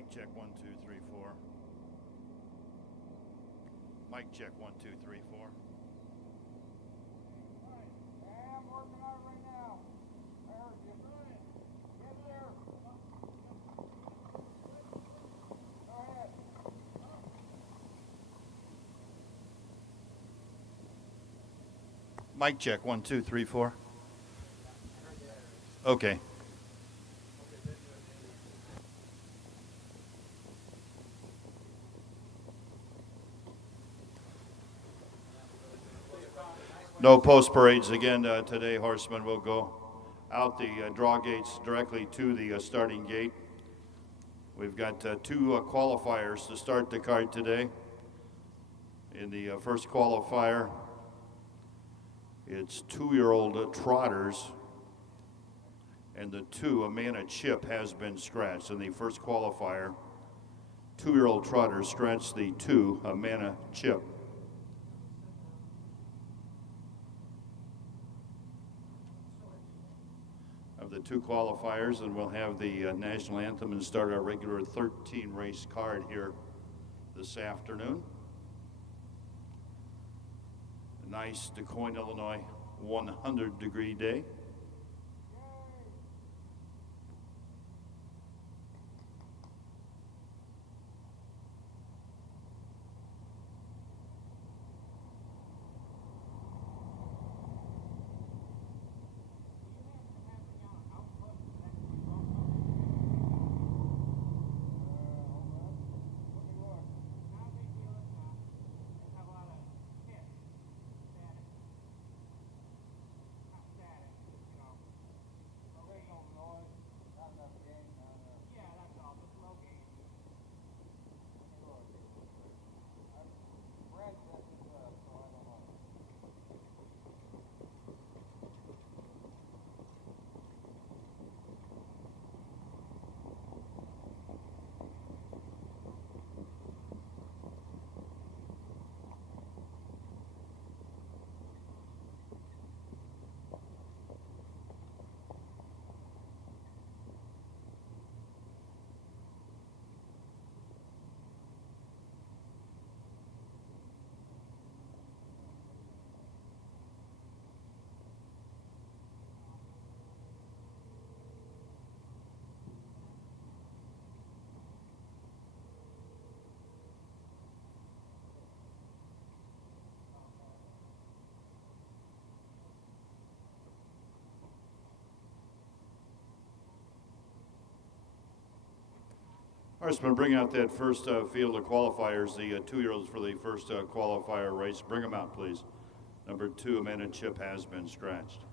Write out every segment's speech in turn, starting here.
Mic check 1 2 3 4. Mic check 1 2 3 4. I'm working on it right now. I heard you. Get there. Go ahead. Mic check 1 2 3 4. Okay. No post parades again today. Horsemen will go out the draw gates directly to the starting gate. We've got two qualifiers to start the card today. In the first qualifier, it's 2-year-old trotters, and the two, Amana Chip, has been scratched. In the first qualifier, 2-year-old trotters scratched the 2, Amana Chip. Of the two qualifiers, and we'll have the national anthem and start our regular 13 race card here this afternoon. A nice Quoin, Illinois 100-degree day. Horsemen, bring out that first field of qualifiers, the 2-year-olds for the first qualifier race. Bring them out, please. Number 2, Amanda Chip, has been scratched.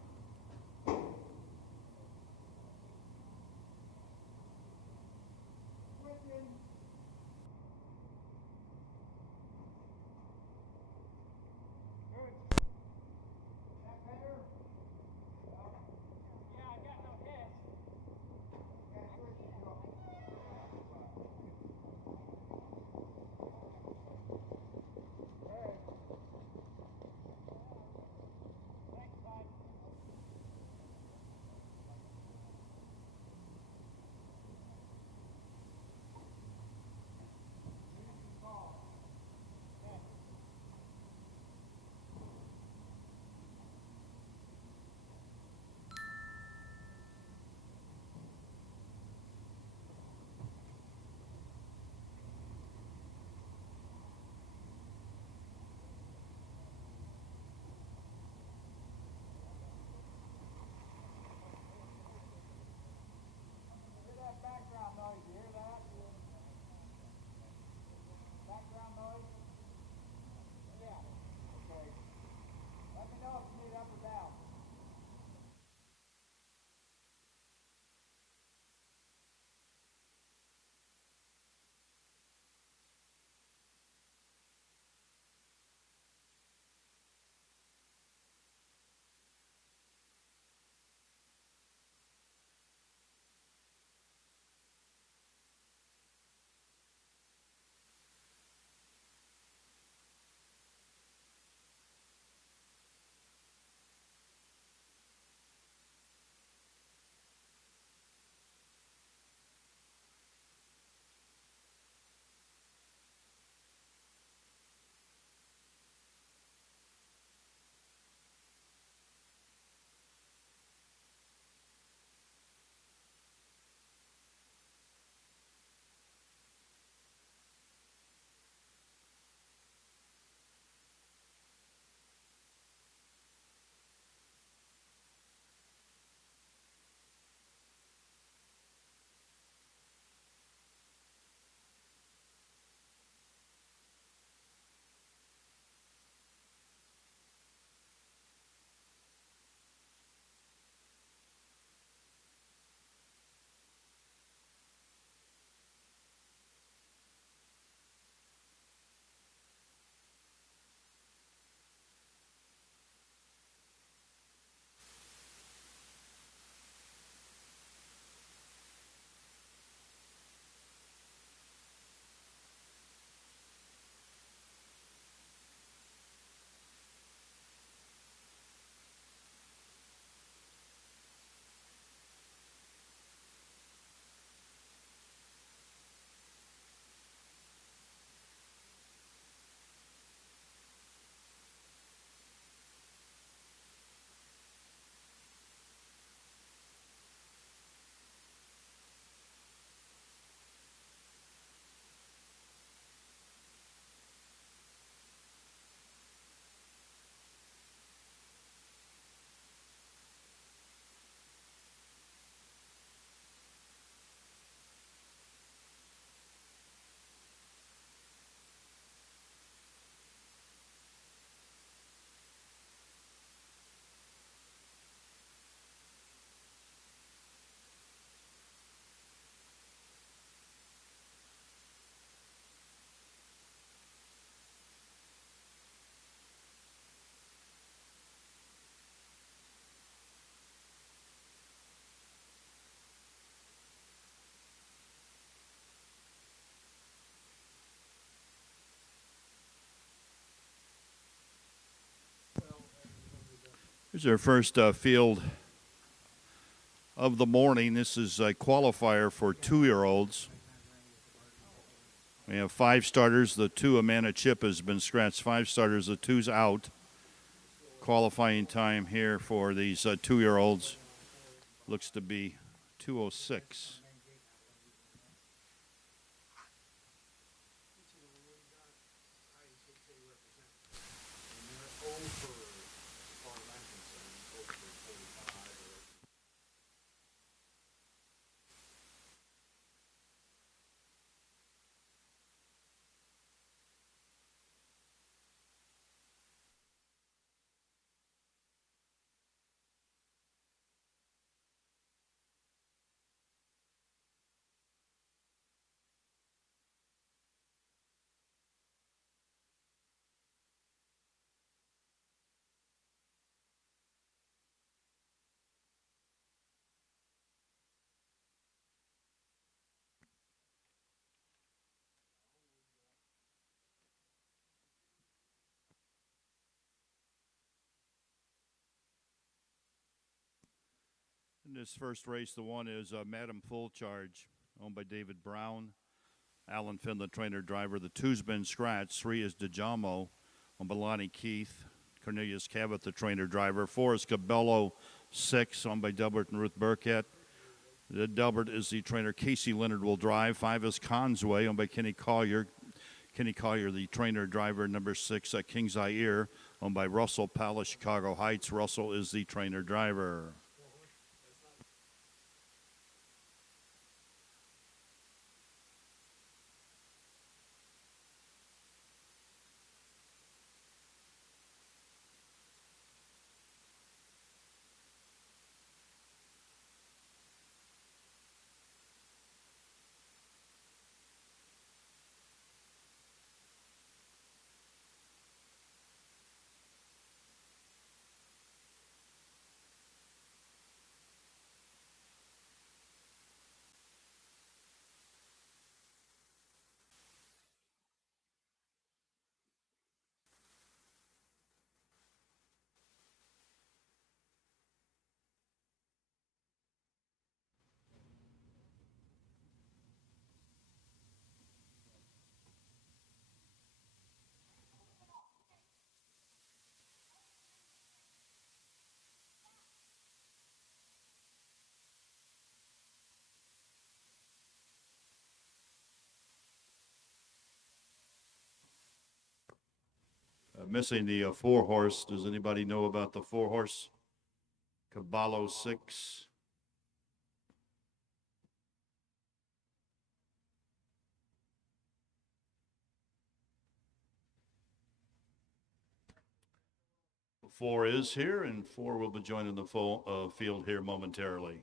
Here's our first field of the morning. This is a qualifier for 2-year-olds. We have 5 starters. The 2 Amanda Chip has been scratched. 5 starters. The 2's out. Qualifying time here for these 2-year-olds looks to be 2:06. In this first race, the 1 is Madam Full Charge, owned by David Brown. Alan Finn, the trainer driver. The 2's been scratched. 3 is DeJamo, owned by Lonnie Keith. Cornelius Cabot, the trainer driver. 4 is Cabello 6, owned by Delbert and Ruth Burkett. The Delbert is the trainer. Casey Leonard will drive. 5 is Consway, owned by Kenny Collier. Kenny Collier, the trainer driver. Number 6, King's Ear, owned by Russell Palace, Chicago Heights. Russell is the trainer driver. Missing the 4-horse. Does anybody know about the 4-horse? Caballo 6. The 4 is here, and 4 will be joining the full field here momentarily.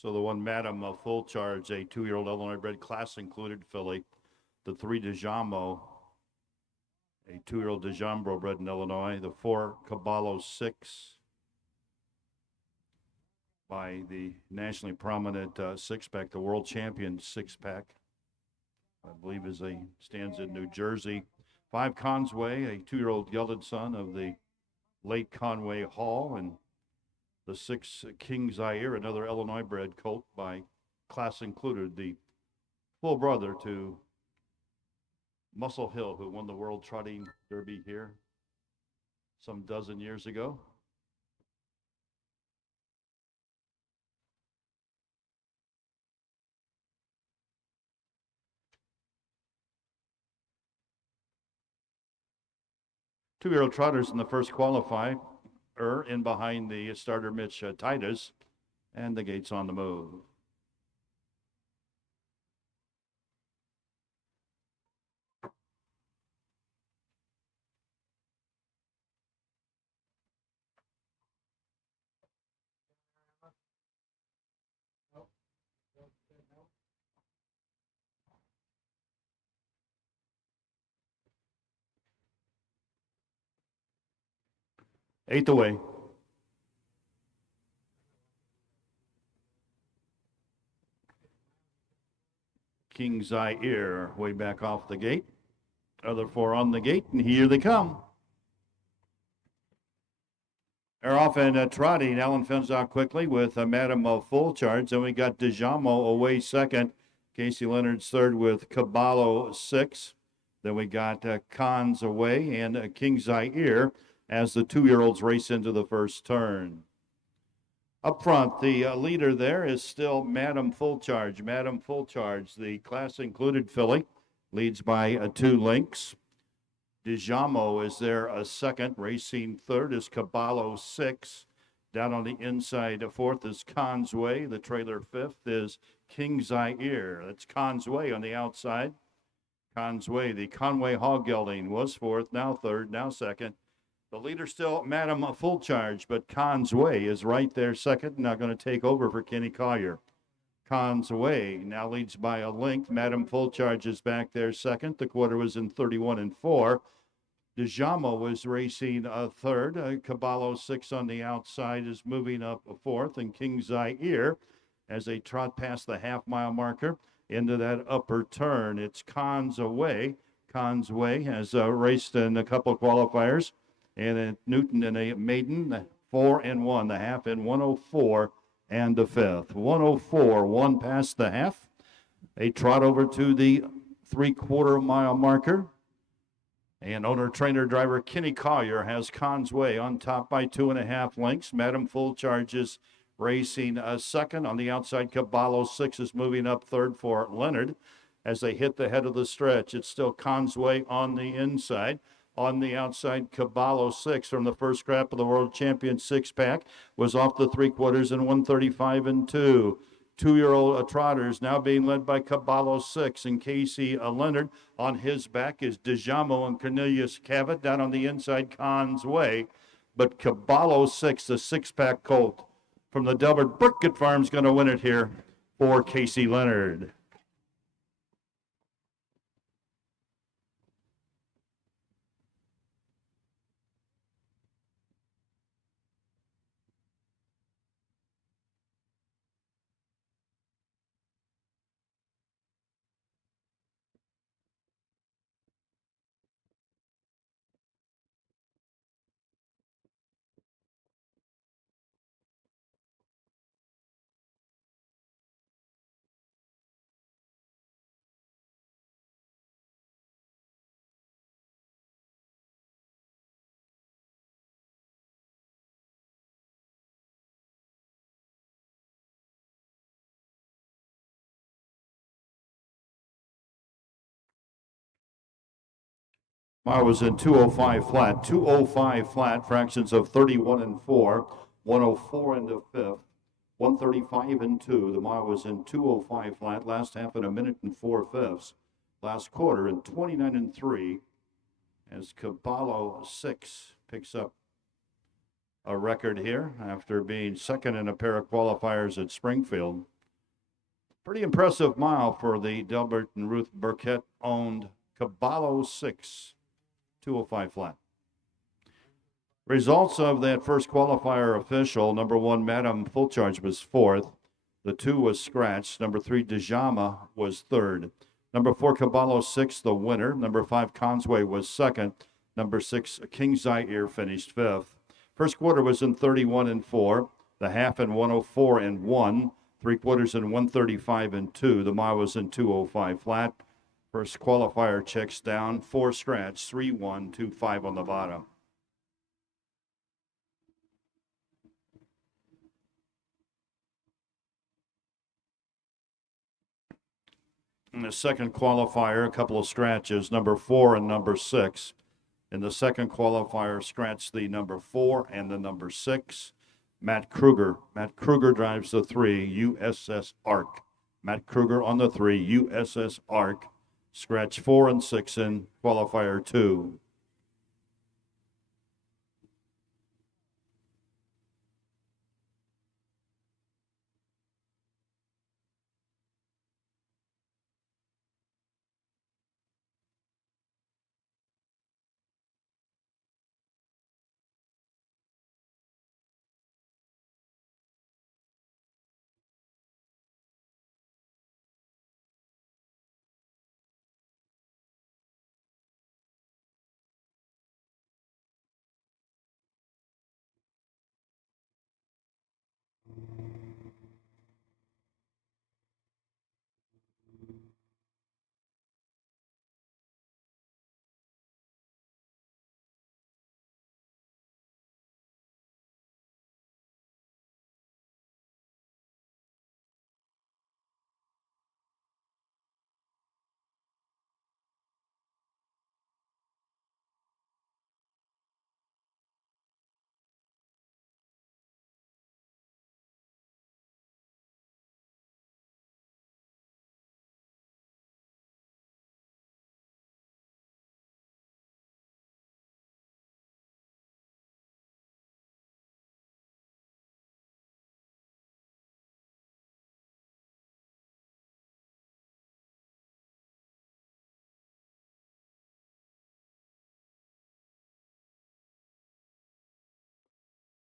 So the one Madam Full Charge, a 2-year-old Illinois bred class included filly. The 3 DeJambo, a 2-year-old DeJambro bred in Illinois. The 4 Caballo 6 by the nationally prominent six-pack, the world champion six-pack, I believe stands in New Jersey. 5 Conway, a 2-year-old gelded son of the late Conway Hall, and the 6 King Zaire, another Illinois bred colt by class included, the full brother to Muscle Hill, who won the World Trotting Derby here some dozen years ago. Two-year-old trotters in the first qualifier, in behind the starter Mitch Titus, and the gates on the move. Eighth away. King Zaire way back off the gate. Other 4 on the gate, and here they come. They're off and trotting. Alan Finn's out quickly with Madam Full Charge. Then we got DeJamo away second. Casey Leonard's third with Caballo 6. Then we got Cons away and King Zaire as the 2-year-olds race into the first turn. Up front, the leader there is still Madam Full Charge. Madam Full Charge, the class included filly, leads by 2 lengths. DeJamo is there a second. Racing third is Caballo 6. Down on the inside, fourth is Conway. The trailer fifth is King Zaire. That's Conway on the outside. Conway, the Conway Hog Gelding, was fourth, now third, now second. The leader still Madam Full Charge, but Conway is right there second, now going to take over for Kenny Collier. Conway now leads by a length. Madam Full Charge is back there second. The quarter was in 31-4. DeJamo was racing third. Caballo 6 on the outside is moving up fourth, and King Zaire as they trot past the half-mile marker into that upper turn. It's Conway. Conway has raced in a couple of qualifiers, and at Newton in a maiden, 4-1, the half in 104 and the fifth. 104, 1 past the half. A trot over to the 3/4 mile marker. And owner, trainer, driver Kenny Collier has Conway on top by 2.5 lengths. Madam Full Charge is racing second. On the outside, Caballo 6 is moving up third for Leonard as they hit the head of the stretch. It's still Conway on the inside. On the outside, Caballo 6 from the first scrap of the world champion six-pack was off the 3/4 in 135-2. 2-year-old trotters now being led by Caballo 6 and Casey Leonard. On his back is DeJamo and Cornelius Cavett. Down on the inside, Conway. But Caballo 6, the six-pack colt from the Delbert Burkett Farm, is going to win it here for Casey Leonard. I was in 205 flat, 205 flat, fractions of 31-4, 104 in the fifth, 135-2. The mile was in 205 flat, last half in 1 minute and 4/5. Last quarter in 29-3 as Caballo 6 picks up a record here after being second in a pair of qualifiers at Springfield. Pretty impressive mile for the Delbert and Ruth Burkett owned Caballo 6, 205 flat. Results of that first qualifier official: number 1, Madam Full Charge, was 4th. The 2 was scratched. Number 3, Dejama, was 3rd. Number 4, Caballo 6, the winner. Number 5, Consway, was 2nd. Number 6, King Zaire, finished 5th. First quarter was in 31 and 4. The half in 104 and 1. 3/4 in 135 and 2. The mile was in 205 flat. First qualifier checks down. 4 scratch, 3-1, 2-5 on the bottom. In the second qualifier, a couple of scratches, number 4 and number 6. In the second qualifier, scratched the number 4 and the number 6. Matt Kruger. Matt Kruger drives the 3, USS Ark. Matt Kruger on the 3, USS Ark. Scratch 4 and 6 in qualifier 2.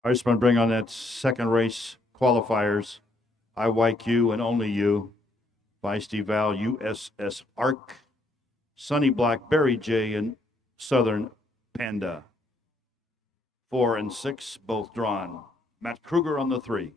I just want to bring on that second race qualifiers. IYQ and only you. Feisty Val, USS Ark. Sunny Black, Barry J, and Southern Panda. 4 and 6, both drawn. Matt Kruger on the 3.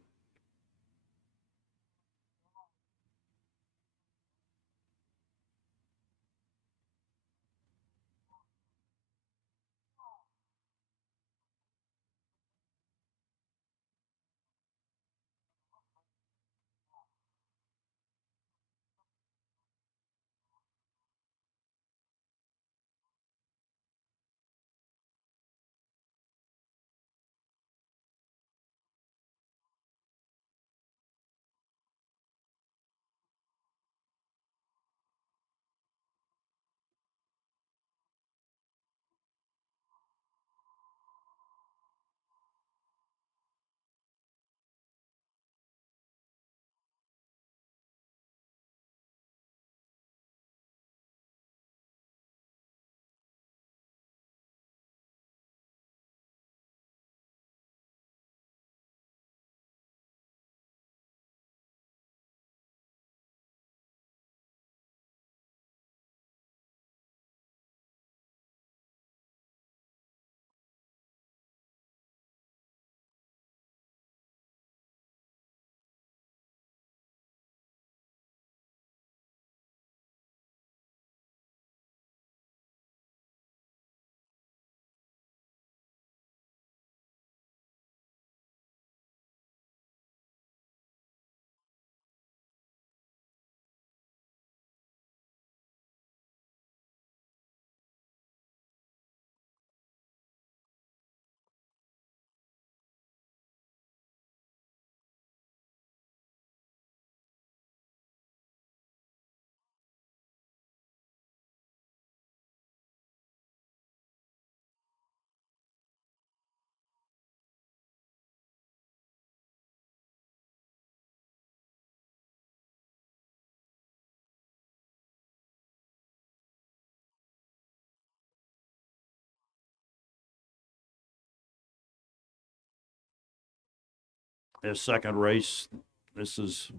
his second race. This is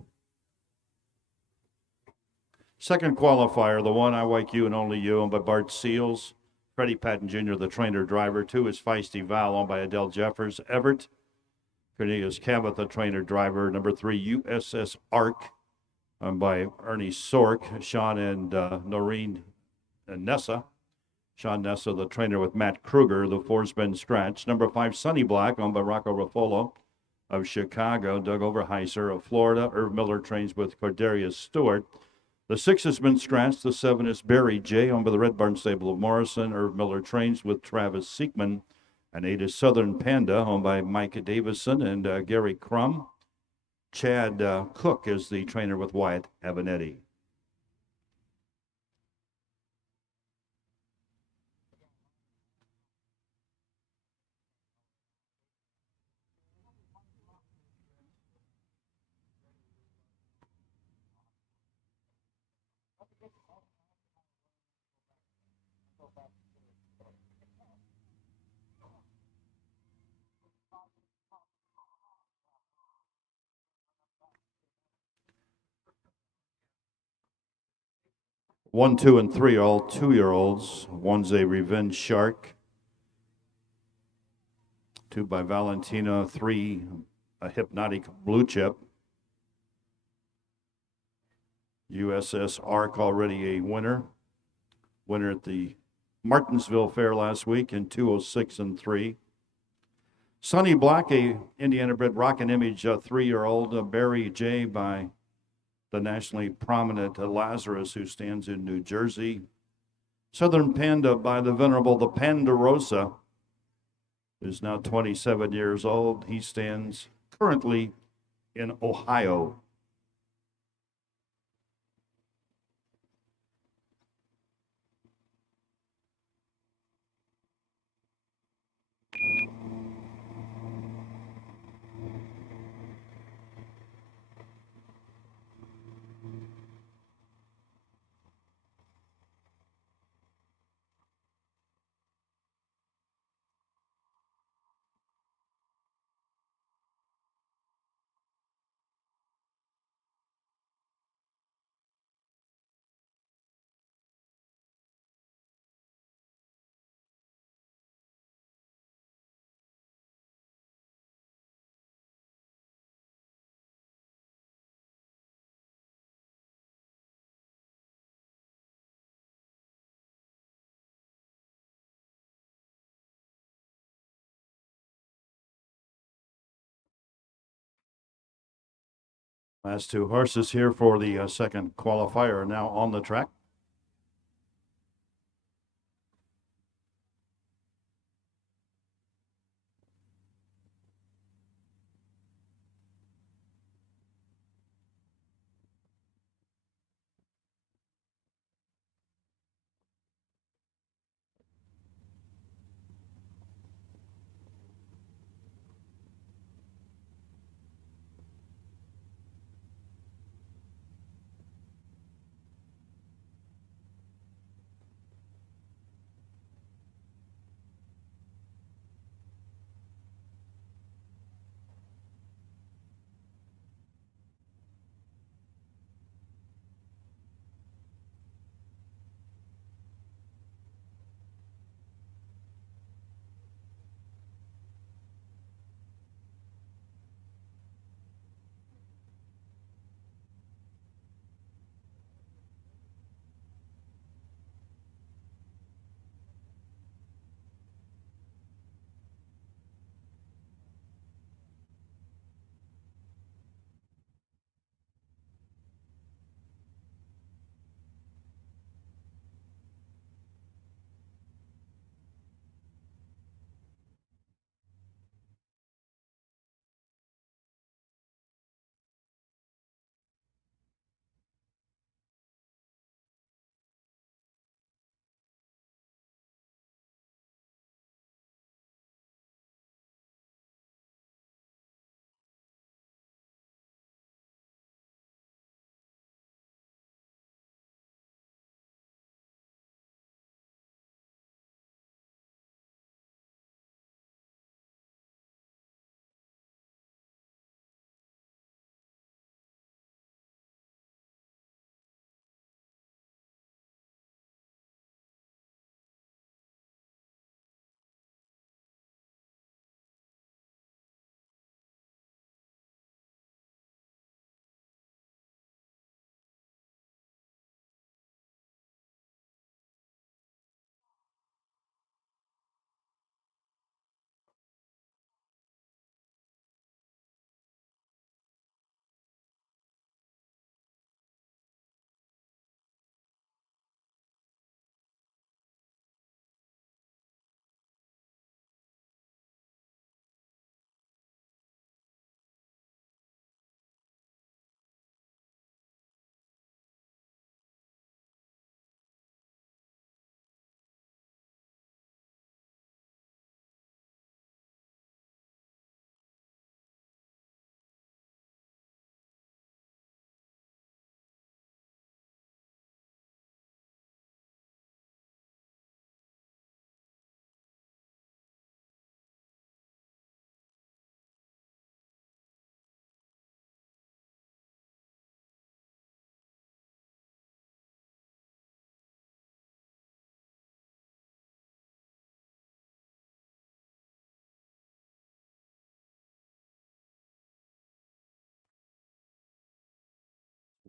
second qualifier, the one I like you and only you, owned by Bart Seals. Freddie Patton Jr., the trainer driver. 2 is Feisty Val, owned by Adele Jeffers. Everett. Cornelius Cabot, the trainer driver. Number 3, USS Ark, owned by Ernie Sork. Sean and Noreen and Nessa. Sean Nessa, the trainer with Matt Kruger. The 4's been scratched. Number 5, Sunny Black, owned by Rocco Ruffolo of Chicago. Doug Overheiser of Florida. Irv Miller trains with Cordarius Stewart. The 6 has been scratched. The 7 is Barry J., owned by the Red Barn Stable of Morrison. Irv Miller trains with Travis Siekman. And 8 is Southern Panda, owned by Mike Davison and Gary Crum. Chad Cook is the trainer with Wyatt Abinetti. One, 2, and 3 are all 2-year-olds. 1's a Revenge Shark. 2 by Valentina. 3, a Hypnotic Blue Chip. USS Ark already a winner. Winner at the Martinsville Fair last week in 206 and 3. Sunny Black, a Indiana-bred Rockin' Image 3-year-old. Barry J. by the nationally prominent Lazarus, who stands in New Jersey. Southern Panda by the venerable the Pandarosa, who's now 27 years old. He stands currently in Ohio. Last 2 horses here for the second qualifier are now on the track.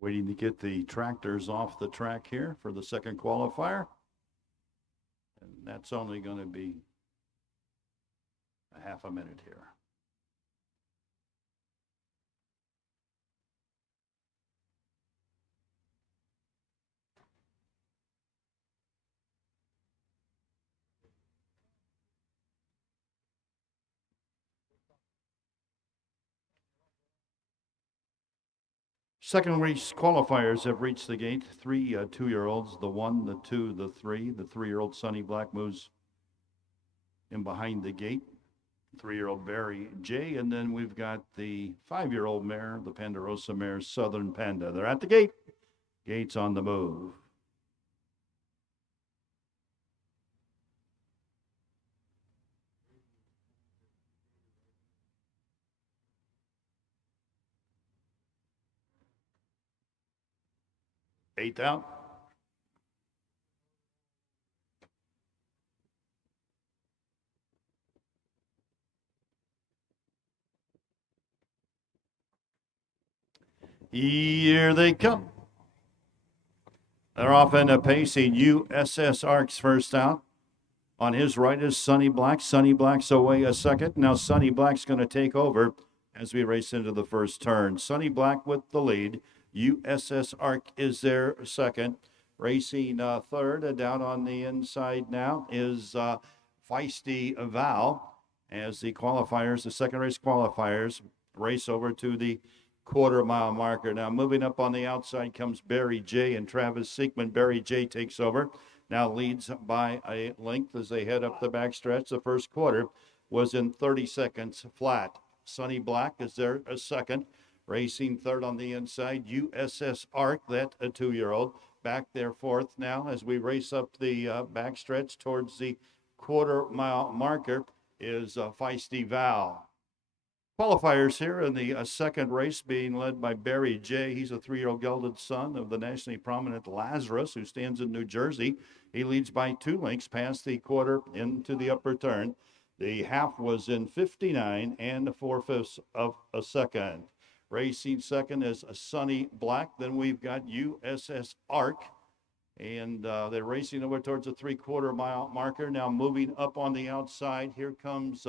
Waiting to get the tractors off the track here for the second qualifier. And that's only going to be a half a minute here. Second race qualifiers have reached the gate. Three 2-year-olds, the 1, the 2, the 3. The 3-year-old Sunny Black moves in behind the gate. 3-year-old Barry J. And then we've got the 5-year-old mare, the Ponderosa mare, Southern Panda. They're at the gate. Gates on the move. Eighth out. Here they come. They're off into pacing. USS Arcs first out. On his right is Sunny Black. Sunny Black's away a second. Now Sunny Black's going to take over as we race into the first turn. Sunny Black with the lead. USS Arc is there second. Racing third. Down on the inside now is Feisty Val as the qualifiers, the second race qualifiers, race over to the quarter-mile marker. Now moving up on the outside comes Barry J. and Travis Seekman. Barry J. takes over. Now leads by a length as they head up the backstretch. The first quarter was in 30 seconds flat. Sunny Black is there a second. Racing third on the inside, USS Arc, that a 2-year-old. Back there fourth now as we race up the backstretch towards the quarter-mile marker is Feisty Val. Qualifiers here in the second race being led by Barry J. He's a 3-year-old gelded son of the nationally prominent Lazarus, who stands in New Jersey. He leads by 2 lengths past the quarter into the upper turn. The half was in 59 and 4/5 of a second. Racing second is Sunny Black. Then we've got USS Arc. And they're racing over towards the 3/4 mile marker. Now moving up on the outside. Here comes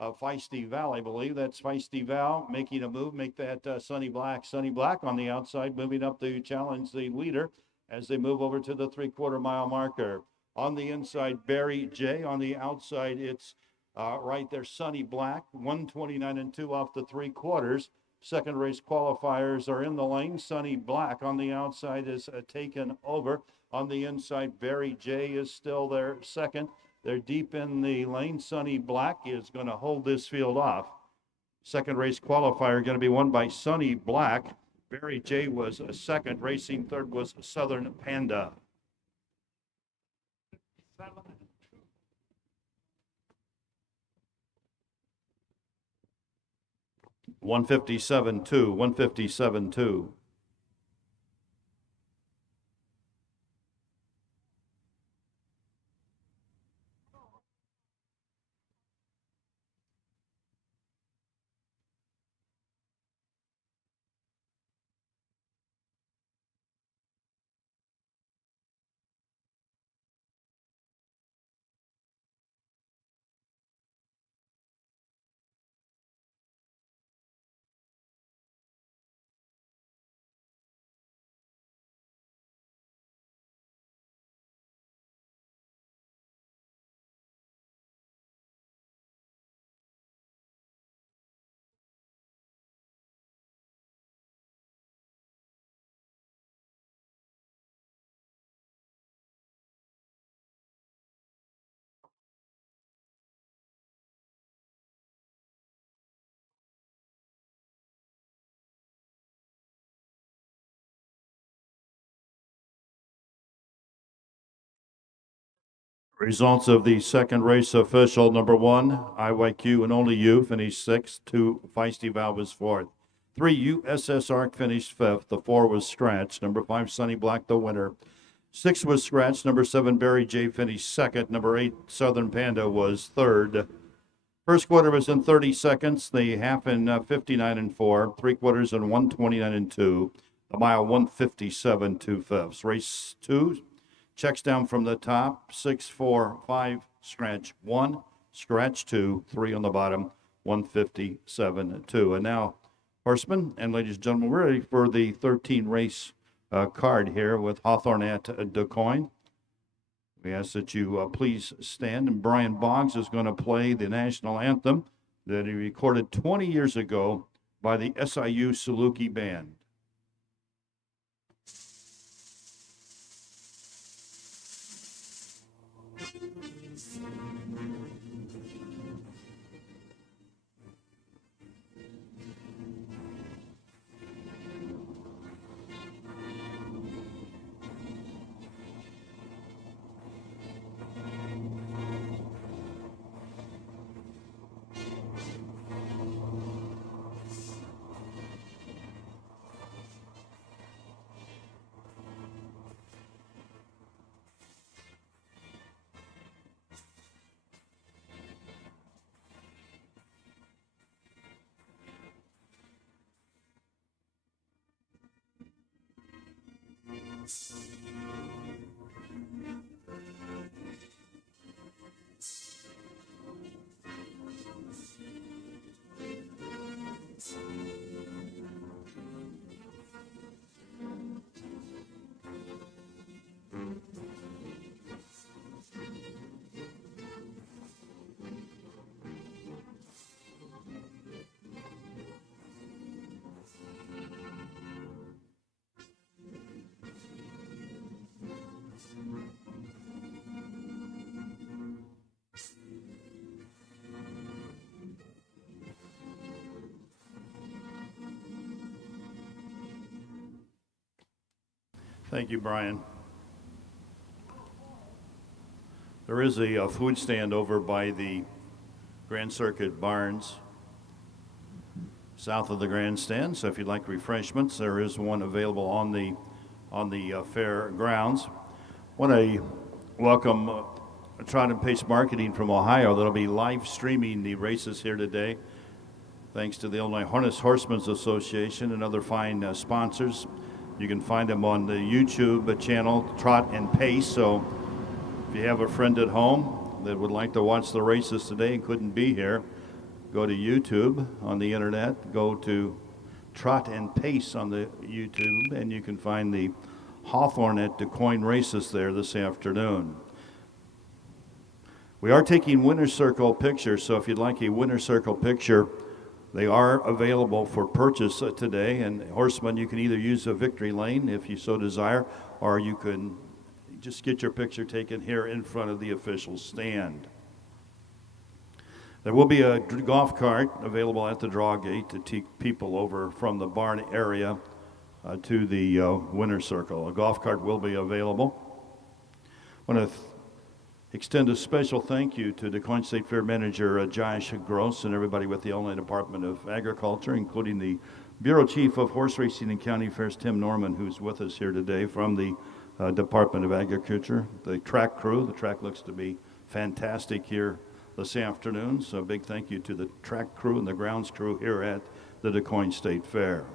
Feisty Val, I believe. That's Feisty Val making a move. Make that Sunny Black. Sunny Black on the outside, moving up to challenge the leader as they move over to the 3/4 mile marker. On the inside, Barry J. On the outside, it's right there, Sunny Black. 129 and 2 off the 3/4. Second race qualifiers are in the lane. Sunny Black on the outside is taken over. On the inside, Barry J. is still there second. They're deep in the lane. Sunny Black is going to hold this field off. Second race qualifier going to be won by Sunny Black. Barry J. was a second. Racing third was Southern Panda. 157-2, 157-2. Results of the second race official. Number 1, IYQ and Only You finished 6th. 2, Feisty Val was 4th. 3, USS Arc finished 5th. The 4 was scratched. Number 5, Sunny Black, the winner. 6 was scratched. Number 7, Barry J. finished 2nd. Number 8, Southern Panda was 3rd. First quarter was in 30 seconds. The half in 59 and 4. 3/4 in 129 and 2. a mile 157 2/5. Race 2, checks down from the top, 6, 4, 5, scratch 1, scratch 2, 3 on the bottom, 157 2. And now, horsemen and ladies and gentlemen, we're ready for the 13 race card here with Hawthorne at Quoin. We ask that you please stand, and Brian Boggs is going to play the national anthem that he recorded 20 years ago by the SIU Saluki Band. Thank you, Brian. There is a food stand over by the Grand Circuit Barns, south of the grandstand. So if you'd like refreshments, there is one available on the fair grounds. Want to welcome Trot and Pace Marketing from Ohio that'll be live streaming the races here today. Thanks to the Illinois Harness Horsemen's Association and other fine sponsors. You can find them on the YouTube channel, Trot and Pace. So if you have a friend at home that would like to watch the races today and couldn't be here, go to YouTube on the internet, go to Trot and Pace on the YouTube, and you can find the Hawthorne at Quoin races there this afternoon. We are taking winner's circle pictures, so if you'd like a winner's circle picture, they are available for purchase today. And horsemen, you can either use a victory lane if you so desire, or you can just get your picture taken here in front of the official stand. There will be a golf cart available at the draw gate to take people over from the barn area to the winner's circle. A golf cart will be available. I want to extend a special thank you to the Quoin State Fair Manager Josh Gross and everybody with the Illinois Department of Agriculture, including the Bureau Chief of Horse Racing and County Fairs, Tim Norman, who's with us here today from the Department of Agriculture. The track crew, the track looks to be fantastic here this afternoon, so a big thank you to the track crew and the grounds crew here at the Quoin State Fair.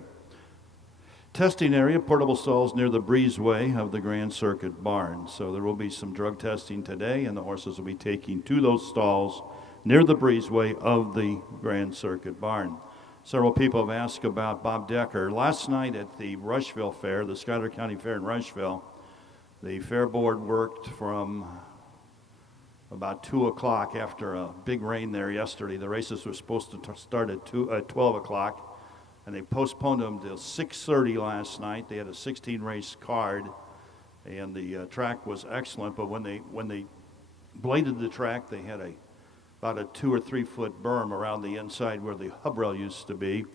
Testing area, portable stalls near the breezeway of the Grand Circuit Barn. So there will be some drug testing today, and the horses will be taken to those stalls near the breezeway of the Grand Circuit Barn. Several people have asked about Bob Decker. Last night at the Rushville Fair, the Schuyler County Fair in Rushville, the fair board worked from about 2 o'clock after a big rain there yesterday. The races were supposed to start at 12 o'clock. And they postponed them till 6:30 last night. They had a 16-race card, and the track was excellent. But when they bladed the track, they had about a 2 or 3 foot berm around the inside where the hub rail used to be.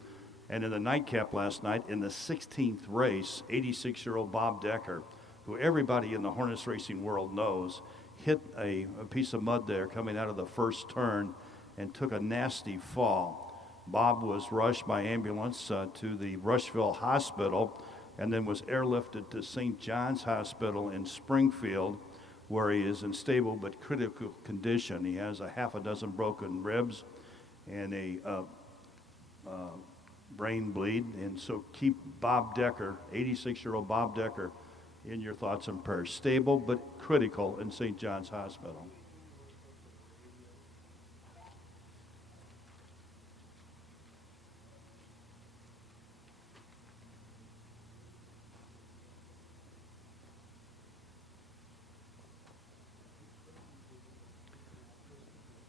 And in the nightcap last night, in the 16th race, 86-year-old Bob Decker, who everybody in the harness racing world knows, hit a piece of mud there coming out of the first turn and took a nasty fall. Bob was rushed by ambulance to the Rushville Hospital and then was airlifted to St. John's Hospital in Springfield, where he is in stable but critical condition. He has a half a dozen broken ribs and a brain bleed. And so keep Bob Decker, 86-year-old Bob Decker, in your thoughts and prayers. Stable but critical in St. John's Hospital.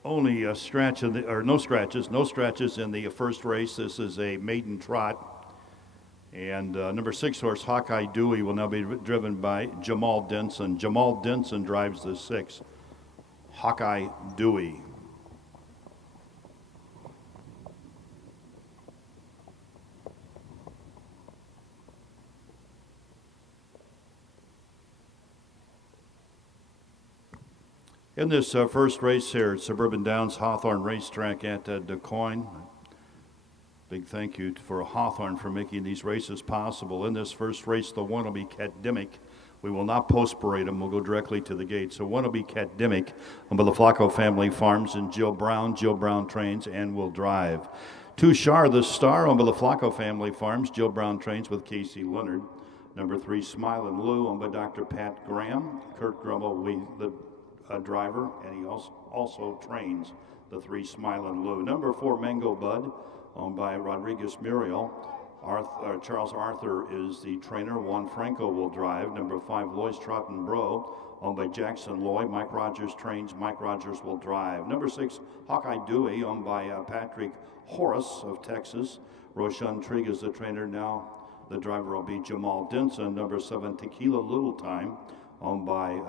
Only a scratch in the, or no scratches in the first race. This is a maiden trot. And number 6 horse, Hawkeye Dewey, will now be driven by Jamal Denson. Jamal Denson drives the 6, Hawkeye Dewey. In this first race here at Suburban Downs Hawthorne Racetrack at Quoin, big thank you for Hawthorne for making these races possible. In this first race, the one will be Catdimic. We will not post parade them. We'll go directly to the gate. So one will be Catdimic by the Flacco Family Farms and Jill Brown. Jill Brown trains and will drive. Tushar the Star owned by the Flacco Family Farms. Jill Brown trains with Casey Leonard. Number 3, Smile and Lou owned by Dr. Pat Graham. Kurt Grummel will be the driver, and he also trains the 3, Smile and Lou. Number 4, Mango Bud, owned by Rodriguez Muriel. Charles Arthur is the trainer. 1, Franco will drive. Number 5, Lois Trotton Bro, owned by Jackson Loy. Mike Rogers trains. Mike Rogers will drive. Number 6, Hawkeye Dewey, owned by Patrick Horace of Texas. Roshan Trigg is the trainer now. The driver will be Jamal Denson. Number 7, Tequila Little Time, owned by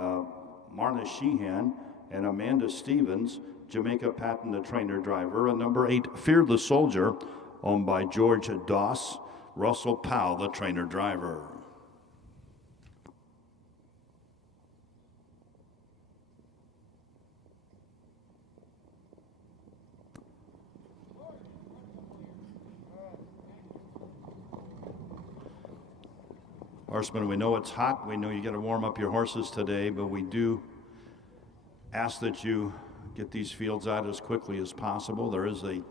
Marna Sheehan and Amanda Stevens. Jamaica Patton, the trainer driver. And number 8, Fear the Soldier, owned by George Doss. Russell Powell, the trainer driver. Horsemen, we know it's hot. We know you got to warm up your horses today, but we do ask that you get these fields out as quickly as possible. There is a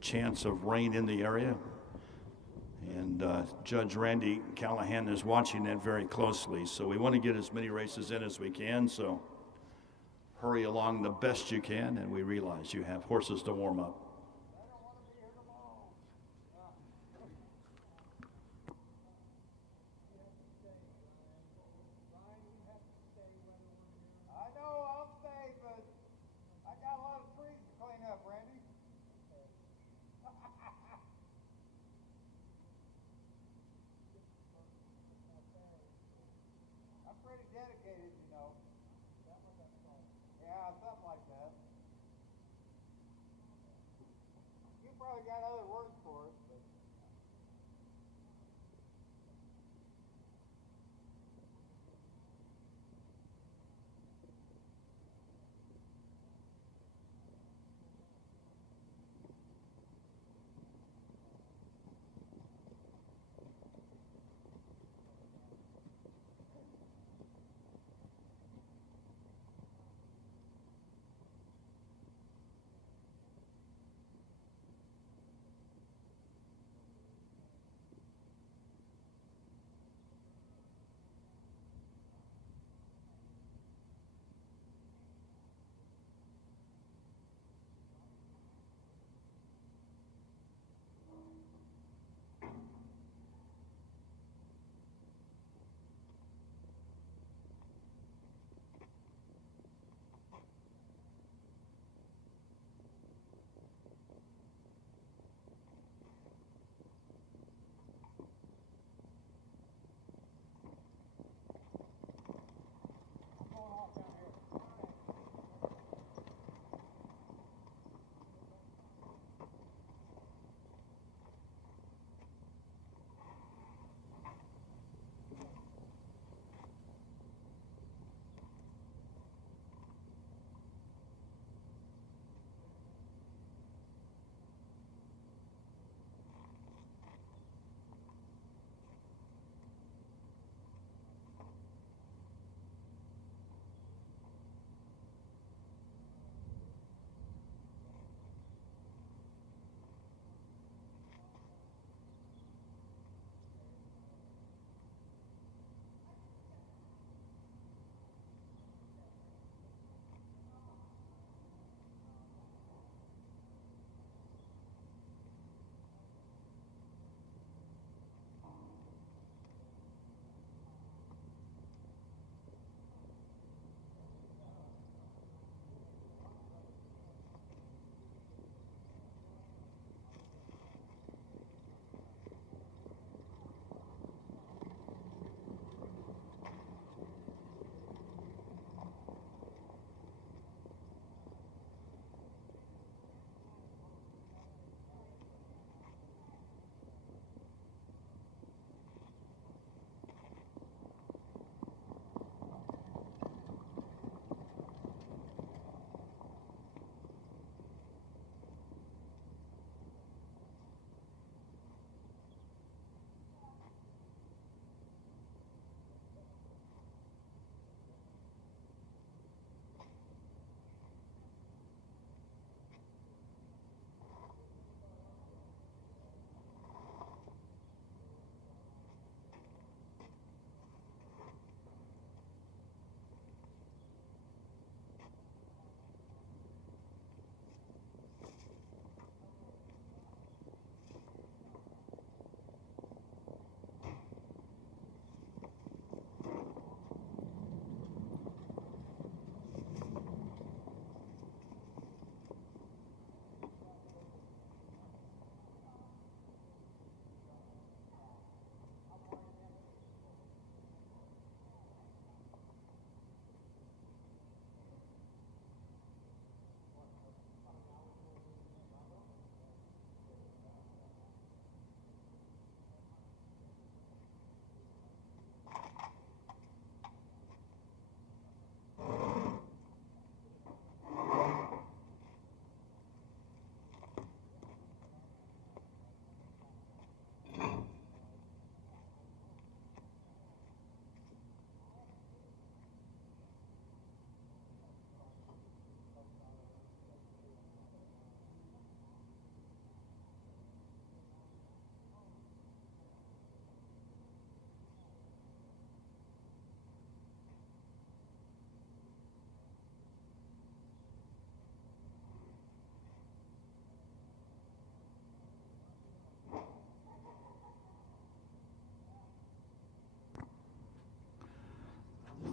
chance of rain in the area, and Judge Randy Callahan is watching that very closely. So we want to get as many races in as we can, so hurry along the best you can, and we realize you have horses to warm up. Dedicated, you know. Yeah, something like that.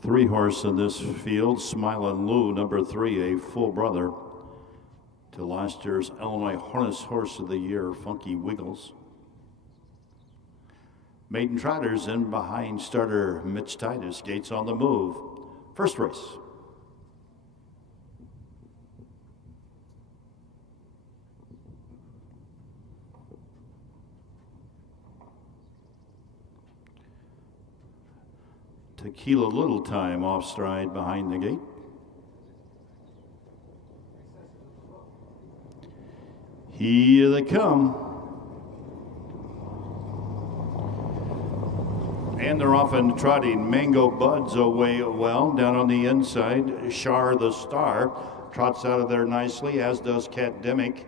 Three horse in this field, Smilin' Lou, number 3, a full brother to last year's Illinois Harness Horse of the Year, Funky Wiggles. Maiden Trotters in behind starter Mitch Titus, gates on the move. First race. Tequila Little Time off stride behind the gate. Here they come. And they're off and trotting. Mango Bud's away well. Down on the inside, Shar the Star trots out of there nicely, as does Cat Dimick.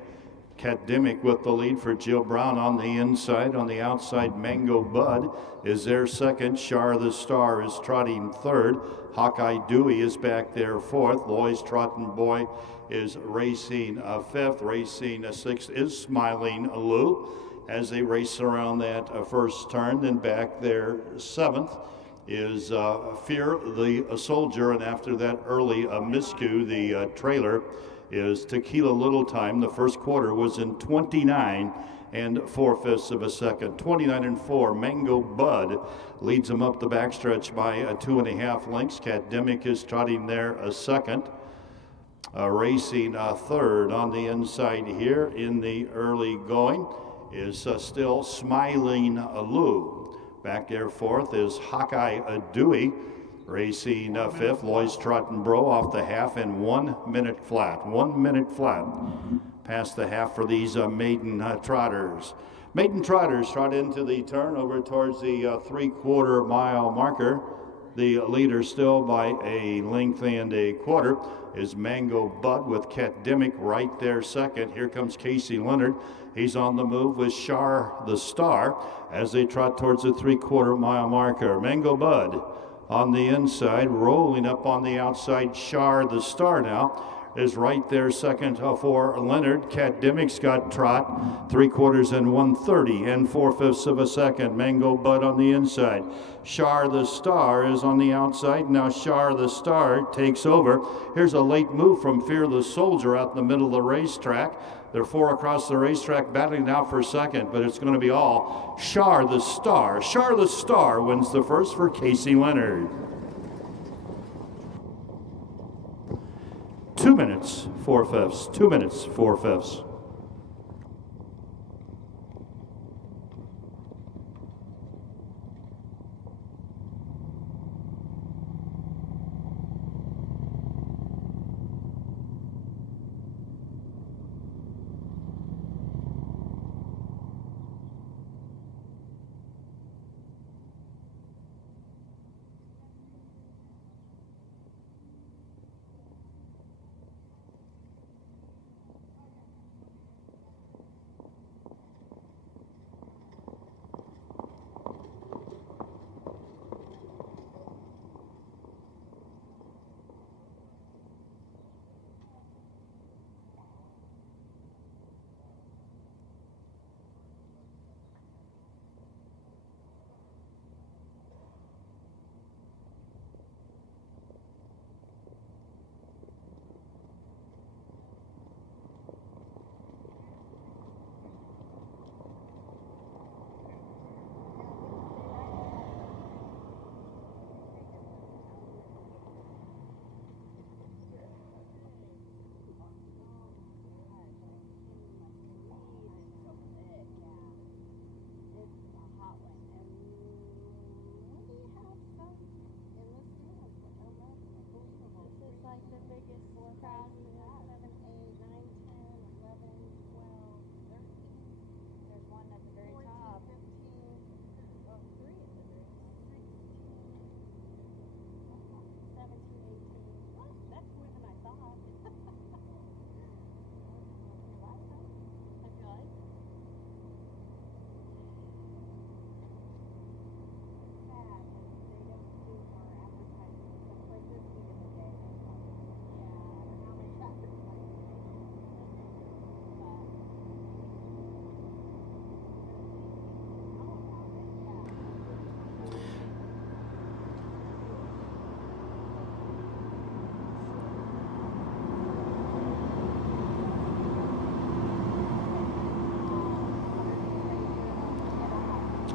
Cat Dimick with the lead for Jill Brown on the inside. On the outside, Mango Bud is there second. Shar the Star is trotting third. Hawkeye Dewey is back there fourth. Loy's Trotting Boy is racing fifth. Racing sixth is Smiling Lou as they race around that first turn. Then back there seventh is Fear the Soldier, and after that early miscue, the trailer is Tequila Little Time. The first quarter was in 29 4/5 of a second. 29 4. Mango Bud leads them up the backstretch by 2.5 lengths. Cat Dimick is trotting there a second. Racing third on the inside here in the early going is still Smiling Lou. Back there fourth is Hawkeye Dewey. Racing fifth, Loy's Trotting Bro off the half in 1 minute flat. 1 minute flat. Past the half for these maiden trotters. Maiden trotters trot into the turn over towards the 3/4 mile marker. The leader still by a length and a quarter is Mango Bud with Cat Dimick right there second. Here comes Casey Leonard. He's on the move with Shar the Star as they trot towards the 3/4 mile marker. Mango Bud on the inside, rolling up on the outside. Shar the Star now is right there second for Leonard. Cat Dimick's got trot 3/4 and 1/30 4/5 of a second. Mango Bud on the inside. Shar the Star is on the outside. Now Shar the Star takes over. Here's a late move from Fear the Soldier out in the middle of the racetrack. They're 4 across the racetrack battling it out for second, but it's going to be all Shar the Star. Shar the Star wins the first for Casey Leonard. 2 minutes, 4/5. 2 minutes, 4/5.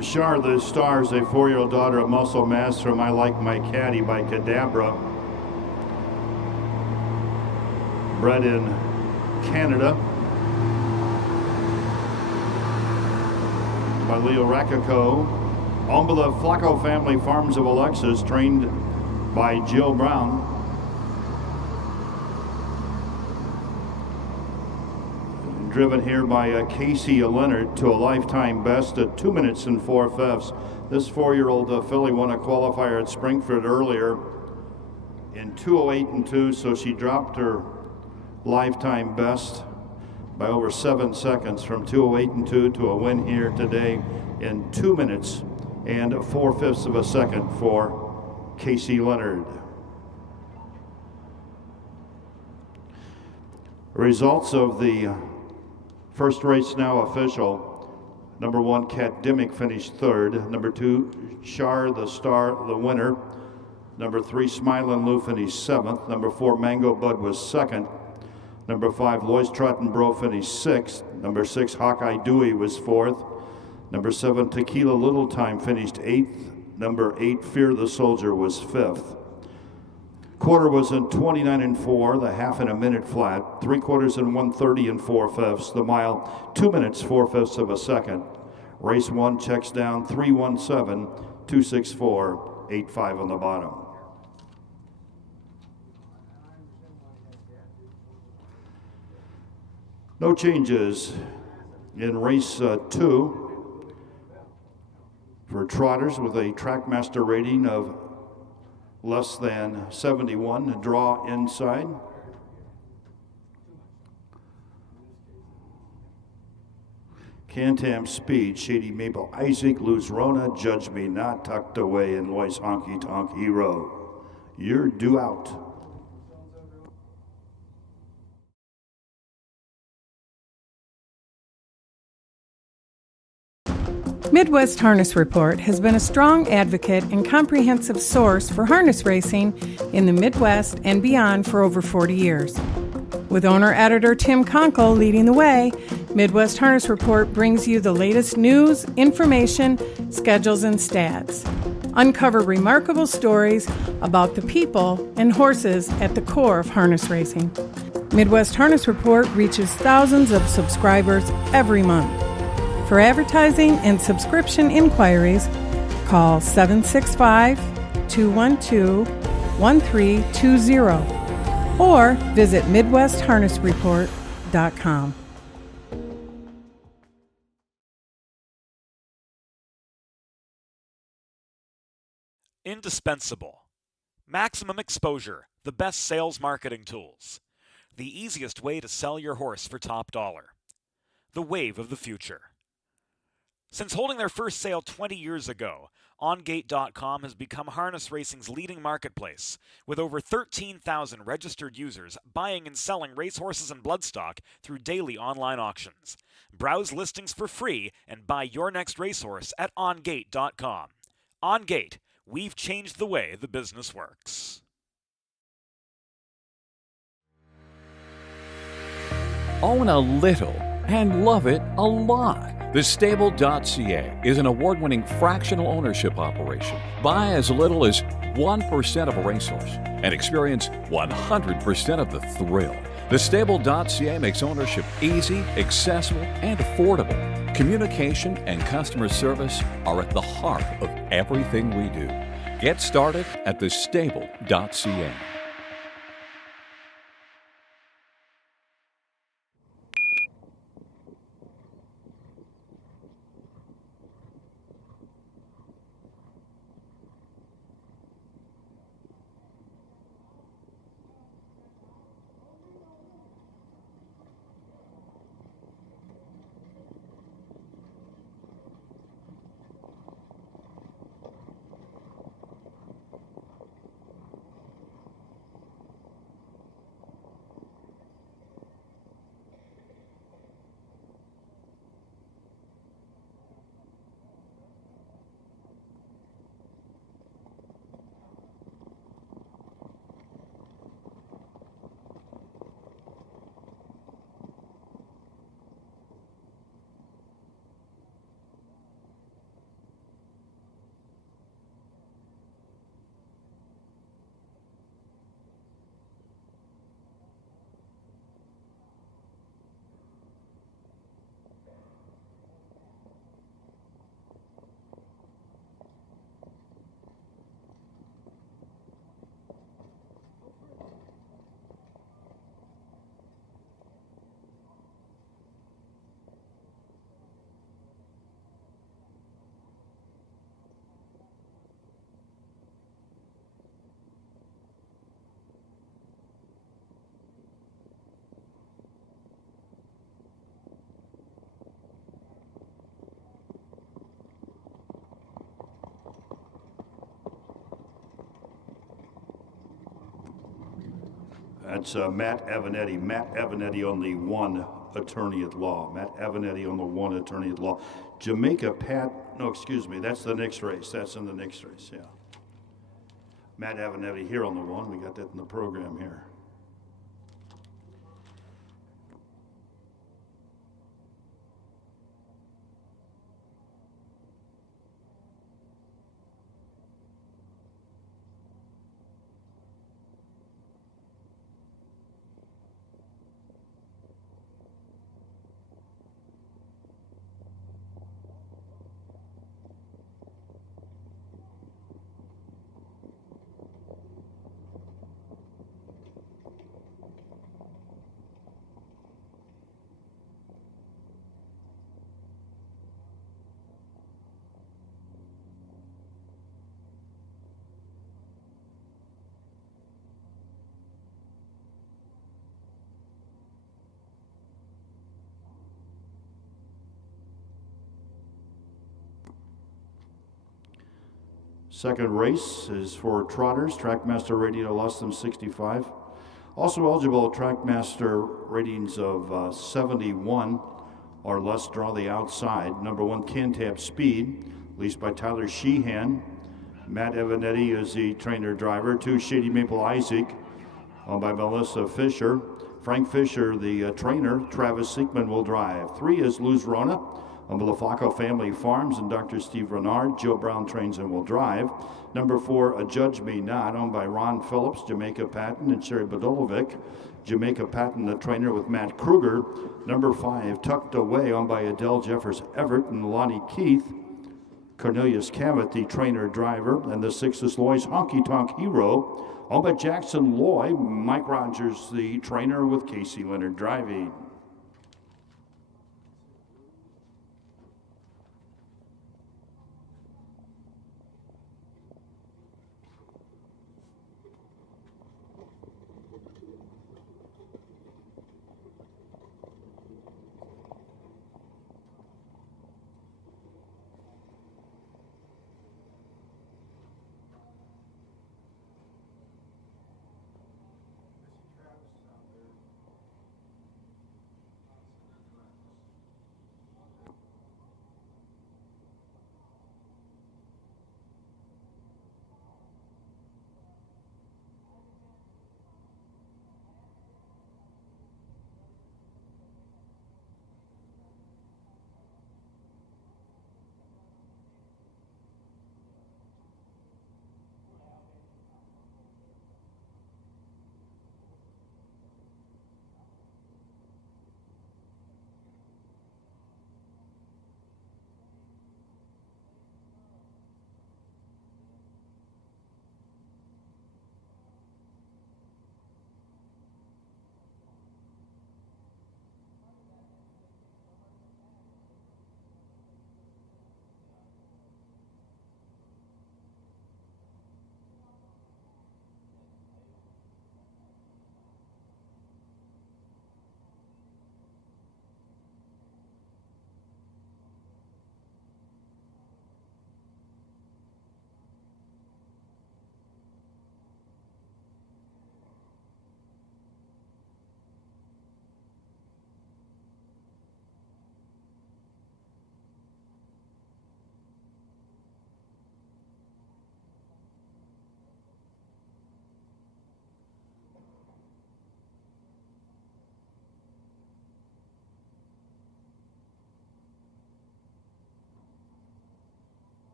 Shar the Star is a 4-year-old daughter of Muscle Mass from I Like My Caddy by Cadabra. Bred in Canada by Leo Rakico. Owned by the Flacco family farms of Alexis, trained by Jill Brown. Driven here by Casey Leonard to a lifetime best at 2 minutes and 4/5. This 4-year-old filly won a qualifier at Springford earlier in 2:08 and 2, so she dropped her lifetime best by over 7 seconds from 2:08 and 2 to a win here today in 2 minutes and 4/5 of a second for Casey Leonard. Results of the first race now official. Number 1, Cat Dimmick finished 3rd. Number 2, Shar the Star, the winner. Number 3, Smilin' Lou finished 7th. Number 4, Mango Bud was 2nd. Number 5, Lois Trottenbro finished 6th. Number 6, Hawkeye Dewey was 4th. Number 7, Tequila Little Time finished 8th. Number 8, Fear the Soldier was 5th. Quarter was in 29 and 4, the half in a minute flat. 3/4 in 1:30 and 4/5. The mile, 2 minutes, 4/5 of a second. Race 1 checks down 3:17, 2:64, 8:5 on the bottom. No changes in race 2 for trotters with a Trackmaster rating of less than 71. Draw inside. Cantam Speed, Shady Maple, Isaac, Luz Rona, Judge Me Not, Tucked Away, and Lois Honky Tonk Hero. You're due out. Midwest Harness Report has been a strong advocate and comprehensive source for harness racing in the Midwest and beyond for over 40 years. With owner-editor Tim Conkle leading the way, Midwest Harness Report brings you the latest news, information, schedules, and stats. Uncover remarkable stories about the people and horses at the core of harness racing. Midwest Harness Report reaches thousands of subscribers every month. For advertising and subscription inquiries, call 765-212-1320 or visit MidwestHarnessReport.com. Indispensable. Maximum exposure, the best sales marketing tools. The easiest way to sell your horse for top dollar. The wave of the future. Since holding their first sale 20 years ago, OnGate.com has become harness racing's leading marketplace, with over 13,000 registered users buying and selling racehorses and bloodstock through daily online auctions. Browse listings for free and buy your next racehorse at OnGate.com. OnGate, we've changed the way the business works. Own a little and love it a lot. TheStable.ca is an award-winning fractional ownership operation. Buy as little as 1% of a racehorse and experience 100% of the thrill. TheStable.ca makes ownership easy, accessible, and affordable. Communication and customer service are at the heart of everything we do. Get started at TheStable.ca. That's Matt Avanetti. Matt Avanetti on the one attorney at law. Matt Avanetti on the one attorney at law. Jamaica no, excuse me, that's the next race. That's in the next race, yeah. Matt Avanetti here on the one. We got that in the program here. Second race is for trotters, Trackmaster rating of less than 65. Also eligible Trackmaster ratings of 71 or less draw the outside. Number 1, Cantab Speed, leased by Tyler Sheehan. Matt Avanetti is the trainer driver. 2, Shady Maple Isaac, owned by Melissa Fisher. Frank Fisher, the trainer. Travis Siegman will drive. 3 is Luz Rona, on Belafaco Family Farms, and Dr. Steve Renard. Joe Brown trains and will drive. Number 4, A Judge Me Not, owned by Ron Phillips, Jamaica Patton, and Sherry Bodolovic. Jamaica Patton, the trainer, with Matt Kruger. Number 5, Tucked Away, owned by Adele Jeffers Everett and Lonnie Keith. Cornelius Cavett, the trainer driver. And the 6 is Loy's Honky Tonk Hero, owned by Jackson Loy. Mike Rogers, the trainer, with Casey Leonard driving.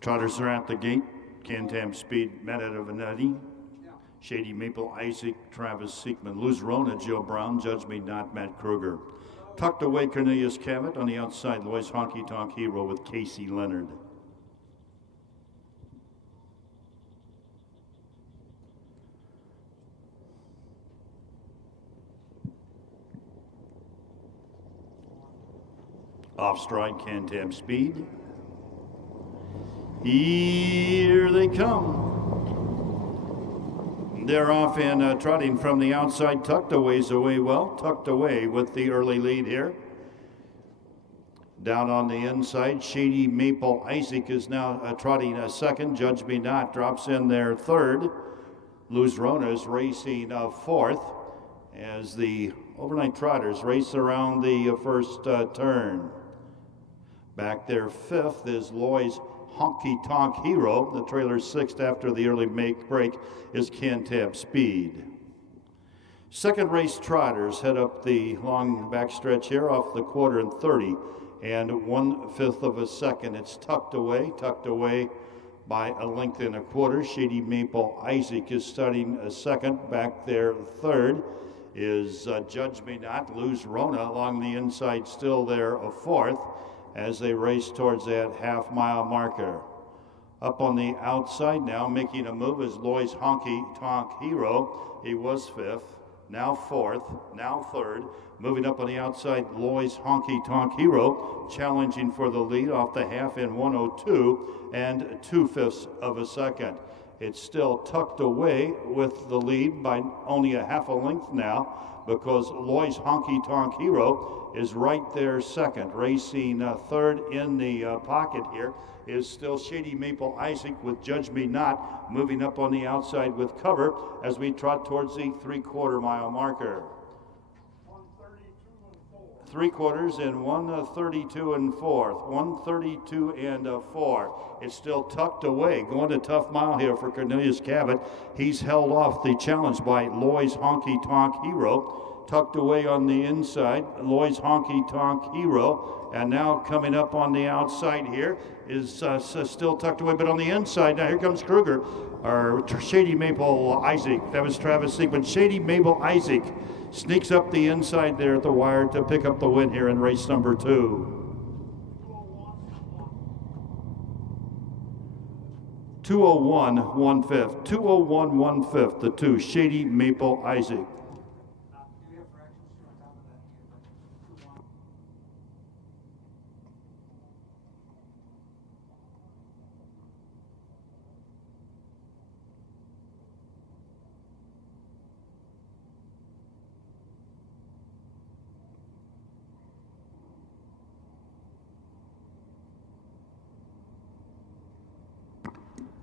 Trotters are at the gate. Cantab Speed, Matt Avanetti. Shady Maple Isaac, Travis Siegman. Luz Rona, Joe Brown. Judge Me Not, Matt Kruger. Tucked Away, Cornelius Cavett. On the outside, Loy's Honky Tonk Hero with Casey Leonard. Off stride, Cantab Speed. Here they come. They're off and trotting from the outside. Tucked Away's away well. Tucked Away with the early lead here. Down on the inside, Shady Maple Isaac is now trotting a second. Judge Me Not drops in there third. Luz Rona is racing fourth as the overnight trotters race around the first turn. Back there fifth is Loy's Honky Tonk Hero. The trailer sixth after the early break is Cantab Speed. Second race trotters head up the long backstretch here off the quarter and 30 and 1/5 of a second. It's tucked away by a length and a quarter. Shady Maple Isaac is starting a second. Back there third is Judge Me Not. Luz Rona along the inside still there a fourth as they race towards that half-mile marker. Up on the outside now, making a move, is Loy's Honky Tonk Hero. He was fifth, now fourth, now third. Moving up on the outside, Loy's Honky Tonk Hero, challenging for the lead off the half in 1:02 and 2/5 of a second. It's still tucked away with the lead by only a half a length now, because Loy's Honky Tonk Hero is right there second. Racing third in the pocket here is still Shady Maple Isaac with Judge Me Not moving up on the outside with cover as we trot towards the 3/4 mile marker. 3/4 and 1:32 and 4th. 1:32 and 4. It's still tucked away. Going a tough mile here for Cornelius Cabot. He's held off the challenge by Loy's Honky Tonk Hero. Tucked away on the inside, Loy's Honky Tonk Hero. And now coming up on the outside here is still tucked away, but on the inside, now here comes Kruger, or Shady Maple Isaac. That was Travis Siegman. Shady Maple Isaac sneaks up the inside there at the wire to pick up the win here in race number 2. 2:01 1/5. 2:01 1/5. The 2, Shady Maple Isaac.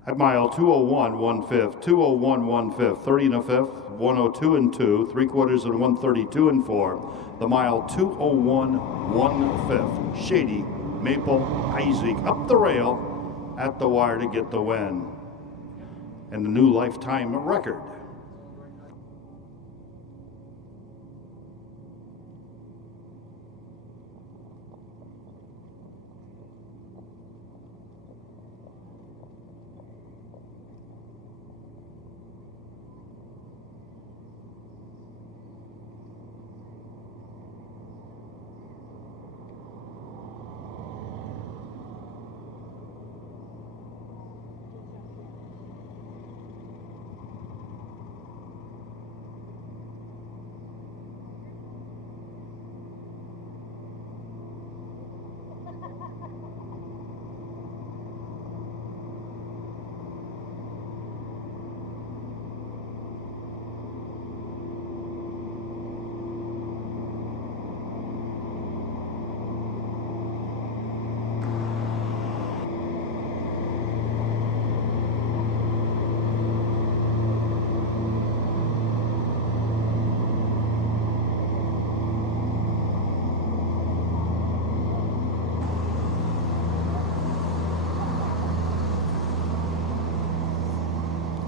At mile 2:01 1/5, 2:01 1/5, 30 and a fifth, 1:02 and 2, 3/4 and 1:32 and 4. The mile 2:01 1/5. Shady Maple Isaac up the rail at the wire to get the win and the new lifetime record.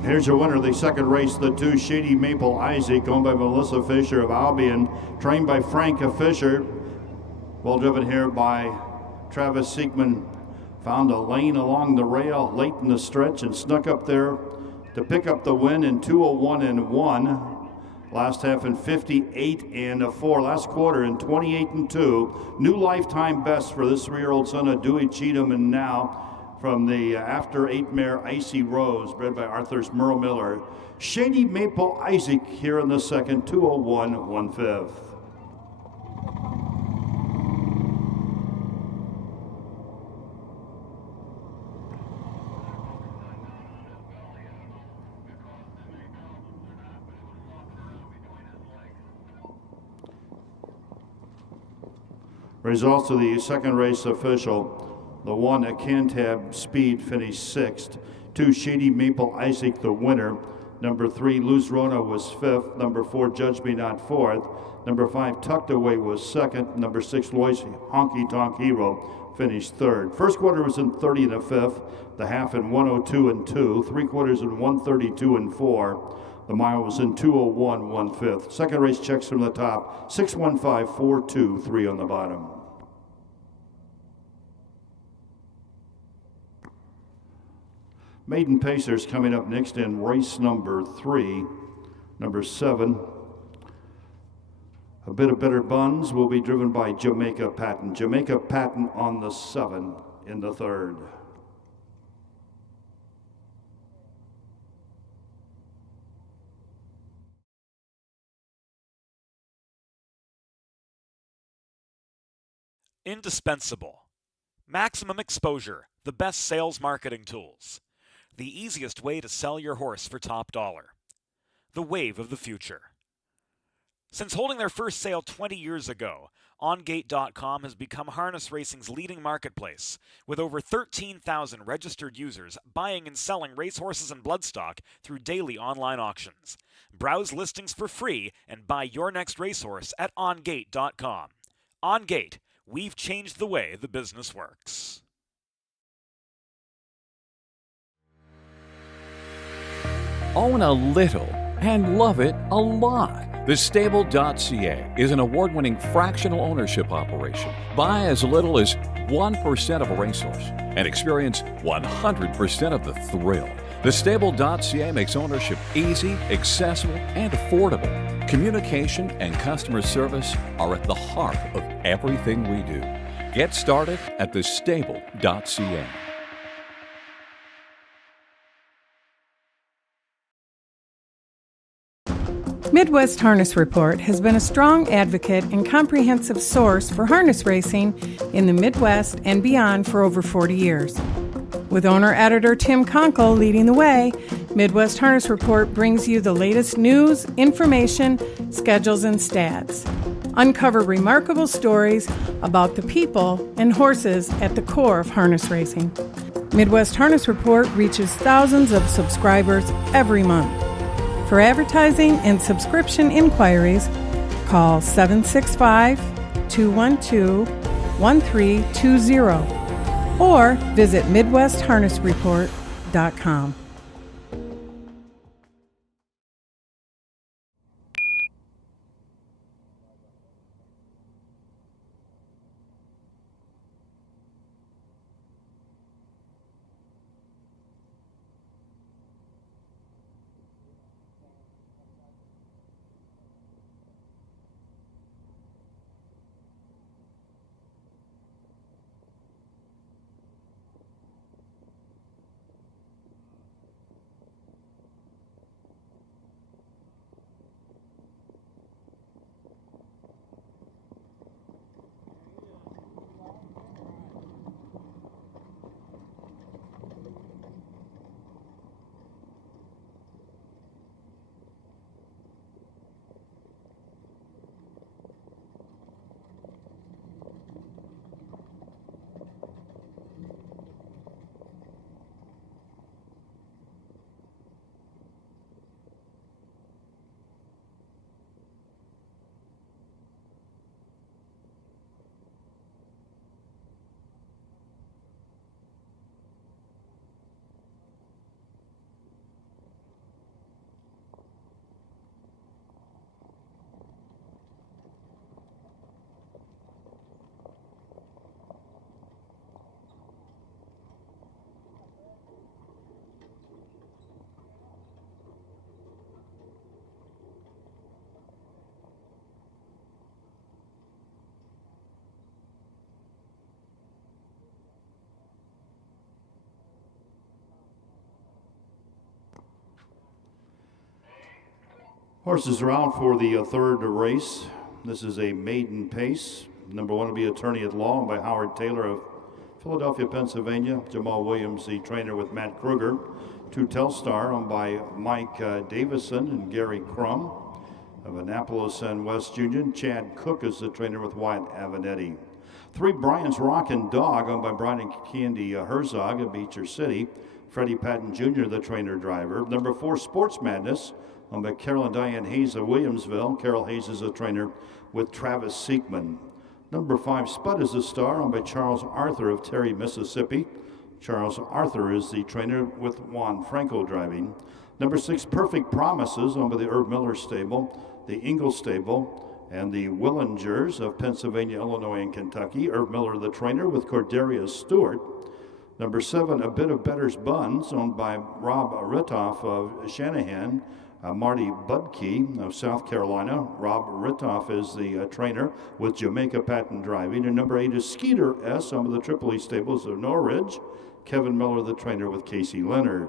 Here's your winner of the second race, the 2, Shady Maple Isaac, owned by Melissa Fisher of Albion, trained by Frank Fisher, well driven here by Travis Siegman. Found a lane along the rail late in the stretch and snuck up there to pick up the win in 2:01 and 1. Last half in 58 and 4. Last quarter in 28 and 2. New lifetime best for this 3-year-old son of Dewey Cheatham, and now from the after 8 mare Icy Rose, bred by Arthur's Merle Miller. Shady Maple Isaac here in the second, 2:01 1/5. Results of the second race official. The 1 at Cantab Speed finished 6th. 2 Shady Maple Isaac the winner. Number 3 Luz Rona was 5th. Number 4 Judge Me Not 4th. Number 5 Tucked Away was 2nd. Number 6 Loy's Honky Tonk Hero finished 3rd. First quarter was in 30 1/5. The half in 102 2. 3/4 in 132 4. The mile was in 201 1/5. Second race checks from the top. 615 4 2 3 on the bottom. Maiden Pacers coming up next in race number 3. Number 7, A Bit of Bitter Buns, will be driven by Jamaica Patton. Jamaica Patton on the 7 in the 3rd. Indispensable. Maximum exposure, the best sales marketing tools. The easiest way to sell your horse for top dollar. The wave of the future. Since holding their first sale 20 years ago, OnGate.com has become harness racing's leading marketplace, with over 13,000 registered users buying and selling racehorses and bloodstock through daily online auctions. Browse listings for free and buy your next racehorse at OnGate.com. OnGate, we've changed the way the business works. Own a little and love it a lot. TheStable.ca is an award-winning fractional ownership operation. Buy as little as 1% of a racehorse and experience 100% of the thrill. TheStable.ca makes ownership easy, accessible, and affordable. Communication and customer service are at the heart of everything we do. Get started at TheStable.ca. Midwest Harness Report has been a strong advocate and comprehensive source for harness racing in the Midwest and beyond for over 40 years. With owner-editor Tim Conkle leading the way, Midwest Harness Report brings you the latest news, information, schedules, and stats. Uncover remarkable stories about the people and horses at the core of harness racing. Midwest Harness Report reaches thousands of subscribers every month. For advertising and subscription inquiries, call 765-212-1320 or visit MidwestHarnessReport.com. Horses are out for the 3rd race. This is a maiden pace. Number 1 will be Attorney at Law by Howard Taylor of Philadelphia, Pennsylvania. Jamal Williams, the trainer with Matt Kruger. 2 Telstar owned by Mike Davison and Gary Crum of Annapolis and West Union. Chad Cook is the trainer with Wyatt Avenatti. 3, Brian's Rockin' Dog, owned by Brian and Candy Herzog of Beecher City. Freddie Patton Jr., the trainer driver. Number 4, Sports Madness, owned by Carol and Diane Hayes of Williamsville. Carol Hayes is a trainer with Travis Seekman. Number 5, Spud is a Star, owned by Charles Arthur of Terry, Mississippi. Charles Arthur is the trainer with Juan Franco driving. Number 6, Perfect Promises, owned by the Irv Miller Stable, the Ingalls Stable, and the Willingers of Pennsylvania, Illinois, and Kentucky. Irv Miller, the trainer, with Cordarius Stewart. Number 7, A Bit of Better's Buns, owned by Rob Ritoff of Shanahan. Marty Budke of South Carolina. Rob Ritoff is the trainer with Jamaica Patton driving. And number 8 is Skeeter S., owned by the Tripoli Stables of Norridge. Kevin Miller, the trainer, with Casey Leonard.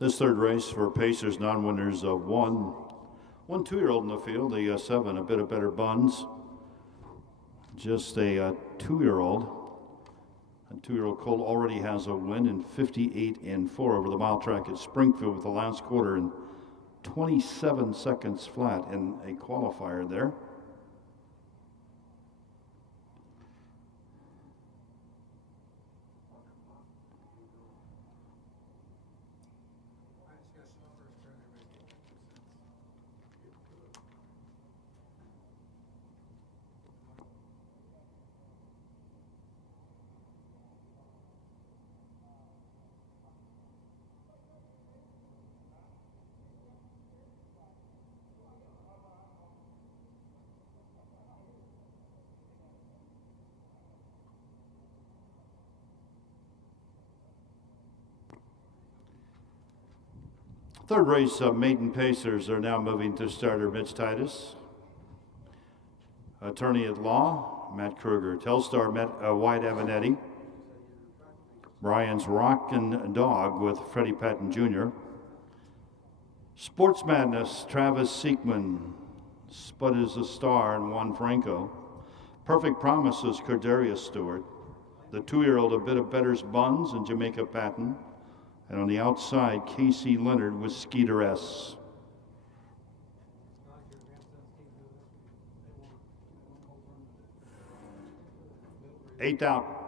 This third race for Pacers non-winners of one 2-year-old in the field, the 7, A Bit of Better Buns. Just a 2-year-old. A 2-year-old colt already has a win in 58-4 over the mile track at Springfield with the last quarter in 27 seconds flat in a qualifier there. Third race, Maiden Pacers are now moving to starter Mitch Titus. Attorney at law, Matt Kruger. Telstar met White Avenetti. Brian's Rockin' Dog with Freddie Patton Jr. Sports Madness, Travis Seekman. Spud is a Star and Juan Franco. Perfect Promises, Cordarius Stewart. The 2-year-old, A Bit of Better's Buns and Jamaica Patton. And on the outside, Casey Leonard with Skeeter S. Eighth out.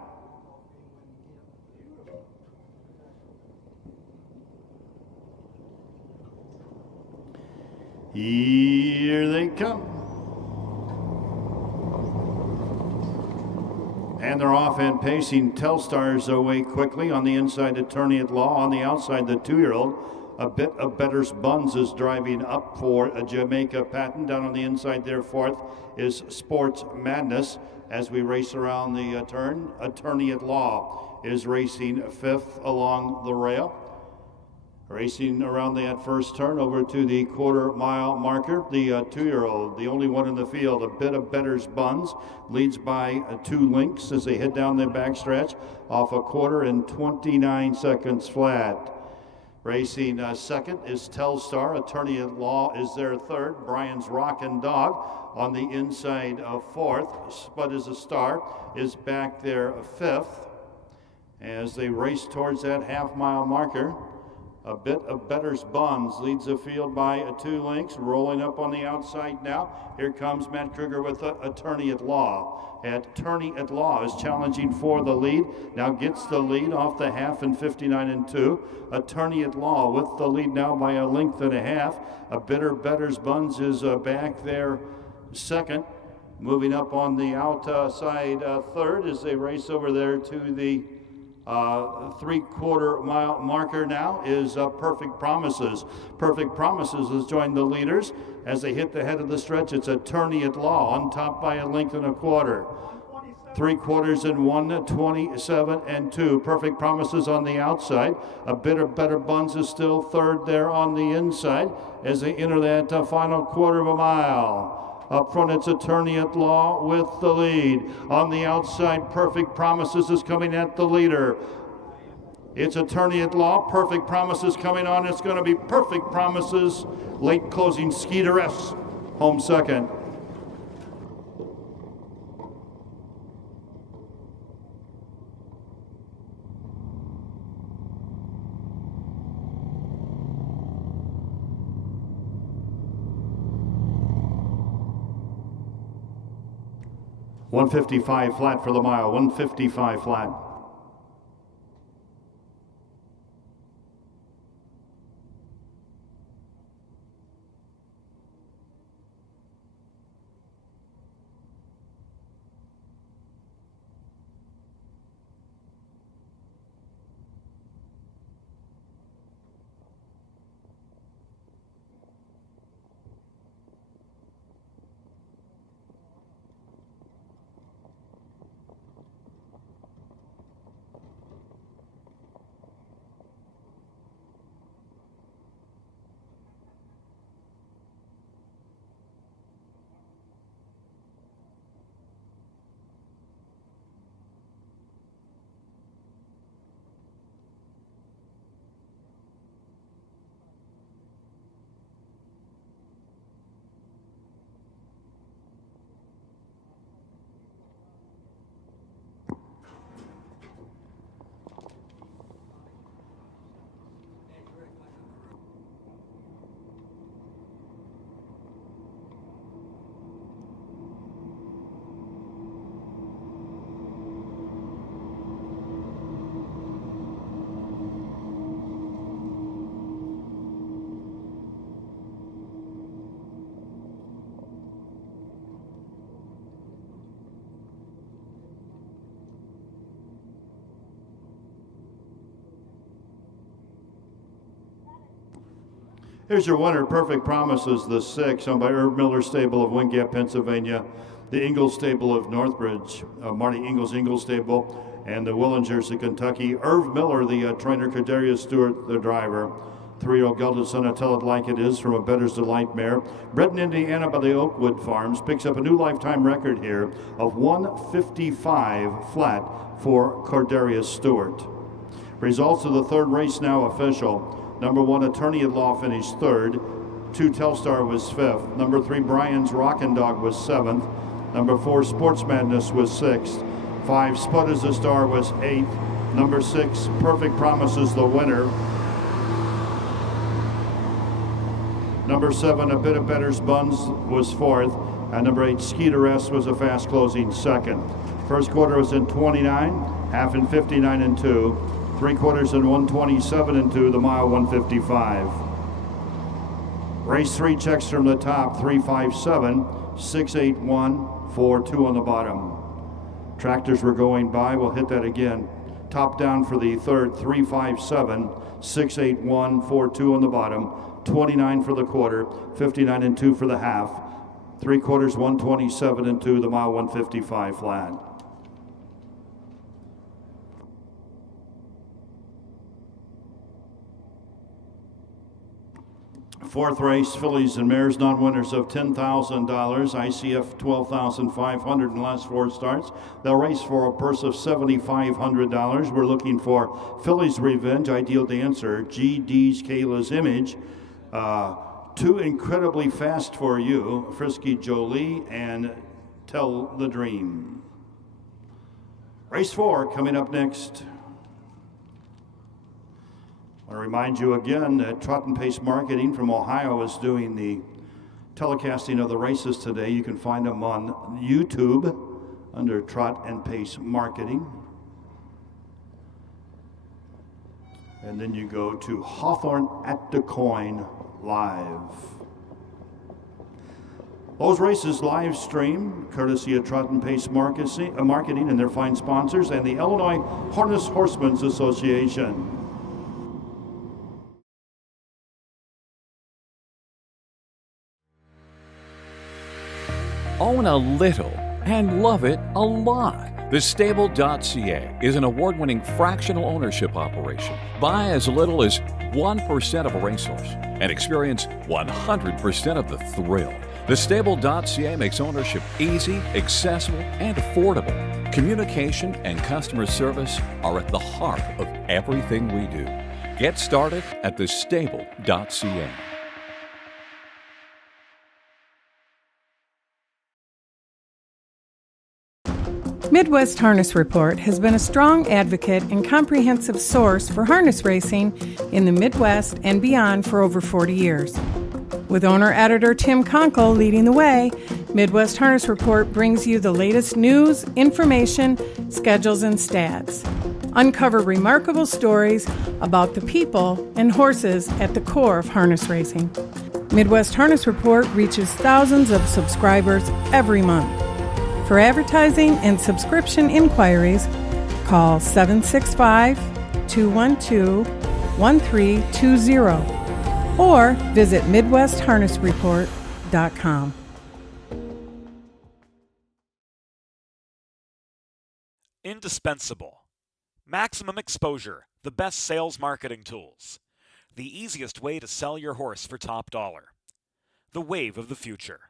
Here they come. And they're off and pacing Telstar's away quickly. On the inside, Attorney at Law. On the outside, the 2-year-old. A Bit of Better's Buns is driving up for a Jamaica Patton. Down on the inside there, fourth is Sports Madness. As we race around the turn, Attorney at Law is racing fifth along the rail. Racing around that first turn over to the quarter-mile marker. The 2-year-old, the only one in the field, A Bit of Better's Buns, leads by 2 lengths as they head down the backstretch off a quarter and 29 seconds flat. Racing second is Telstar. Attorney at Law is their third. Brian's Rockin' Dog on the inside of fourth. Spud is a Star is back there fifth. As they race towards that half-mile marker, A Bit of Better's Buns leads the field by 2 lengths, rolling up on the outside now. Here comes Matt Kruger with Attorney at Law. Attorney at Law is challenging for the lead. Now gets the lead off the half and 59 and 2. Attorney at Law with the lead now by 1.5 lengths. A Bit of Better's Buns is back there second. Moving up on the outside third as they race over there to the 3/4 mile marker now is Perfect Promises. Perfect Promises has joined the leaders. As they hit the head of the stretch, it's Attorney at Law on top by 1.25 lengths. 3/4 and 1, 27 and 2. Perfect Promises on the outside. A Bit of Better Buns is still third there on the inside as they enter that final quarter of a mile. Up front, it's Attorney at Law with the lead. On the outside, Perfect Promises is coming at the leader. It's Attorney at Law. Perfect Promises coming on. It's going to be Perfect Promises. Late closing, Skeeter S. home second. .155 flat for the mile, 155 flat. Here's your winner, Perfect Promises, the 6, owned by Irv Miller Stable of Wind Gap, Pennsylvania, the Ingalls Stable of Northbridge, Marty Ingalls Stable, and the Willingers of Kentucky. Irv Miller, the trainer, Cordarius Stewart, the driver. 3-year-old gelded son of Tell It Like It Is from a Better's Delight mare. Bred in Indiana by the Oakwood Farms, picks up a new lifetime record here of 155 flat for Cordarius Stewart. Results of the third race now official. Number 1, Attorney at Law, finished third. 2, Telstar was fifth. Number 3, Brian's Rockin' Dog was seventh. Number 4, Sports Madness was sixth. 5, Spud as a Star was eighth. Number 6, Perfect Promises the winner. Number 7, A Bit of Better's Buns was fourth. And number 8, Skeeter S was a fast closing second. First quarter was in 29, half in 59 and 2. 3 quarters in 127 and 2, the mile 155. Race 3 checks from the top, 357, 681, 42 on the bottom. Tractors were going by, we'll hit that again. Top down for the third, 357, 681, 42 on the bottom. 29 for the quarter, 59 and 2 for the half. 3 quarters, 127 and 2, the mile 155 flat. Fourth race, fillies and mares, non-winners of $10,000, ICF $12,500 in the last 4 starts. They'll race for a purse of $7,500. We're looking for Fillies Revenge, Ideal Dancer, GD's Kayla's Image, 2 Incredibly Fast for You, Frisky Jolie, and Tell the Dream. Race 4 coming up next. I want to remind you again that Trot and Pace Marketing from Ohio is doing the telecasting of the races today. You can find them on YouTube under Trot and Pace Marketing. And then you go to Hawthorne at the Quoin live. Those races live stream courtesy of Trot and Pace Marketing and their fine sponsors and the Illinois Harness Horsemen's Association. Own a little and love it a lot. TheStable.ca is an award-winning fractional ownership operation. Buy as little as 1% of a racehorse and experience 100% of the thrill. TheStable.ca makes ownership easy, accessible, and affordable. Communication and customer service are at the heart of everything we do. Get started at TheStable.ca. Midwest Harness Report has been a strong advocate and comprehensive source for harness racing in the Midwest and beyond for over 40 years. With owner-editor Tim Conkle leading the way, Midwest Harness Report brings you the latest news, information, schedules, and stats. Uncover remarkable stories about the people and horses at the core of harness racing. Midwest Harness Report reaches thousands of subscribers every month. For advertising and subscription inquiries, call 765-212-1320 or visit MidwestHarnessReport.com. Indispensable. Maximum exposure, the best sales marketing tools. The easiest way to sell your horse for top dollar. The wave of the future.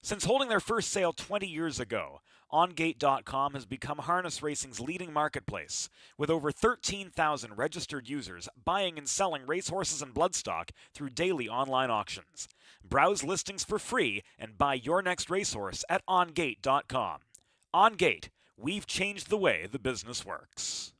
Since holding their first sale 20 years ago, OnGate.com has become harness racing's leading marketplace, with over 13,000 registered users buying and selling racehorses and bloodstock through daily online auctions. Browse listings for free and buy your next racehorse at OnGate.com. OnGate, we've changed the way the business works.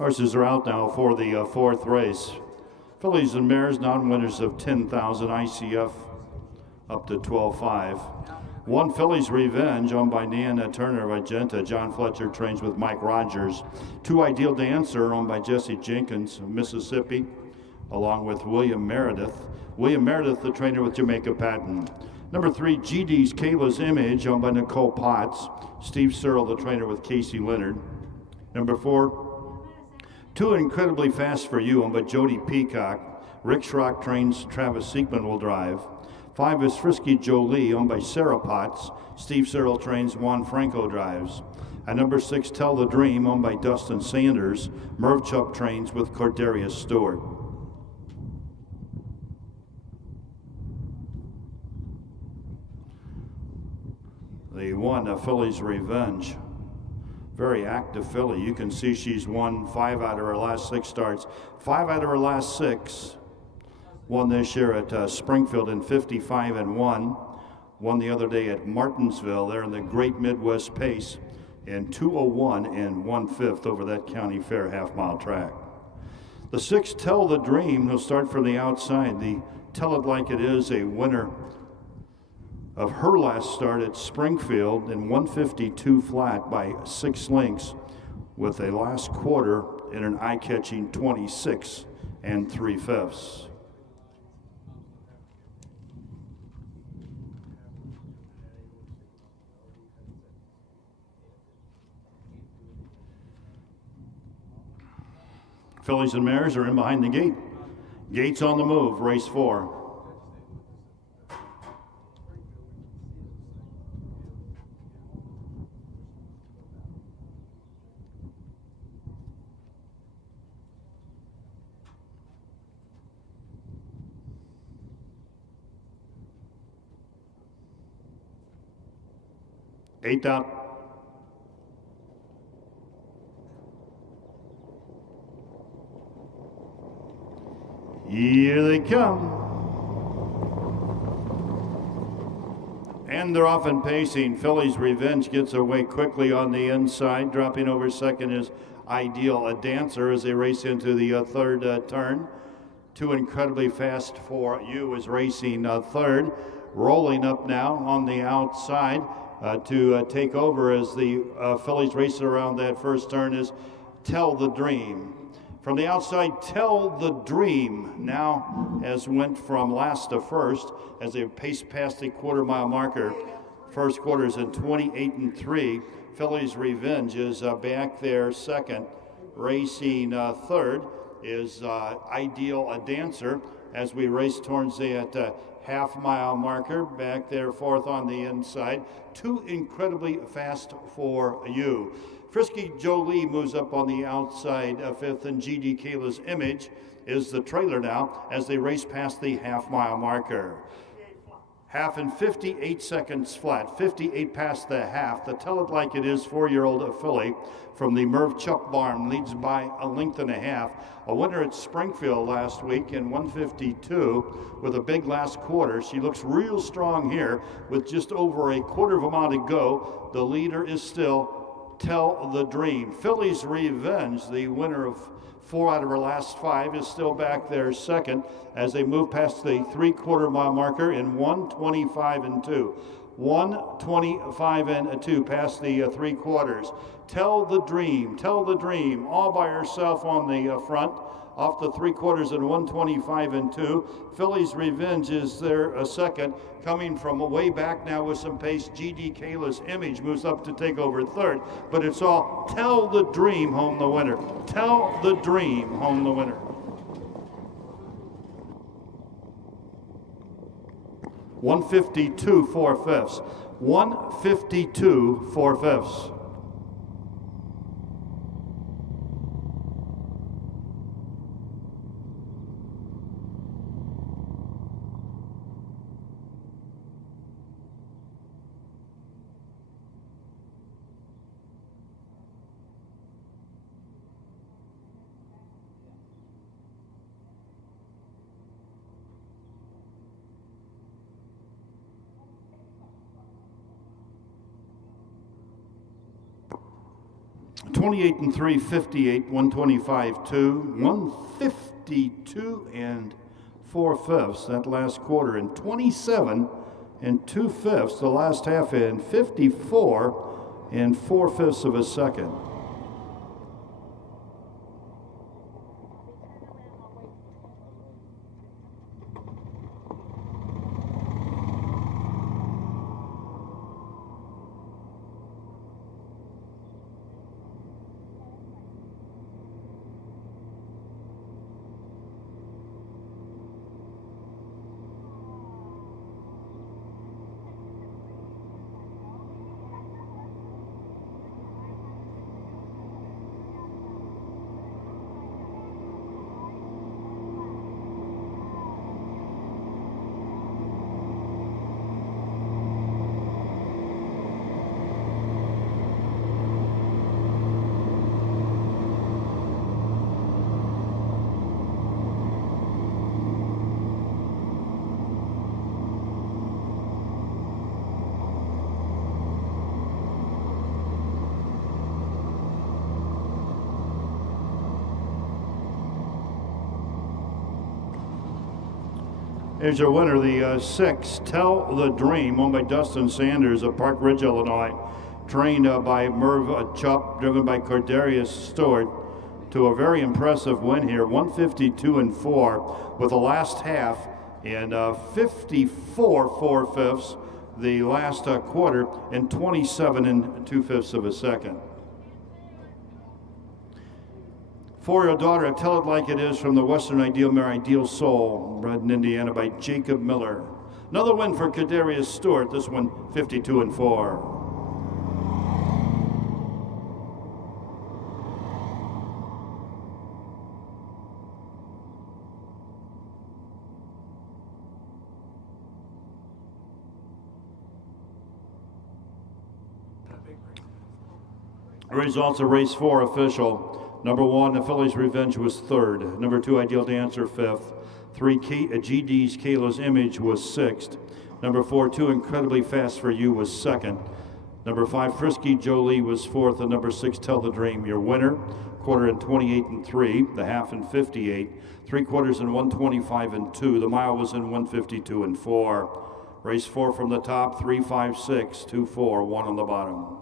Horses are out now for the fourth race. Fillies and mares, non-winners of 10,000 ICF up to 12.5. One Fillies Revenge, owned by Nan Turner of Argenta. John Fletcher trains with Mike Rogers. Two Ideal Dancer, owned by Jesse Jenkins of Mississippi, along with William Meredith. William Meredith, the trainer with Jamaica Patton. Number 3, GD's Kayla's Image, owned by Nicole Potts. Steve Searle, the trainer with Casey Leonard. Number 4, Too Incredibly Fast for You, owned by Jody Peacock. Rick Schrock trains, Travis Siegman will drive. 5 is Frisky Jolie, owned by Sarah Potts. Steve Searle trains, Juan Franco drives. At number 6, Tell the Dream, owned by Dustin Sanders. Merv Chubb trains with Cordarius Stewart. The 1, Fillies Revenge. Very active filly. You can see she's won 5 out of her last 6 starts. 5 out of her last 6. Won this year at Springfield in 55-1. Won the other day at Martinsville there in the Great Midwest Pace in 2:01 and 1/5 over that county fair half-mile track. The 6, Tell the Dream, will start from the outside. The Tell It Like It Is, a winner of her last start at Springfield in 152 flat by 6 lengths with a last quarter in an eye-catching 26 3/5. Fillies and mares are in behind the gate. Gates on the move, race 4. Eighth out. Here they come. And they're off and pacing. Fillies Revenge gets away quickly on the inside. Dropping over second is Ideal, a Dancer, as they race into the third turn. Too Incredibly Fast for You is racing third. Rolling up now on the outside to take over as the Fillies race around that first turn is Tell the Dream. From the outside, Tell the Dream now has went from last to first as they pace past the quarter-mile marker. First quarter is in 28-3. Fillies Revenge is back there second. Racing third is Ideal, a Dancer, as we race towards the half-mile marker. Back there fourth on the inside. Too Incredibly Fast for You. Frisky Jolie moves up on the outside fifth, and GD Kayla's Image is the trailer now as they race past the half-mile marker. Half in 58 seconds flat, 58 past the half. The Tell It Like It Is 4-year-old filly from the Merv Chuck barn leads by a length and a half. A winner at Springfield last week in 152 with a big last quarter. She looks real strong here with just over a quarter of a mile to go. The leader is still Tell the Dream. Fillies Revenge, the winner of 4 out of her last 5, is still back there second as they move past the 3/4 mile marker in 1:25-2. 1:25-2 past the 3/4. Tell the Dream, all by herself on the front. Off the 3/4 in 1:25-2. Fillies Revenge is there a second, coming from way back now with some pace. GD Kayla's Image moves up to take over third, but it's all Tell the Dream home the winner. Tell the Dream home the winner. 152 4/5. 152 4/5. 28 and 3, 58, 125, 2, 152 and 4/5 that last quarter, and 27 and 2/5 the last half, and 54 and 4/5 of a second. Here's your winner, the 6, Tell the Dream, owned by Dustin Sanders of Park Ridge, Illinois. Trained by Merv Chupp, driven by Cordarius Stewart, to a very impressive win here, 152 and 4, with the last half and 54 4/5 the last quarter, and 27 and 2/5 of a second. For your daughter, Tell It Like It Is, from the Western Ideal Mare Ideal Soul, bred in Indiana by Jacob Miller. Another win for Cordarius Stewart, this one 52 and 4. Results of race 4 official. Number 1, the Phillies Revenge, was 3rd. Number 2, Ideal Dancer, 5th. 3, GD's Kayla's Image was 6th. Number 4, 2, Incredibly Fast for You, was 2nd. Number 5, Frisky Jolie, was 4th. And number 6, Tell the Dream. Your winner, quarter in 28 and 3, the half in 58, 3/4 in 125 and 2. The mile was in 152 and 4. Race 4 from the top, 3, 5, 6, 2, 4, 1 on the bottom.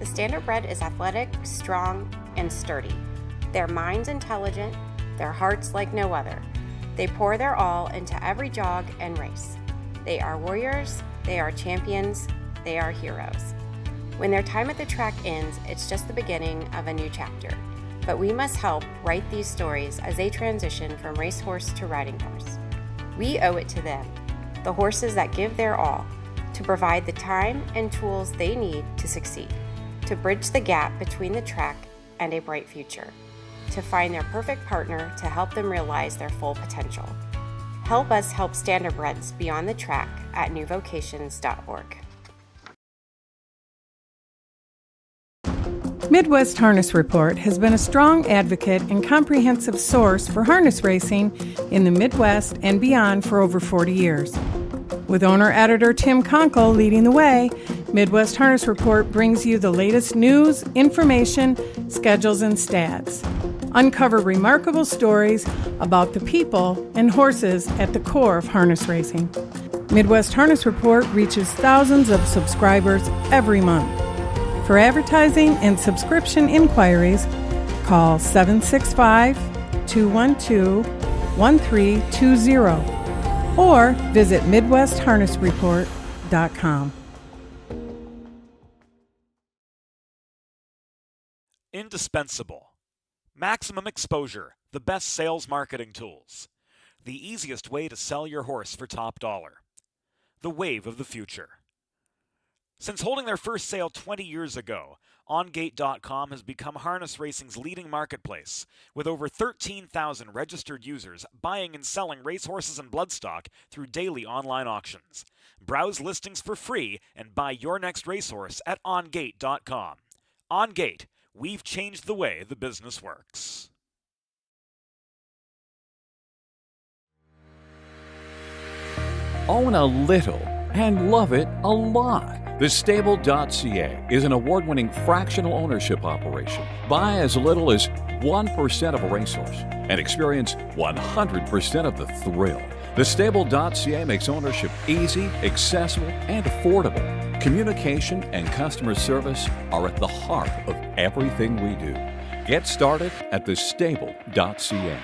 The Standardbred is athletic, strong, and sturdy. Their minds intelligent, their hearts like no other. They pour their all into every jog and race. They are warriors, they are champions, they are heroes. When their time at the track ends, it's just the beginning of a new chapter. But we must help write these stories as they transition from racehorse to riding horse. We owe it to them, the horses that give their all, to provide the time and tools they need to succeed, to bridge the gap between the track and a bright future, to find their perfect partner to help them realize their full potential. Help us help Standardbreds beyond the track at newvocations.org. Midwest Harness Report has been a strong advocate and comprehensive source for harness racing in the Midwest and beyond for over 40 years. With owner-editor Tim Conkle leading the way, Midwest Harness Report brings you the latest news, information, schedules, and stats. Uncover remarkable stories about the people and horses at the core of harness racing. Midwest Harness Report reaches thousands of subscribers every month. For advertising and subscription inquiries, call 765-212-1320 or visit MidwestHarnessReport.com. Indispensable. Maximum exposure, the best sales marketing tools. The easiest way to sell your horse for top dollar. The wave of the future. Since holding their first sale 20 years ago, OnGate.com has become harness racing's leading marketplace, with over 13,000 registered users buying and selling racehorses and bloodstock through daily online auctions. Browse listings for free and buy your next racehorse at OnGate.com. OnGate, we've changed the way the business works. Own a little and love it a lot. TheStable.ca is an award-winning fractional ownership operation. Buy as little as 1% of a racehorse and experience 100% of the thrill. TheStable.ca makes ownership easy, accessible, and affordable. Communication and customer service are at the heart of everything we do. Get started at TheStable.ca.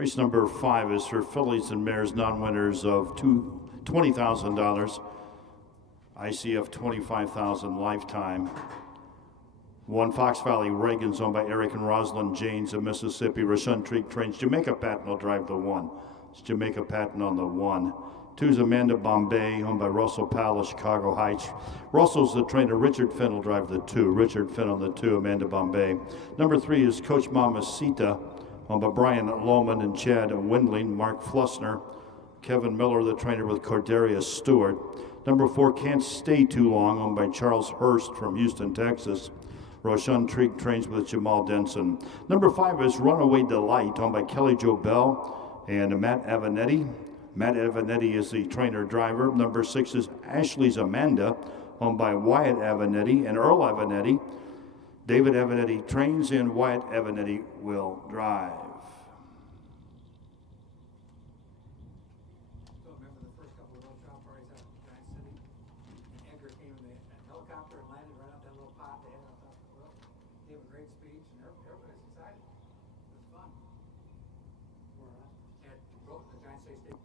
Race number 5 is for fillies and mares, non-winners of $20,000. ICF $25,000 lifetime. 1 Fox Valley Reagan's owned by Eric and Rosalind Janes of Mississippi. Rashun Treek trains. Jamaica Patton will drive the 1. It's Jamaica Patton on the 1. 2 is Amanda Bombay, owned by Russell Powell of Chicago Heights. Russell's the trainer. Richard Finn will drive the 2. Richard Finn on the 2, Amanda Bombay. Number 3 is Coach Mamacita, owned by Brian Lohman and Chad Windling. Mark Flussner. Kevin Miller, the trainer with Cordelia Stewart. Number 4, Can't Stay Too Long, owned by Charles Hurst from Houston, Texas. Roshan Treek trains with Jamal Denson. Number 5 is Runaway Delight, owned by Kelly Jo Bell and Matt Avanetti. Matt Avanetti is the trainer driver. Number 6 is Ashley's Amanda, owned by Wyatt Avanetti and Earl Avanetti. David Avanetti trains and Wyatt Avanetti will drive. So remember the first couple of little trial parties out in Giant City? And Edgar came in the helicopter and landed right up that little pot they had up top of the roof. Gave a great speech and everybody's excited. It was fun. At the Giant City Stadium.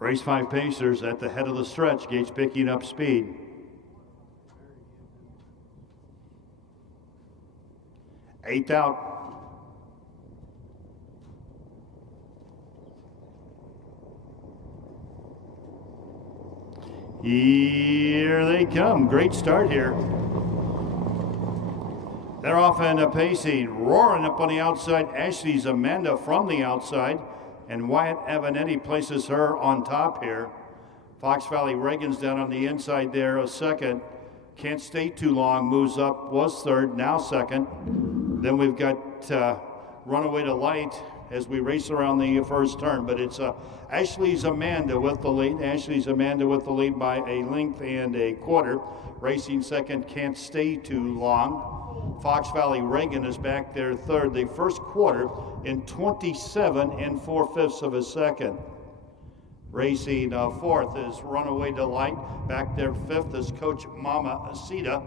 Race 5 Pacers at the head of the stretch. Gates picking up speed. Eighth out. Here they come. Great start here. They're off and pacing, roaring up on the outside. Ashley's Amanda from the outside, and Wyatt Avanetti places her on top here. Fox Valley Reagan's down on the inside there, a second. Can't Stay Too Long moves up, was third, now second. Then we've got Runaway Delight as we race around the first turn, but it's Ashley's Amanda with the lead. Ashley's Amanda with the lead by a length and a quarter. Racing second, Can't Stay Too Long. Fox Valley Reagan is back there third, the first quarter in 27 4/5 of a second. Racing fourth is Runaway Delight. Back there fifth is Coach Mama Asita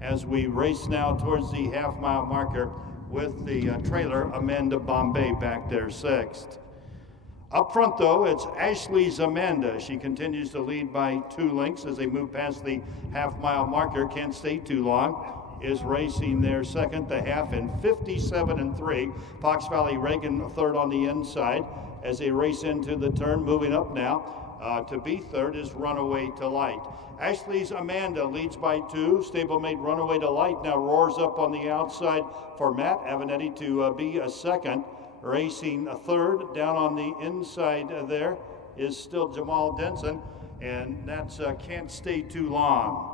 as we race now towards the half-mile marker with the trailer Amanda Bombay back there sixth. Up front, though, it's Ashley's Amanda. She continues to lead by 2 lengths as they move past the half-mile marker. Can't Stay Too Long is racing there second, the half in 57 3. Fox Valley Reagan third on the inside as they race into the turn. Moving up now to be third is Runaway Delight. Ashley's Amanda leads by 2. Stablemate Runaway Delight now roars up on the outside for Matt Avanetti to be a second. Racing a third, down on the inside there is still Jamal Denson, and that's Can't Stay Too Long.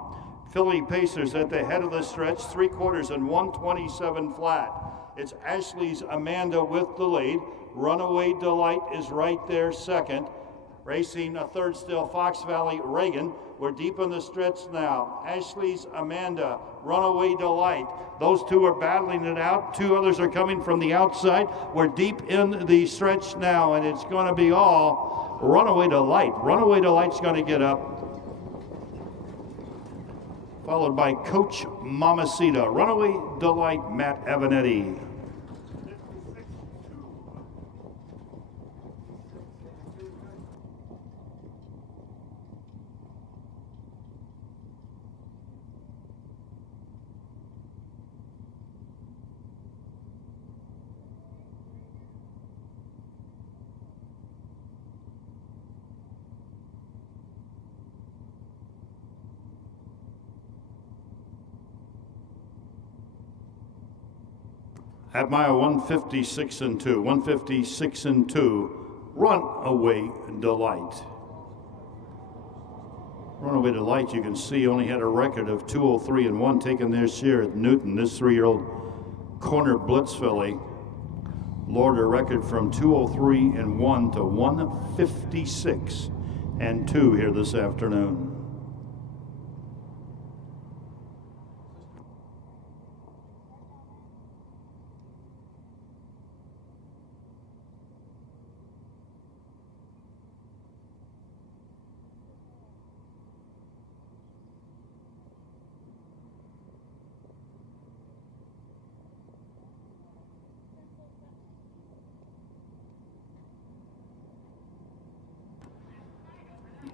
Philly Pacers at the head of the stretch, 3/4 and 127 flat. It's Ashley's Amanda with the lead. Runaway Delight is right there second. Racing a third still, Fox Valley Reagan. We're deep in the stretch now. Ashley's Amanda, Runaway Delight. Those two are battling it out. 2 others are coming from the outside. We're deep in the stretch now, and it's going to be all Runaway Delight. Runaway Delight's going to get up, followed by Coach Mamacita. Runaway Delight, Matt Avanetti. At mile 156 and 2, 156 and 2, Runaway Delight. Runaway Delight, you can see, only had a record of 203 and 1 taken this year at Newton. This 3-year-old corner blitz filly lowered her record from 203 and 1 to 156 and 2 here this afternoon.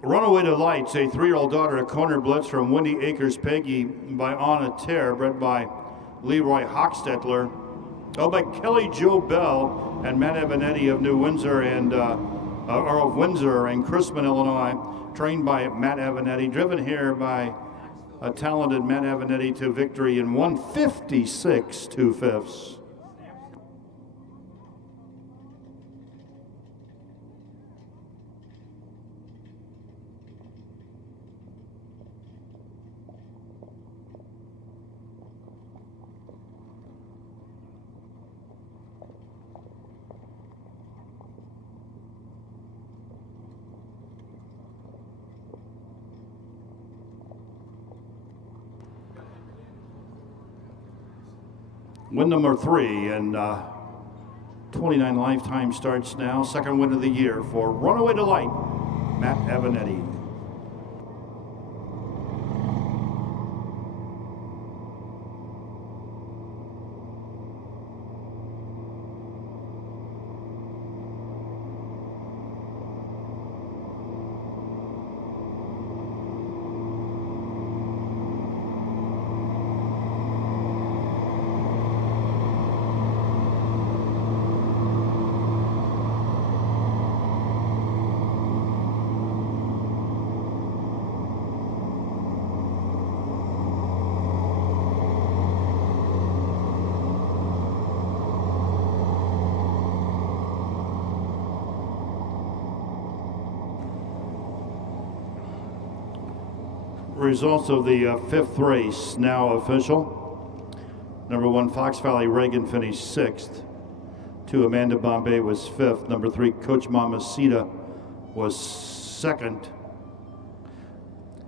Runaway Delight's a 3-year-old daughter of Corner Blitz from Windy Acres Peggy by Anna Terre, bred by Leroy Hochstetler. Oh, by Kelly Jo Bell and Matt Avanetti of New Windsor and or of Windsor and Crispin, Illinois, trained by Matt Avanetti, driven here by a talented Matt Avanetti to victory in 156 2/5. Win number 3, and 29 lifetime starts now. Second win of the year for Runaway Delight, Matt Avanetti. Results of the 5th race now official. Number 1, Fox Valley Reagan finished 6th. 2, Amanda Bombay was 5th. Number 3, Coach Mamacita was 2nd.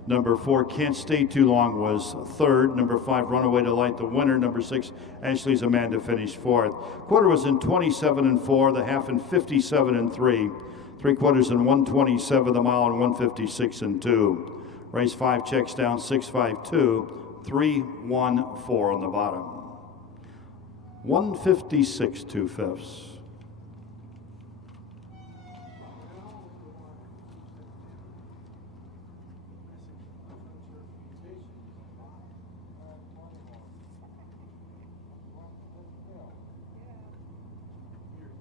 Number 4, Can't Stay Too Long was 3rd. Number 5, Runaway Delight, the winner. Number 6, Ashley's Amanda finished 4th. Quarter was in 27 and 4, the half in 57 and 3. 3/4 in 127, the mile in 156 and 2. Race 5 checks down 652, 314 on the bottom. 156 2/5.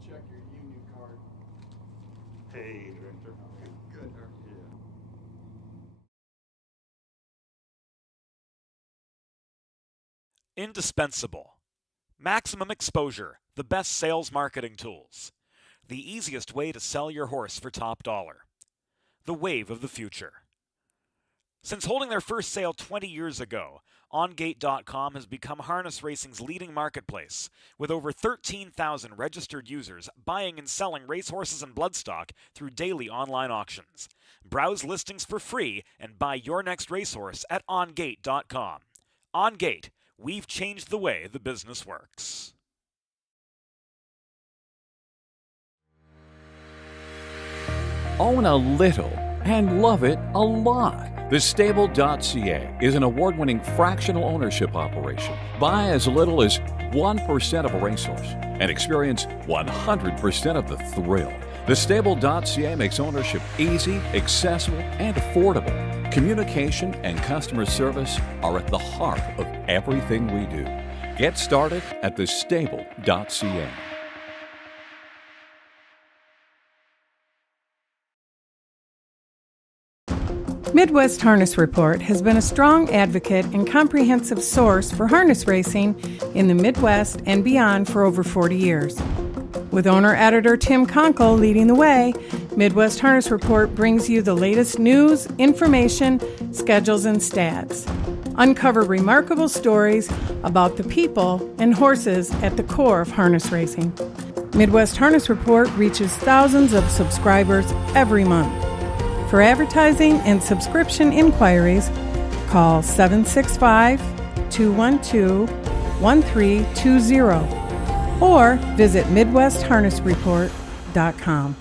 Check your union card. Hey, Director. Good. Yeah. Indispensable. Maximum exposure, the best sales marketing tools. The easiest way to sell your horse for top dollar. The wave of the future. Since holding their first sale 20 years ago, OnGate.com has become harness racing's leading marketplace, with over 13,000 registered users buying and selling racehorses and bloodstock through daily online auctions. Browse listings for free and buy your next racehorse at OnGate.com. OnGate. We've changed the way the business works. Own a little and love it a lot. Thestable.ca is an award-winning fractional ownership operation. Buy as little as 1% of a racehorse and experience 100% of the thrill. Thestable.ca makes ownership easy, accessible, and affordable. Communication and customer service are at the heart of everything we do. Get started at thestable.ca. Midwest Harness Report has been a strong advocate and comprehensive source for harness racing in the Midwest and beyond for over 40 years. With owner-editor Tim Conkle leading the way, Midwest Harness Report brings you the latest news, information, schedules, and stats. Uncover remarkable stories about the people and horses at the core of harness racing. Midwest Harness Report reaches thousands of subscribers every month. For advertising and subscription inquiries, call 765-212-1320 or visit MidwestHarnessReport.com.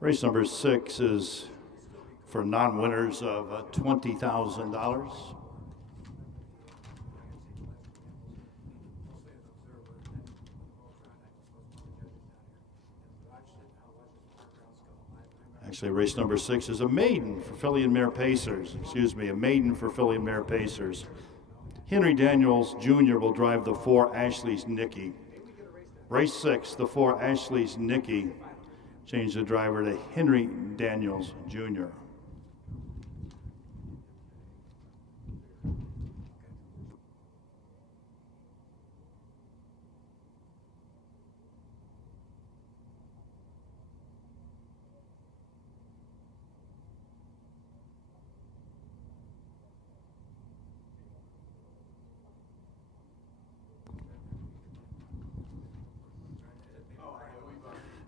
Race number 6 is for non-winners of $20,000. Actually, race number 6 is a maiden for filly and mare pacers. A maiden for filly and mare pacers. Henry Daniels Jr. will drive the 4 Ashley's Nicky. Race 6, the 4 Ashley's Nicky. Change the driver to Henry Daniels Jr.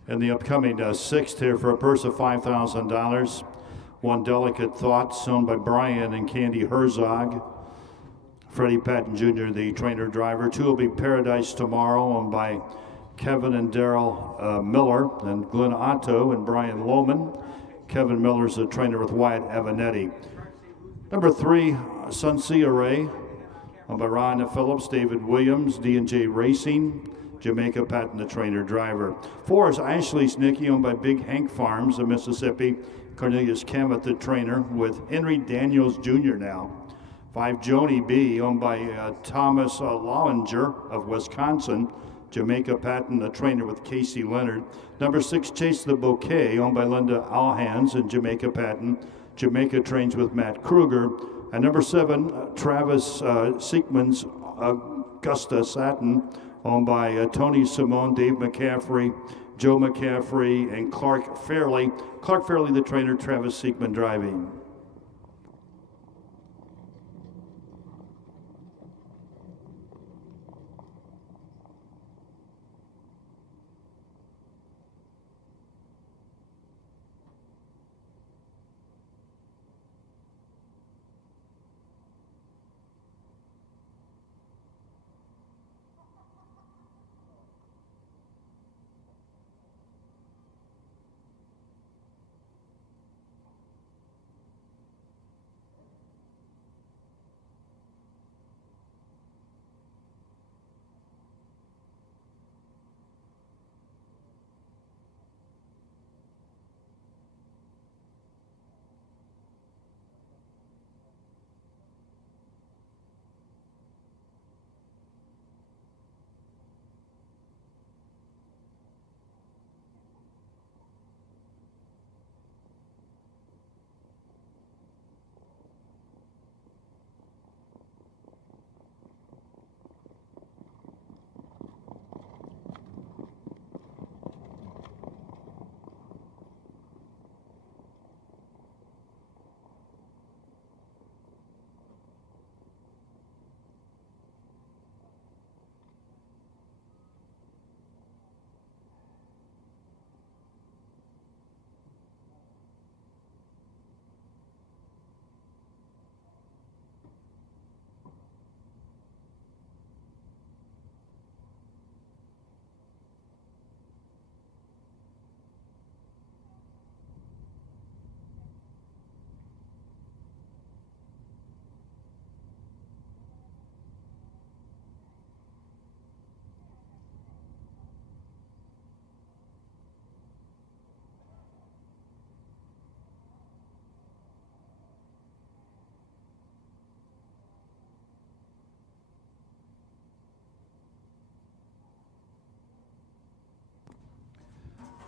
And the upcoming 6th here for a purse of $5,000. One Delicate Thoughts, owned by Brian and Candy Herzog. Freddie Patton Jr., the trainer driver. 2 will be Paradise Tomorrow, owned by Kevin and Daryl Miller, and Glenn Otto and Brian Lohman. Kevin Miller's the trainer with Wyatt Avanetti. Number 3, Sunsia Ray, owned by Ron Phillips, David Williams, D&J Racing. Jamaica Patton, the trainer driver. 4 is Ashley's Nicky, owned by Big Hank Farms of Mississippi. Cornelius Cammett, the trainer, with Henry Daniels Jr. now. 5, Joni B, owned by Thomas Lowinger of Wisconsin. Jamaica Patton, a trainer with Casey Leonard. Number 6, Chase the Bouquet, owned by Linda Alhans and Jamaica Patton. Jamaica trains with Matt Kruger. And number 7, Travis Siegmund's Augusta Satin, owned by Tony Simone, Dave McCaffrey, Joe McCaffrey, and Clark Fairley. Clark Fairley, the trainer, Travis Siegmund driving.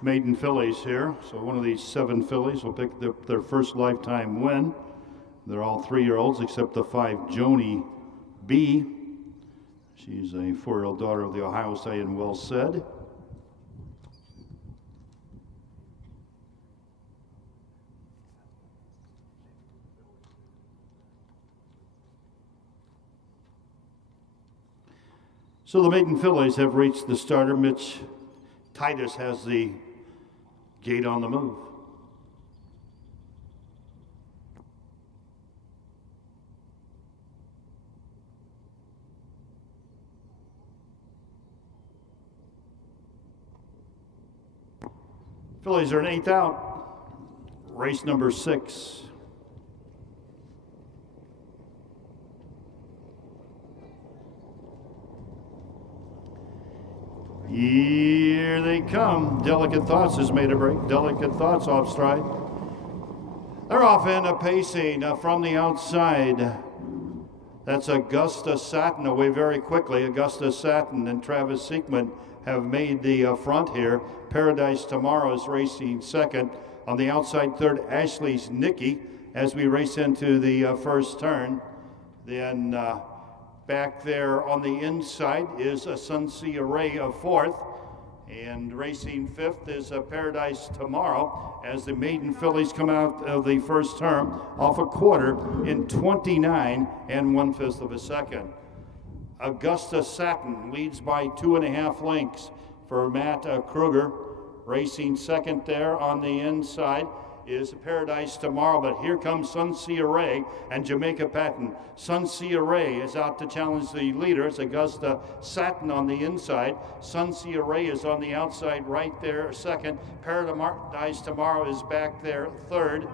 Maiden fillies here. So one of these 7 fillies will pick their first lifetime win. They're all 3-year-olds except the 5 Joni B. She's a 4-year-old daughter of the Ohio Stallion Well Said. So the maiden fillies have reached the starter. Mitch Titus has the gate on the move. Fillies are an 8th out. Race number 6. Here they come. Delicate Thoughts has made a break. Delicate Thoughts off stride. They're off in a pacing from the outside. That's Augusta Satin away very quickly. Augusta Satin and Travis Siegmund have made the front here. Paradise Tomorrow is racing second. On the outside third, Ashley's Nicky as we race into the first turn. Then back there on the inside is a Sunsea Array of fourth. And racing fifth is Paradise Tomorrow as the maiden fillies come out of the first term off a quarter in 29 1/5 of a second. Augusta Satin leads by 2.5 lengths for Matt Kruger. Racing second there on the inside is Paradise Tomorrow, but here comes Sunsea Array and Jamaica Patton. Sunsea Array is out to challenge the leaders. Augusta Satin on the inside. Sunsea Array is on the outside right there second. Paradise Tomorrow is back there third.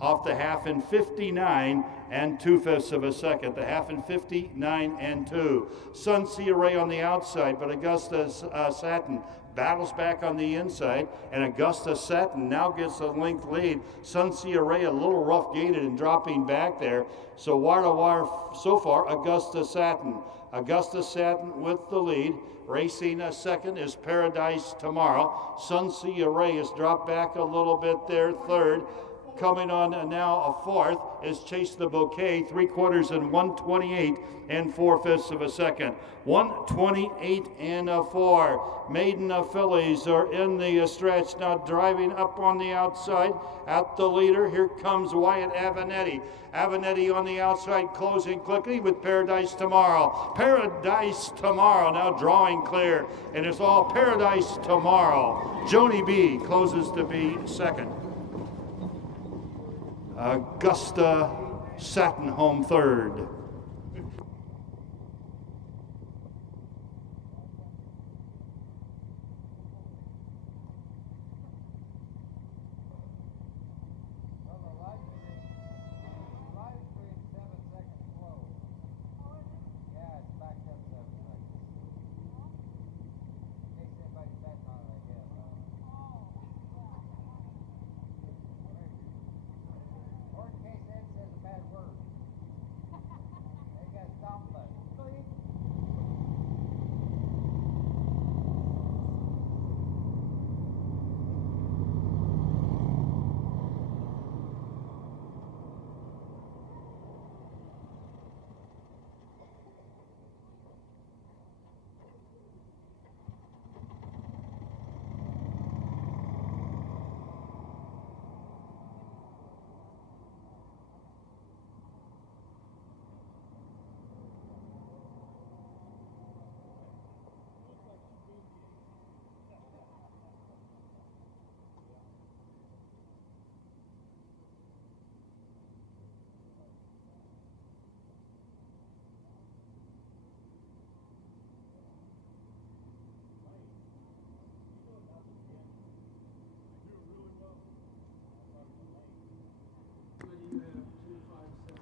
Off the half in 59 2/5 of a second. The half in 59 2. Sunsea Array on the outside, but Augusta Satin battles back on the inside, and Augusta Satin now gets a length lead. Sunsea Array a little rough gated and dropping back there. So wire to wire so far, Augusta Satin. Augusta Satin with the lead. Racing a second is Paradise Tomorrow. Sunsea Array has dropped back a little bit there, third. Coming on now a fourth is Chase the Bouquet, 3/4 and 128 and 4/5 of a second. 128 and a 4. Maiden fillies are in the stretch now, driving up on the outside at the leader. Here comes Wyatt Avenatti. Avenatti on the outside, closing quickly with Paradise Tomorrow. Paradise Tomorrow now drawing clear, and it's all Paradise Tomorrow. Joni B closes to be second. Augusta Satin home third.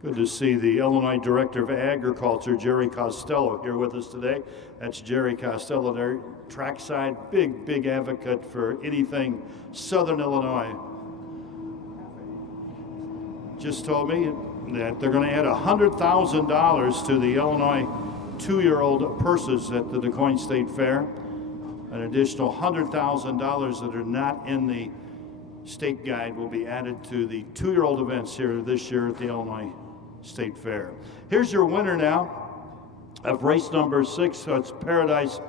Good to see the Illinois Director of Agriculture, Jerry Costello, here with us today. That's Jerry Costello there, trackside, big advocate for anything Southern Illinois. Just told me that they're going to add $100,000 to the Illinois 2-year-old purses at the Quoin State Fair. An additional $100,000 that are not in the state guide will be added to the 2-year-old events here this year at the Illinois State Fair. Here's your winner now of race number 6. So it's Paradise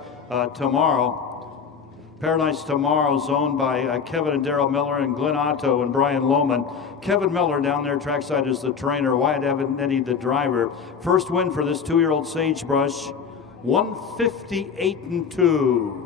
Tomorrow. Paradise Tomorrow is owned by Kevin and Daryl Miller and Glenn Otto and Brian Lohman. Kevin Miller down there trackside is the trainer, Wyatt Avenatti the driver. First win for this 2-year-old Sagebrush, 158 and 2.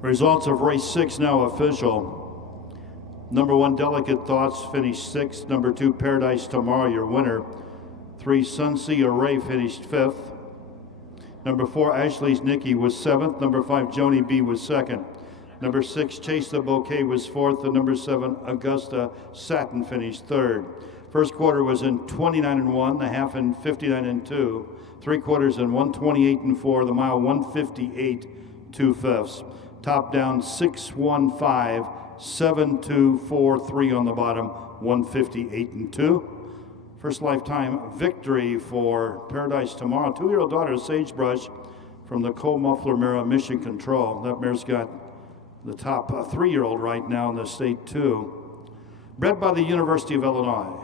Results of race 6 now official. Number 1, Delicate Thoughts finished 6th. Number 2, Paradise Tomorrow, your winner. 3, Sunsea Array finished 5th. Number 4, Ashley's Nikki was 7th. Number 5, Joni B was 2nd. Number 6, Chase the Bouquet was 4th. And number 7, Augusta Satin finished 3rd. First quarter was in 29 and 1, the half in 59 and 2, 3/4 in 128 and 4, the mile 158 2/5. Top down 615, 7243 on the bottom, 158 and 2. First lifetime victory for Paradise Tomorrow. 2-year-old daughter Sagebrush from the Coal Muffler mare Mission Control. That mare's got the top 3-year-old right now in the state too. Bred by the University of Illinois.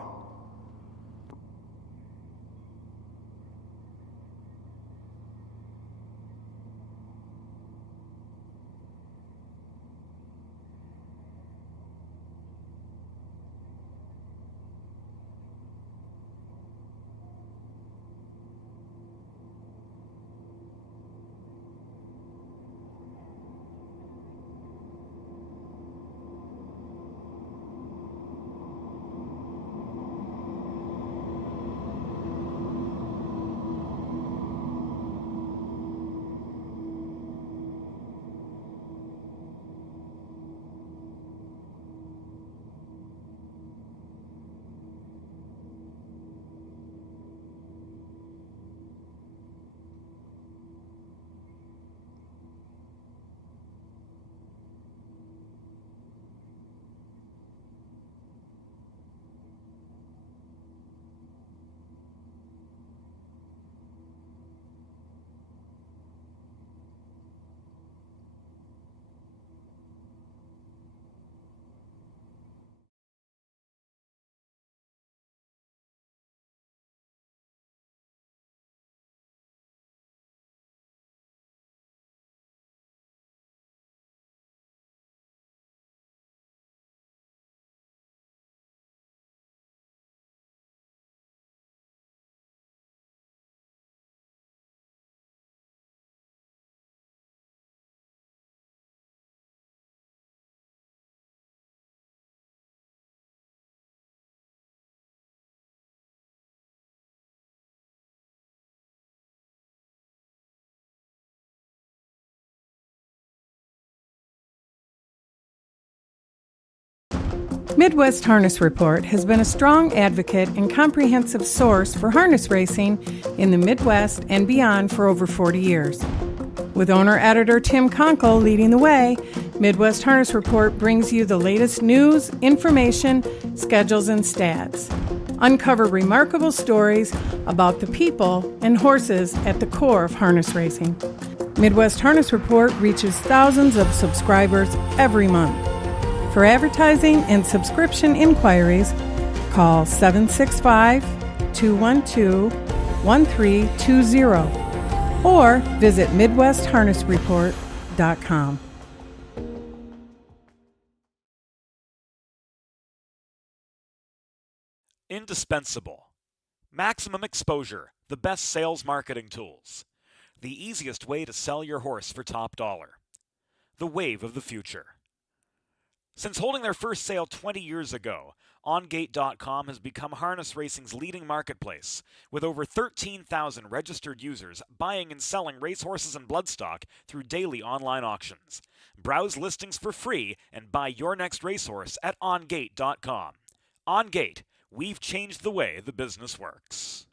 Midwest Harness Report has been a strong advocate and comprehensive source for harness racing in the Midwest and beyond for over 40 years. With owner-editor Tim Conkle leading the way, Midwest Harness Report brings you the latest news, information, schedules, and stats. Uncover remarkable stories about the people and horses at the core of harness racing. Midwest Harness Report reaches thousands of subscribers every month. For advertising and subscription inquiries, call 765-212-1320 or visit MidwestHarnessReport.com. Indispensable. Maximum exposure, the best sales marketing tools. The easiest way to sell your horse for top dollar. The wave of the future. Since holding their first sale 20 years ago, OnGate.com has become harness racing's leading marketplace, with over 13,000 registered users buying and selling racehorses and bloodstock through daily online auctions. Browse listings for free and buy your next racehorse at OnGate.com. OnGate, we've changed the way the business works.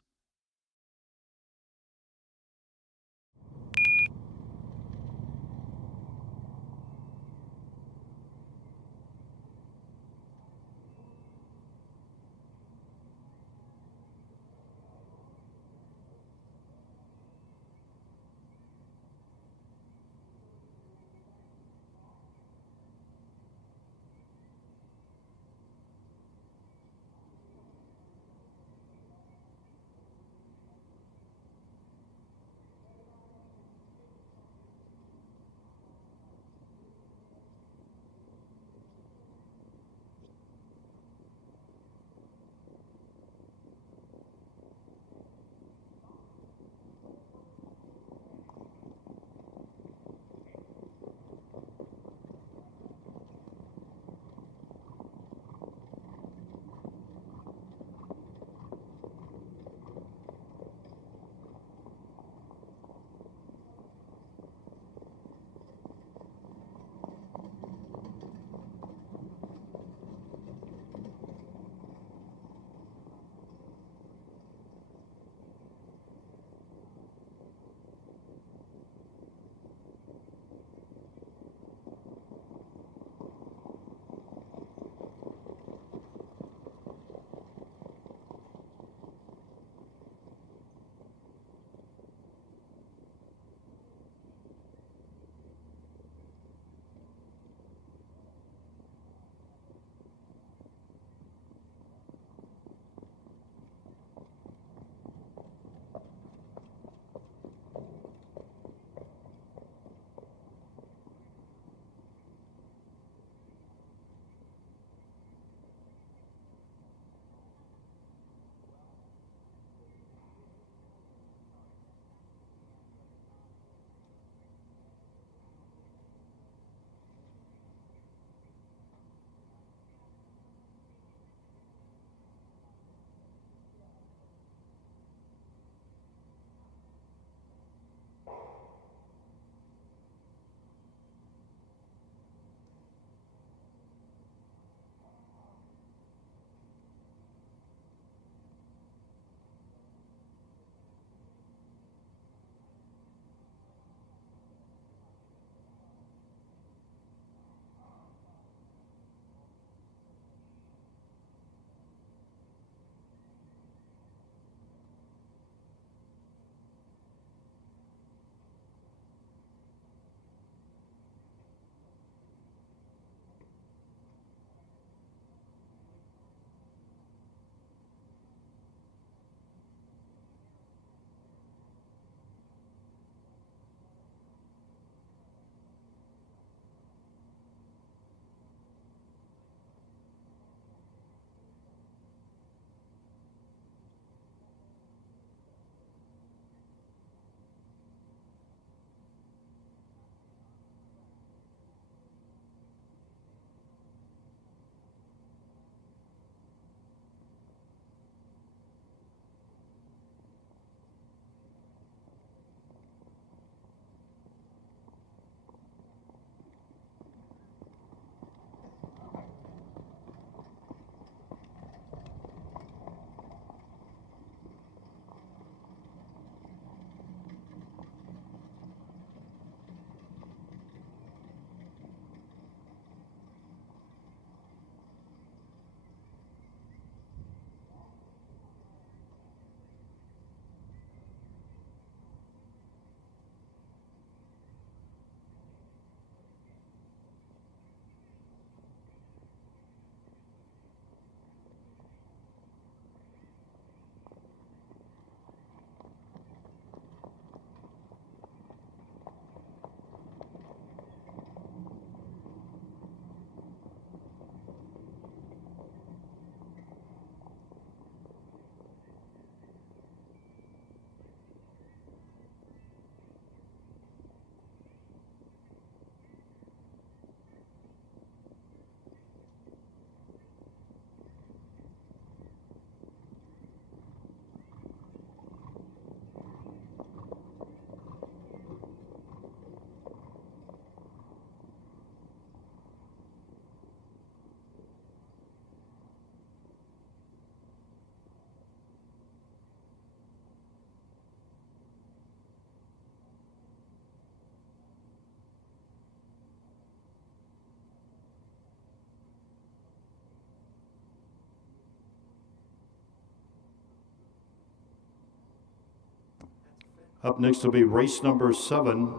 Up next will be race number 7,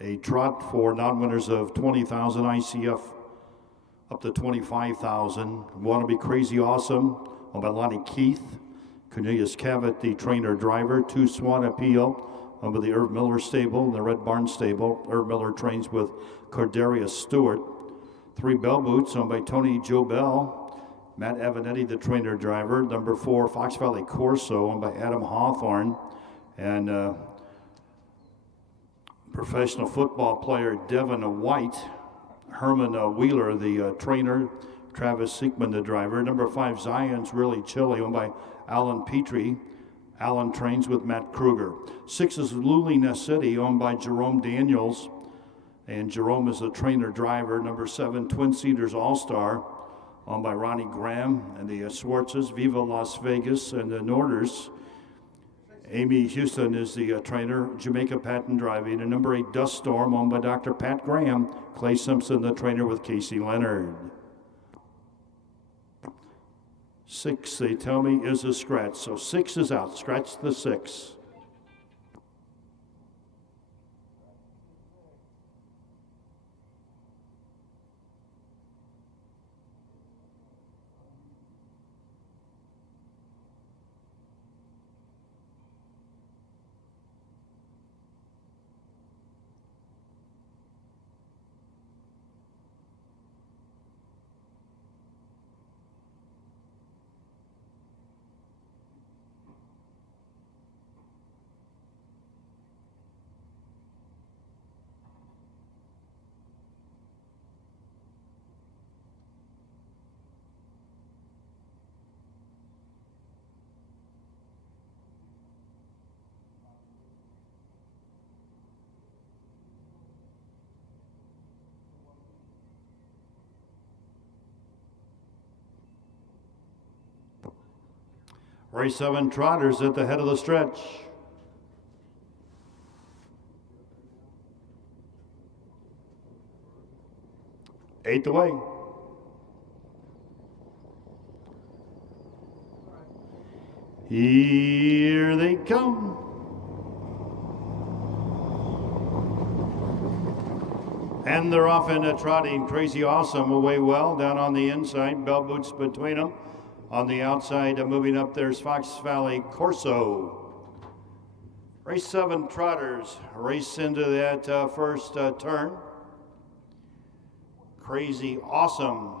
a trot for non-winners of 20,000 ICF up to 25,000. Want to be Crazy Awesome on by Lonnie Keith. Cornelius Cavett, the trainer driver. 2 Swan Appeal on by the Irv Miller stable, the Red Barn stable. Irv Miller trains with Cordarius Stewart. 3 Bell Boots on by Tony Joe Bell. Matt Avanetti, the trainer driver. Number 4 Fox Valley Corso on by Adam Hawthorne. And professional football player Devin White. Herman Wheeler, the trainer. Travis Siegman, the driver. Number 5 Zion's Really Chilly owned by Alan Petrie. Alan trains with Matt Kruger. 6 is Lulina City owned by Jerome Daniels. And Jerome is the trainer driver. Number 7 Twin Cedars All-Star owned by Ronnie Graham and the Swartzes. Viva Las Vegas and the Norders. Amy Houston is the trainer. Jamaica Patton driving. And number 8 Dust Storm owned by Dr. Pat Graham. Clay Simpson, the trainer with Casey Leonard. 6, they tell me, is a scratch. So 6 is out. Scratch the 6. Race 7 Trotters at the head of the stretch. Eighth away. Here they come. And they're off in a trotting. Crazy Awesome away well down on the inside. Bell Boots between them. On the outside, moving up, there's Fox Valley Corso. Race 7 Trotters race into that first turn. Crazy Awesome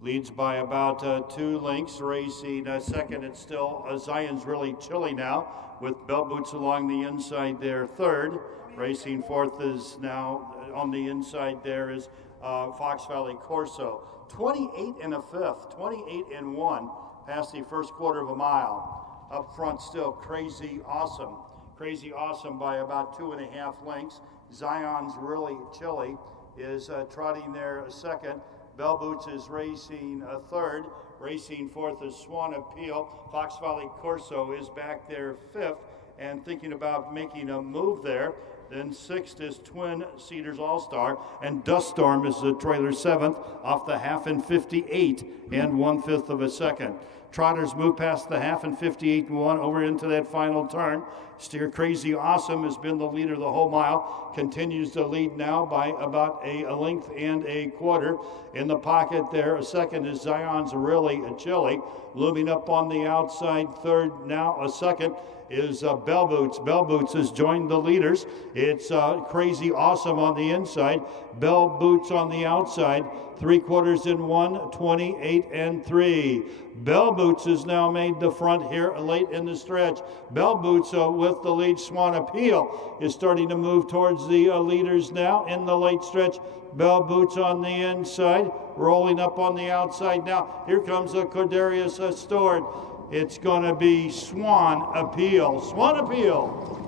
leads by about 2 lengths. Racing second, it's still Zion's Really Chilly now with Bell Boots along the inside there. Third, racing fourth is now on the inside there is Fox Valley Corso. 28 and a fifth, 28 and 1 past the first quarter of a mile. Up front still Crazy Awesome. Crazy Awesome by about 2.5 lengths. Zion's Really Chilly is trotting there a second. Bell Boots is racing a third. Racing fourth is Swan Appeal. Fox Valley Corso is back there fifth and thinking about making a move there. Then sixth is Twin Cedars All-Star, and Dust Storm is the trailer seventh off the half in 58 and 1/5 of a second. Trotters move past the half in 58 and 1 over into that final turn. Steer Crazy Awesome has been the leader the whole mile, continues to lead now by about a length and a quarter. In the pocket there, a second is Zion's Really Chilly. Looming up on the outside, third now a second is Bell Boots. Bell Boots has joined the leaders. It's Crazy Awesome on the inside, Bell Boots on the outside. 3/4 in 1, 28 and 3. Bell Boots has now made the front here late in the stretch. Bell Boots with the lead. Swan Appeal is starting to move towards the leaders now in the late stretch. Bell Boots on the inside, rolling up on the outside now. Here comes Cordarius Stewart. It's going to be Swan Appeal. Swan Appeal.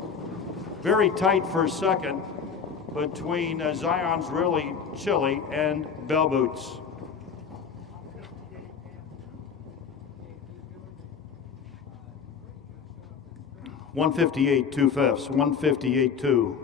Very tight for second between Zion's Really Chilly and Bell Boots. $158 2/5, 158 2.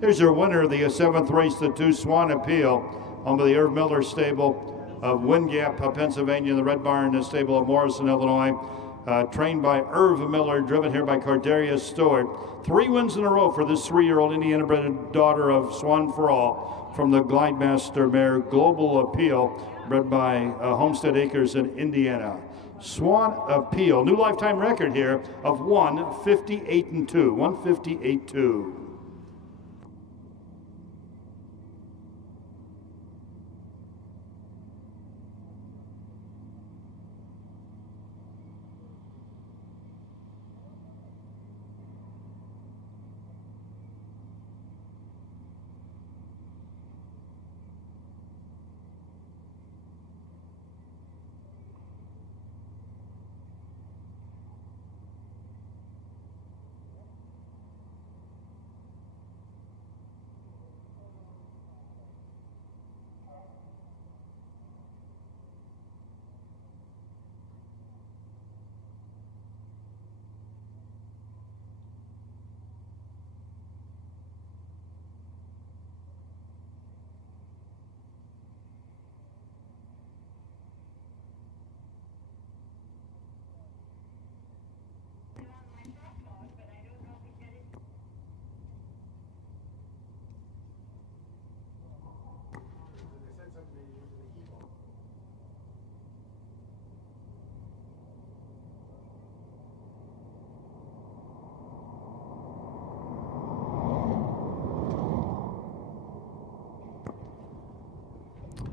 Here's your winner of the 7th race, the 2 Swan Appeal, owned by the Irv Miller Stable of Wind Gap, Pennsylvania, the Red Barn Stable of Morrison, Illinois. Trained by Irv Miller, driven here by Cardarius Stewart. 3 wins in a row for this 3-year-old Indiana-bred daughter of Swan for All from the Glidemaster mare Global Appeal, bred by Homestead Acres in Indiana. Swan Appeal, new lifetime record here of 158-2. 158-2.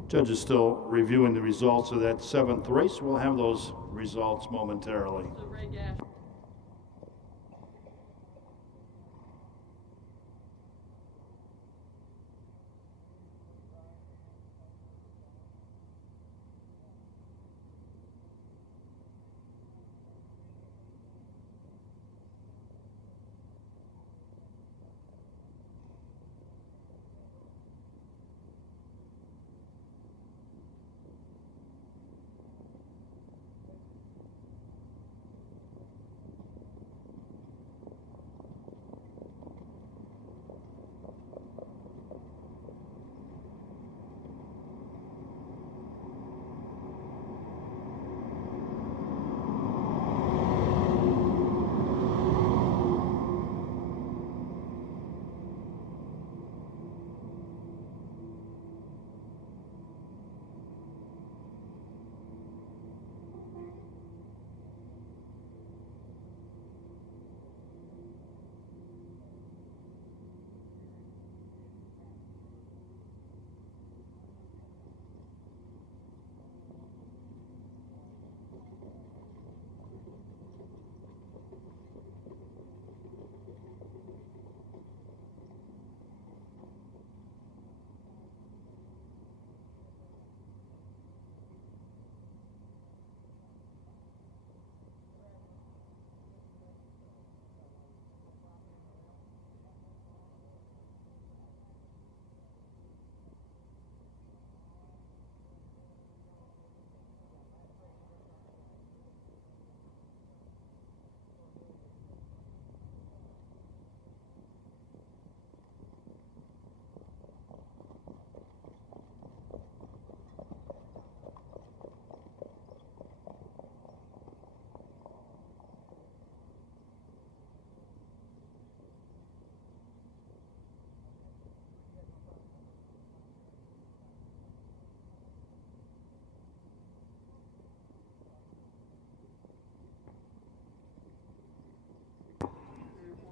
Judge is still reviewing the results of that 7th race. We'll have those results momentarily.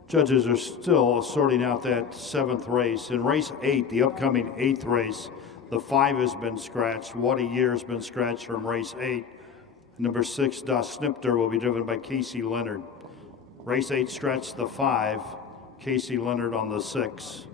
Judges are still sorting out that 7th race. In race 8, the upcoming 8th race, the 5 has been scratched. What a Year has been scratched from race 8. Number 6, Das Snipter, will be driven by Casey Leonard. Race 8 scratched the 5, Casey Leonard on the 6.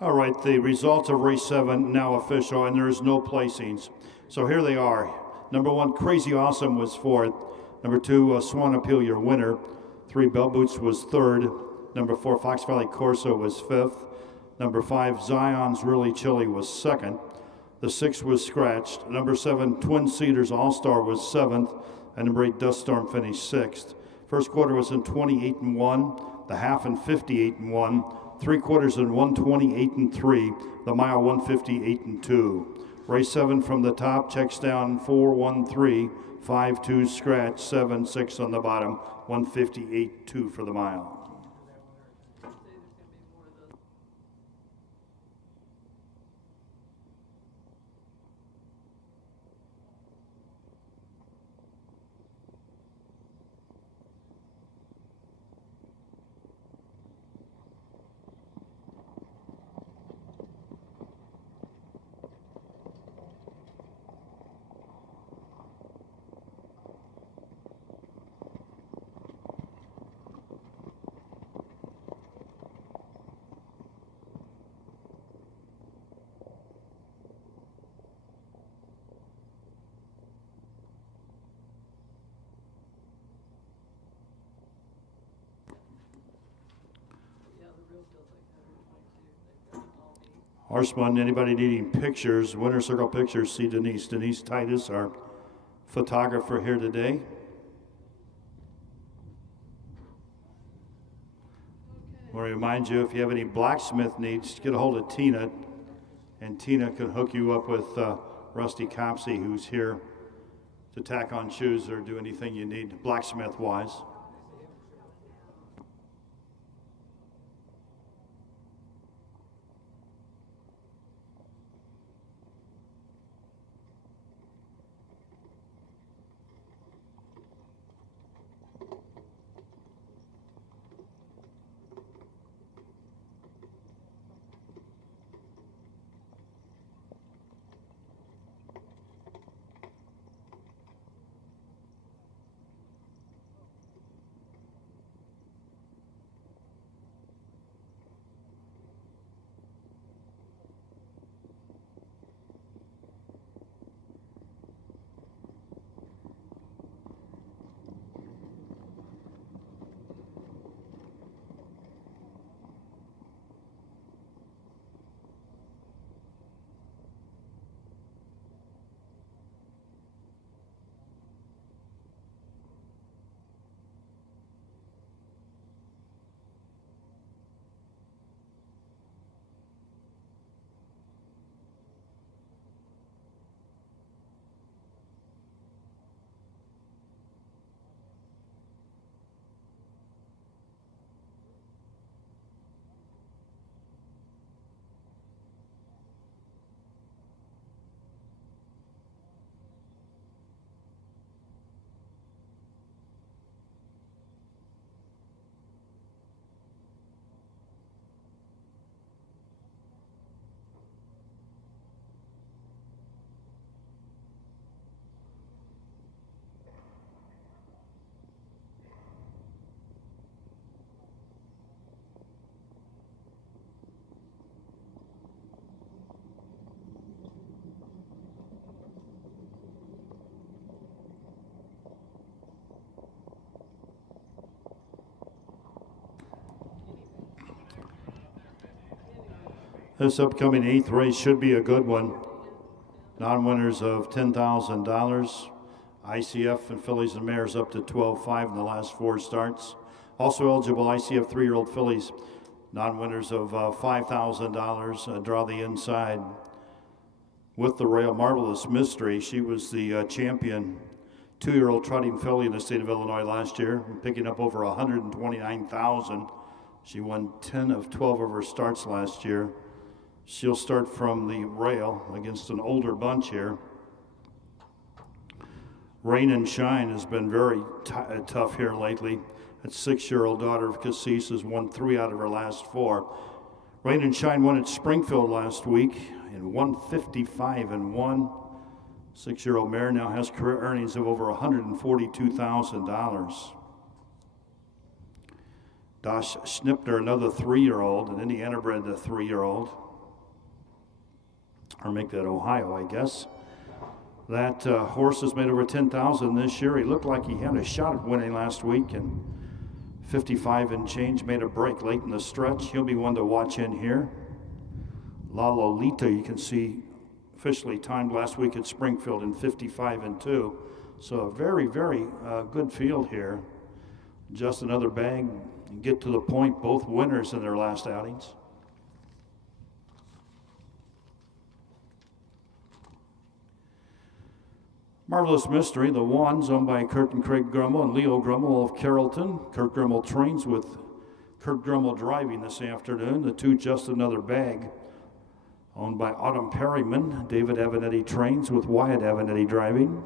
All right, the results of race 7 now official, and there is no placings. So here they are. Number 1, Crazy Awesome was 4th. Number 2, Swan Appeal, your winner. 3, Bell Boots was 3rd. Number 4, Fox Valley Corso was 5th. Number 5, Zion's Really Chilly was 2nd. The 6 was scratched. Number 7, Twin Cedars All-Star was 7th. And number 8, Dust Storm finished 6th. First quarter was in 28-1. The half in 58-1. 3 quarters in 128-3. The mile 158-2. Race 7 from the top, checks down 4-1-3. 5-2 scratch, 7-6 on the bottom, 158-2 for the mile. Horseman, anybody needing pictures, winner circle pictures, see Denise. Denise Titus, our photographer here today. I want to remind you, if you have any blacksmith needs, get a hold of Tina, and Tina can hook you up with Rusty Copsey, who's here to tack on shoes or do anything you need blacksmith-wise. This upcoming 8th race should be a good one. Non-winners of $10,000. ICF and fillies and mares up to 12.5 in the last 4 starts. Also eligible ICF 3-year-old fillies. Non-winners of $5,000. Draw the inside. With the Rail Marvelous Mystery, she was the champion 2-year-old trotting filly in the state of Illinois last year, picking up over $129,000. She won 10 of 12 of her starts last year. She'll start from the rail against an older bunch here. Rain and Shine has been very tough here lately. That 6-year-old daughter of Cassis has won 3 out of her last 4. Rain and Shine won at Springfield last week in 155-1. 6-year-old mare now has career earnings of over $142,000. Dosh Schnipner, another 3-year-old, an Indiana bred, a 3-year-old. Or make that Ohio, I guess. That horse has made over 10,000 this year. He looked like he had a shot at winning last week, and 55 and change, made a break late in the stretch. He'll be one to watch in here. La Lolita, you can see, officially timed last week at Springfield in 55 and 2. So a very, very good field here. Just another bag. Get to the point, both winners in their last outings. Marvelous Mystery, the ones owned by Kurt and Craig Grummel and Leo Grummel of Carrollton. Kurt Grummel trains with Kurt Grummel driving this afternoon. The two, Just Another Bag, owned by Autumn Perryman. David Avenatti trains with Wyatt Avenatti driving.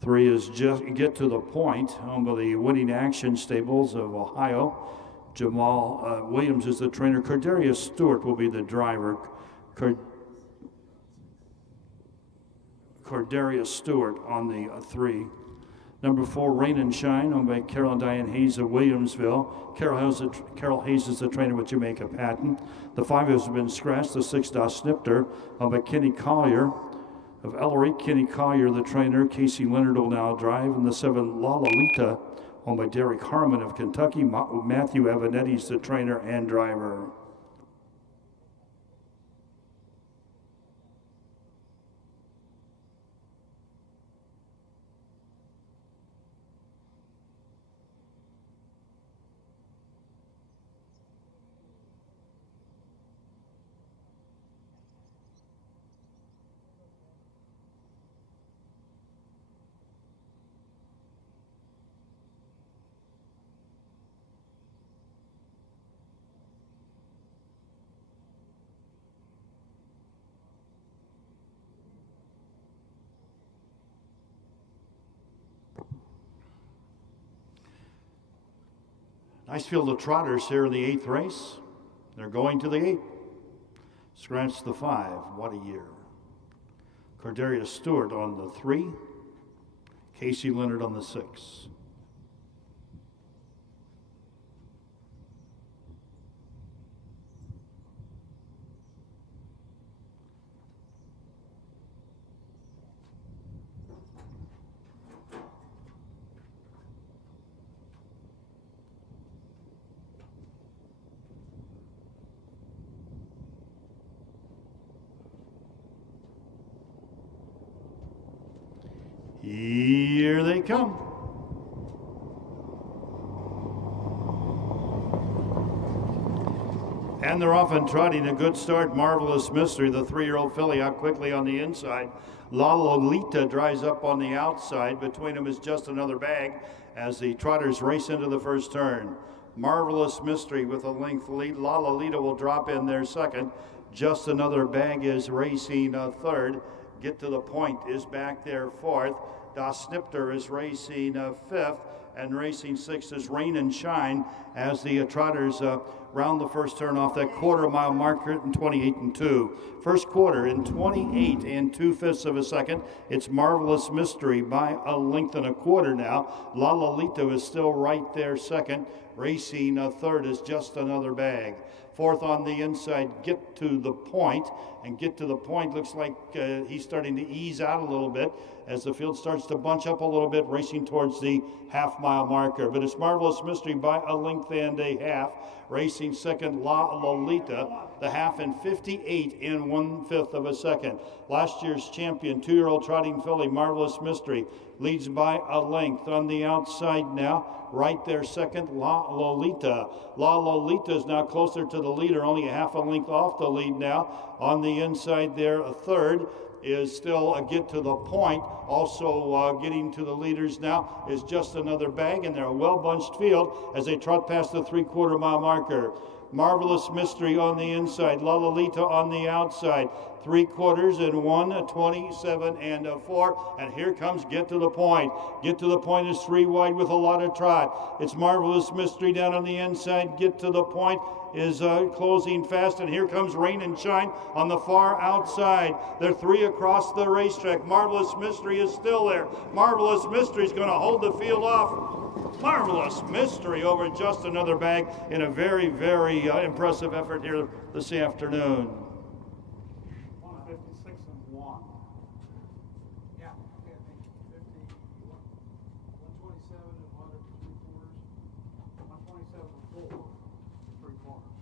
Three is Just Get to the Point, owned by the Winning Action Stables of Ohio. Jamal Williams is the trainer. Cordarius Stewart will be the driver. Cordarius Stewart on the 3. Number 4, Rain and Shine, owned by Carol and Diane Hayes of Williamsville. Carol Hayes is the trainer with Jamaica Patton. The 5 has been scratched. The 6, Das Snipter, owned by Kenny Collier of Ellery. Kenny Collier, the trainer. Casey Leonard will now drive. And the 7, La Lolita, owned by Derek Harmon of Kentucky. Matthew Avenatti is the trainer and driver. Nice field of trotters here in the 8th race. They're going to the 8. Scratch the 5. What a year. Cordarius Stewart on the 3. Casey Leonard on the 6. Here they come. And they're off and trotting. A good start. Marvelous Mystery, the 3-year-old filly, out quickly on the inside. La Lolita drives up on the outside. Between them is Just Another Bag as the trotters race into the first turn. Marvelous Mystery with a length lead. La Lolita will drop in there second. Just Another Bag is racing third. Get to the Point is back there fourth. Das Snipter is racing fifth, and racing sixth is Rain and Shine as the trotters round the first turn off that quarter-mile marker in 28 and 2. First quarter in 28 and 2/5 of a second. It's Marvelous Mystery by a length and a quarter now. La Lolita is still right there second. Racing third is Just Another Bag. Fourth on the inside, Get to the Point. And Get to the Point looks like he's starting to ease out a little bit as the field starts to bunch up a little bit, racing towards the half-mile marker. But it's Marvelous Mystery by a length and a half. Racing second, La Lolita, the half in 58 and 1/5 of a second. Last year's champion, 2-year-old trotting filly, Marvelous Mystery, leads by a length. On the outside now, right there second, La Lolita. La Lolita is now closer to the leader, only a half a length off the lead now. On the inside there, a third is still a Get to the Point. Also getting to the leaders now is Just Another Bag, and they're a well-bunched field as they trot past the 3/4 mile marker. Marvelous Mystery on the inside, La Lolita on the outside. 3/4 and 1:27 and 4. And here comes Get to the Point. Get to the Point is 3 wide with a lot of trot. It's Marvelous Mystery down on the inside. Get to the Point is closing fast, and here comes Rain and Shine on the far outside. They're 3 across the racetrack. Marvelous Mystery is still there. Marvelous Mystery is going to hold the field off. Marvelous Mystery over Just Another Bag in a very, very impressive effort here this afternoon. 156 and 1. Yeah, okay, I think 127 and 1 3 quarters. 127 and 4. 3 quarters.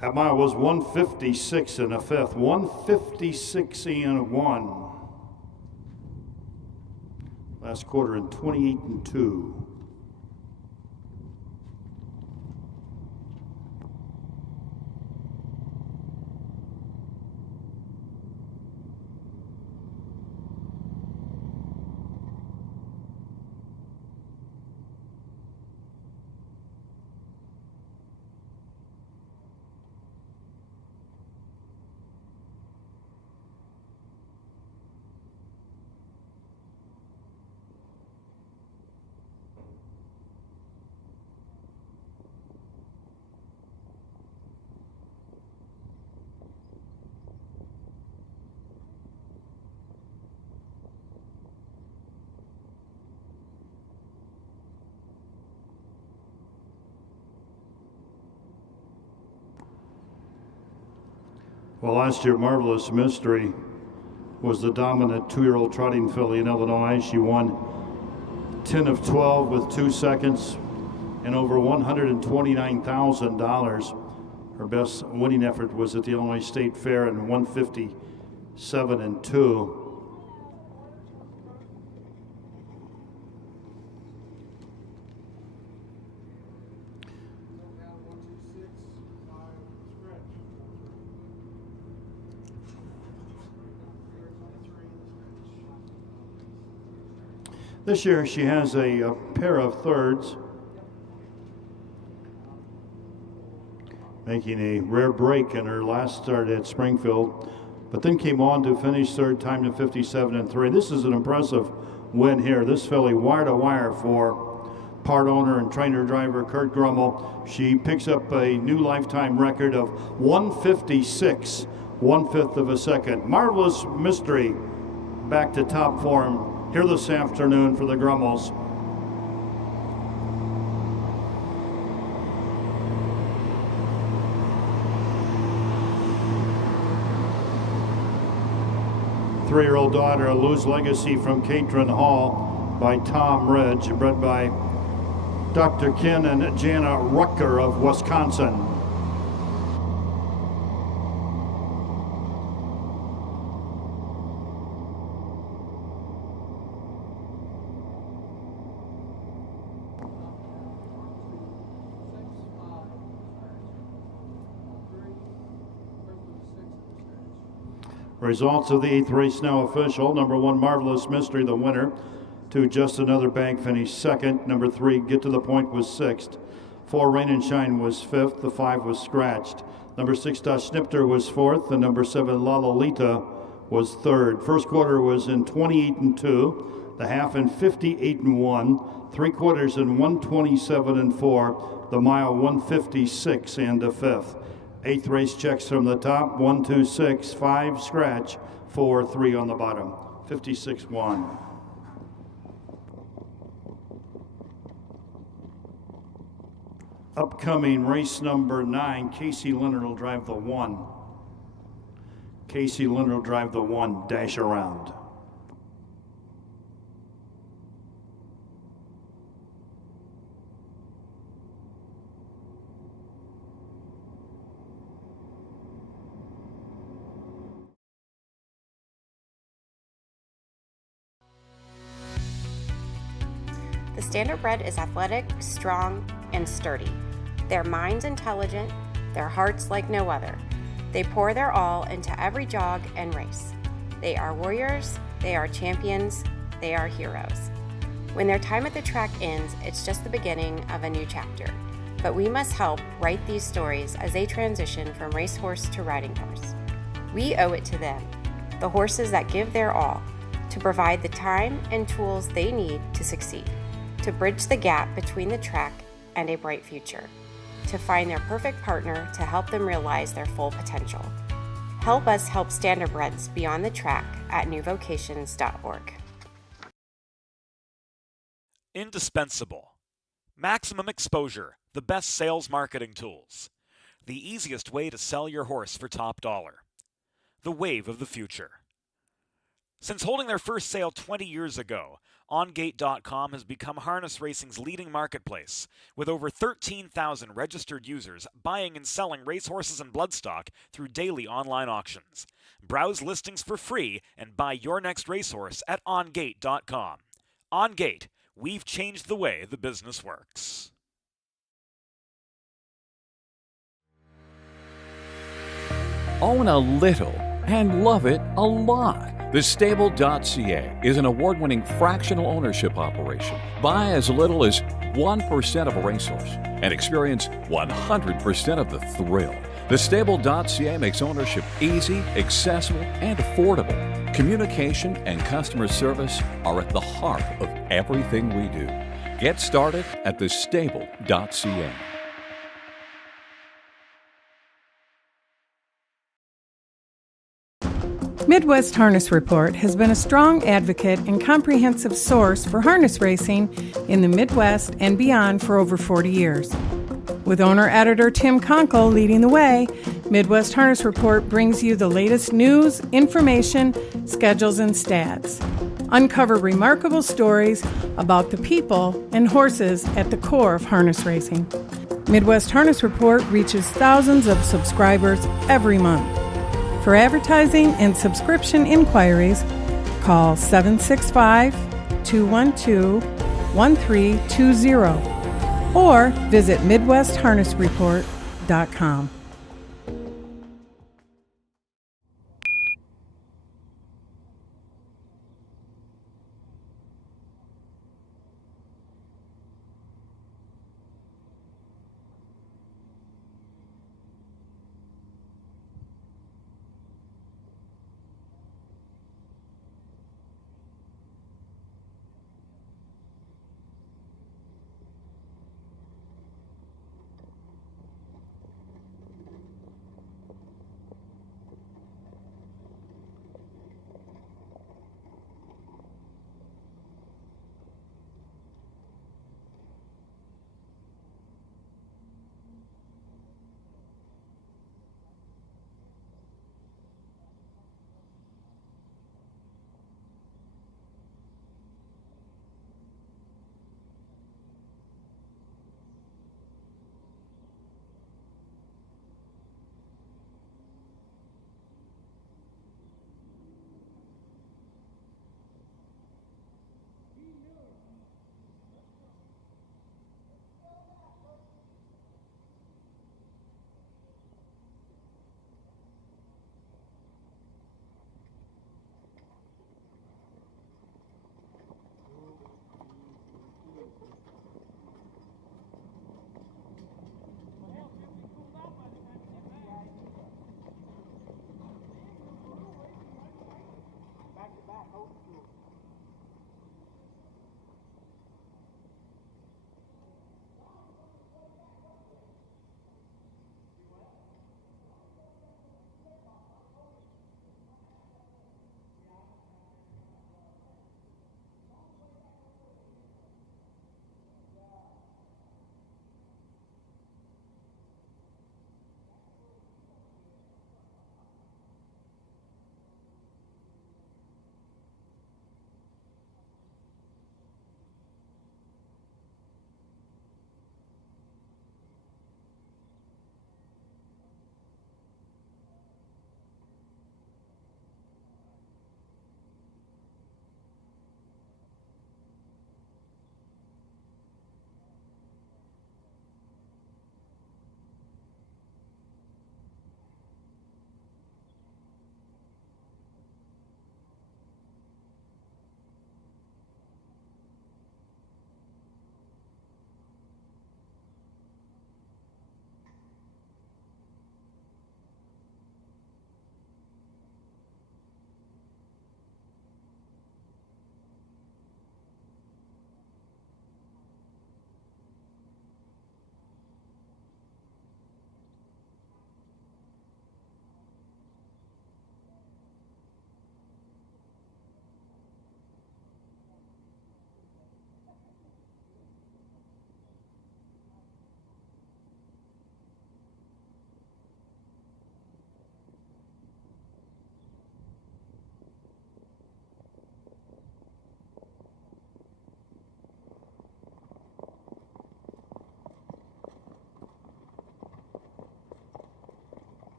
That mile was 156 and a fifth. 156 and 1. Last quarter in 28 and 2. Well, last year, Marvelous Mystery was the dominant 2-year-old trotting filly in Illinois. She won 10 of 12 with 2 seconds and over $129,000. Her best winning effort was at the Illinois State Fair in 157 and 2. This year she has a pair of thirds, making a rare break in her last start at Springfield, but then came on to finish third, time to 57 and 3. This is an impressive win here. This filly wire to wire for part owner and trainer driver Kurt Grummel. She picks up a new lifetime record of 156, 1/5 of a second. Marvelous Mystery back to top form here this afternoon for the Grummels. Three-year-old daughter, a Lose Legacy from Catron Hall by Tom Ridge, bred by Dr. Ken and Jana Rucker of Wisconsin. Results of the 8th race now official. Number 1, Marvelous Mystery, the winner. 2, Just Another Bag, finished second. Number 3, Get to the Point, was 6th. 4, Rain and Shine, was 5th. The 5 was scratched. Number 6, Snipter, was 4th. And number 7, La Lolita, was 3rd. First quarter was in 28 and 2. The half in 58 and 1. 3 quarters in 127 and 4. The mile 156 and a fifth. 8th race checks from the top, 1, 2, 6, 5 scratch, 4, 3 on the bottom, 56-1. Upcoming race number 9, Casey Leonard will drive the 1. Casey Leonard will drive the 1, Dash Around. The Standardbred is athletic, strong, and sturdy. Their mind's intelligent, their hearts like no other. They pour their all into every jog and race. They are warriors, they are champions, they are heroes. When their time at the track ends, it's just the beginning of a new chapter. But we must help write these stories as they transition from racehorse to riding horse. We owe it to them, the horses that give their all, to provide the time and tools they need to succeed, to bridge the gap between the track and a bright future, to find their perfect partner to help them realize their full potential. Help us help standardbreds beyond the track at newvocations.org. Indispensable. Maximum exposure, the best sales marketing tools. The easiest way to sell your horse for top dollar. The wave of the future. Since holding their first sale 20 years ago, OnGate.com has become harness racing's leading marketplace, with over 13,000 registered users buying and selling racehorses and bloodstock through daily online auctions. Browse listings for free and buy your next racehorse at OnGate.com. OnGate, we've changed the way the business works. Own a little and love it a lot. TheStable.ca is an award-winning fractional ownership operation. Buy as little as 1% of a racehorse and experience 100% of the thrill. TheStable.ca makes ownership easy, accessible, and affordable. Communication and customer service are at the heart of everything we do. Get started at TheStable.ca. Midwest Harness Report has been a strong advocate and comprehensive source for harness racing in the Midwest and beyond for over 40 years. With owner-editor Tim Conkle leading the way, Midwest Harness Report brings you the latest news, information, schedules, and stats. Uncover remarkable stories about the people and horses at the core of harness racing. Midwest Harness Report reaches thousands of subscribers every month. For advertising and subscription inquiries, call 765-212-1320 or visit MidwestHarnessReport.com.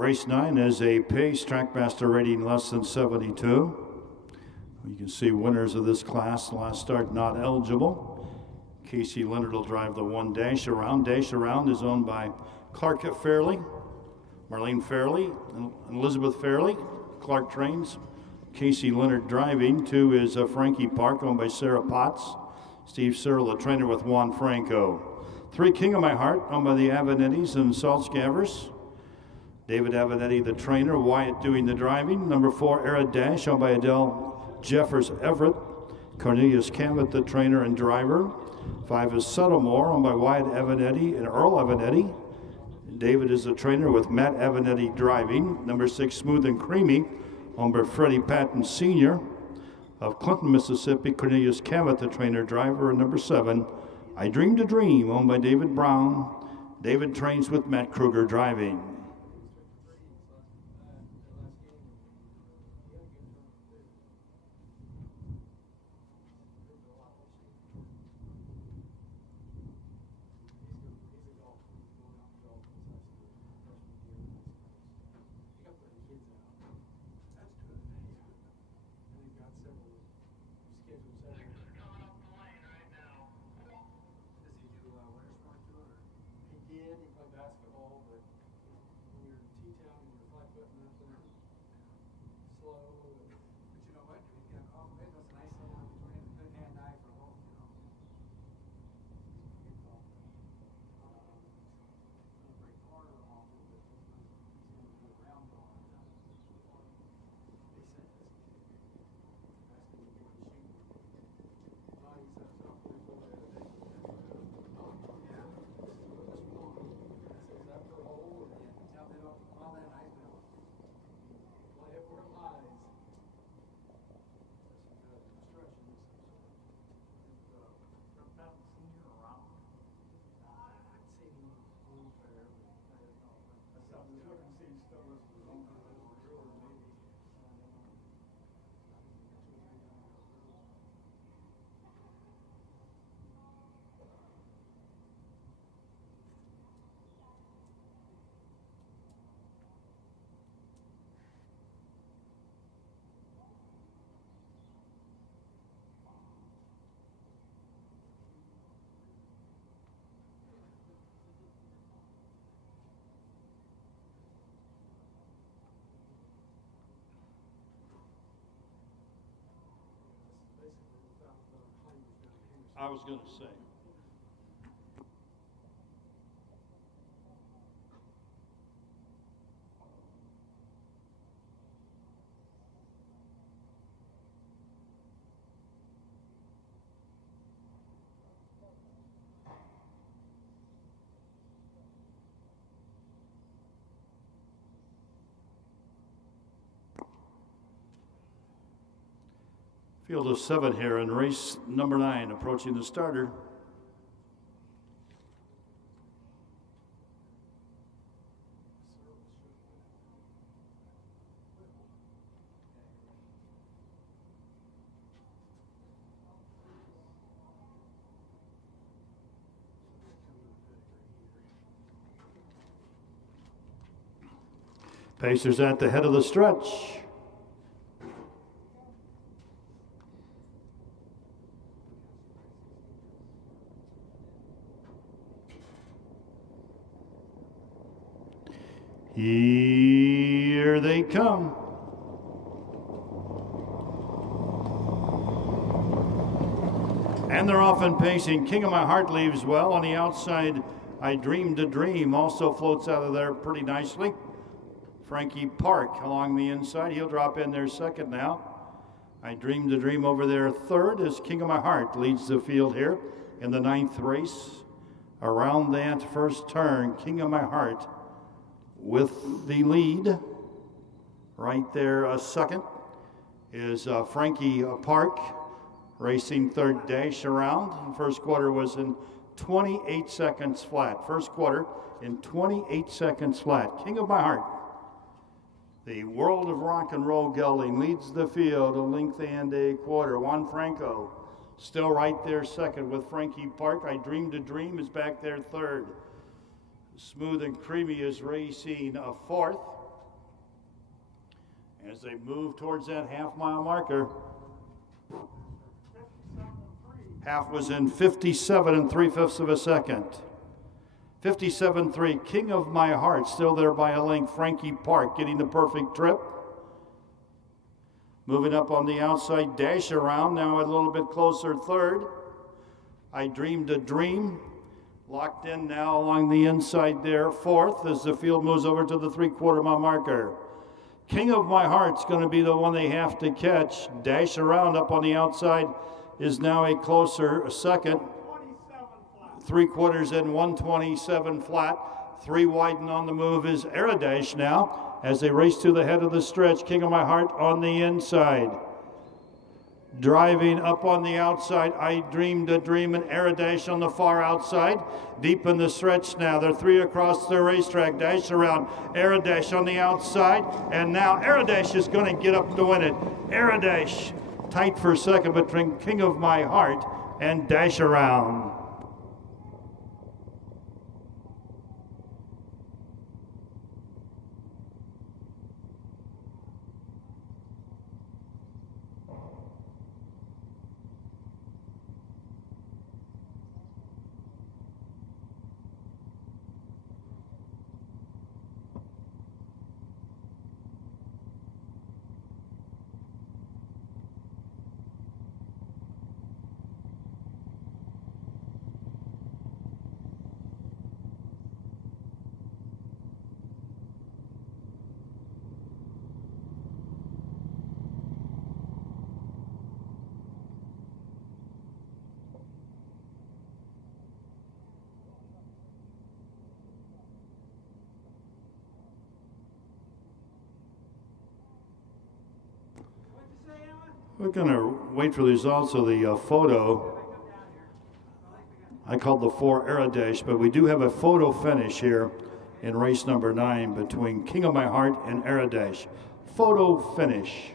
Race 9 is a pace, Trackmaster rating less than 72. You can see winners of this class. Last start not eligible. Casey Leonard will drive the 1 dash around. Dash around is owned by Clark Fairley, Marlene Fairley, and Elizabeth Fairley. Clark trains. Casey Leonard driving. 2 is Frankie Park, owned by Sarah Potts. Steve Searle, the trainer with Juan Franco. 3, King of My Heart, owned by the Avenettis and Saltscavers. David Avenatti, the trainer. Wyatt doing the driving. Number 4, Era Dash, owned by Adele Jeffers Everett. Cornelius Cammett, the trainer and driver. 5 is Settlemore, owned by Wyatt Avenatti and Earl Avenatti. David is the trainer with Matt Avenatti driving. Number 6, Smooth and Creamy, owned by Freddie Patton Sr. of Clinton, Mississippi. Cornelius Cammett, the trainer driver. And number 7, I Dreamed a Dream, owned by David Brown. David trains with Matt Kruger driving. I was going to say. Field of 7 here in race number 9, approaching the starter. Pacers at the head of the stretch. Here they come. And they're off and pacing. King of My Heart leaves well. On the outside, I Dreamed a Dream also floats out of there pretty nicely. Frankie Park along the inside. He'll drop in there second now. I Dreamed a Dream over there third as King of My Heart leads the field here in the 9th race. Around that first turn, King of My Heart with the lead. Right there, second is Frankie Park, racing third dash around. First quarter was in 28 seconds flat. First quarter in 28 seconds flat. King of My Heart, the World of Rock and Roll gelding, leads the field a length and a quarter. Juan Franco still right there second with Frankie Park. I Dreamed a Dream is back there third. Smooth and Creamy is racing fourth. as they move towards that half-mile marker. Half was in 57 3/5 of a second. 57.3, King of My Heart, still there by a length. Frankie Park getting the perfect trip. Moving up on the outside, Dash Around, now a little bit closer, third. I Dreamed a Dream, locked in now along the inside there, fourth, as the field moves over to the 3/4 mile marker. King of My Heart's going to be the one they have to catch. Dash Around up on the outside is now a closer second. 3/4 in 127 flat. 3 widen on the move is Aridash now as they race to the head of the stretch. King of My Heart on the inside. Driving up on the outside, I Dreamed a Dream, and Aridash on the far outside. Deep in the stretch now. They're 3 across the racetrack. Dash Around, Aridash on the outside. And now Aridash is going to get up to win it. Aridash tight for second between King of My Heart and Dash Around. We're going to wait for the results of the photo. I called the 4 Aridash, but we do have a photo finish here in race number 9 between King of My Heart and Aridash. Photo finish.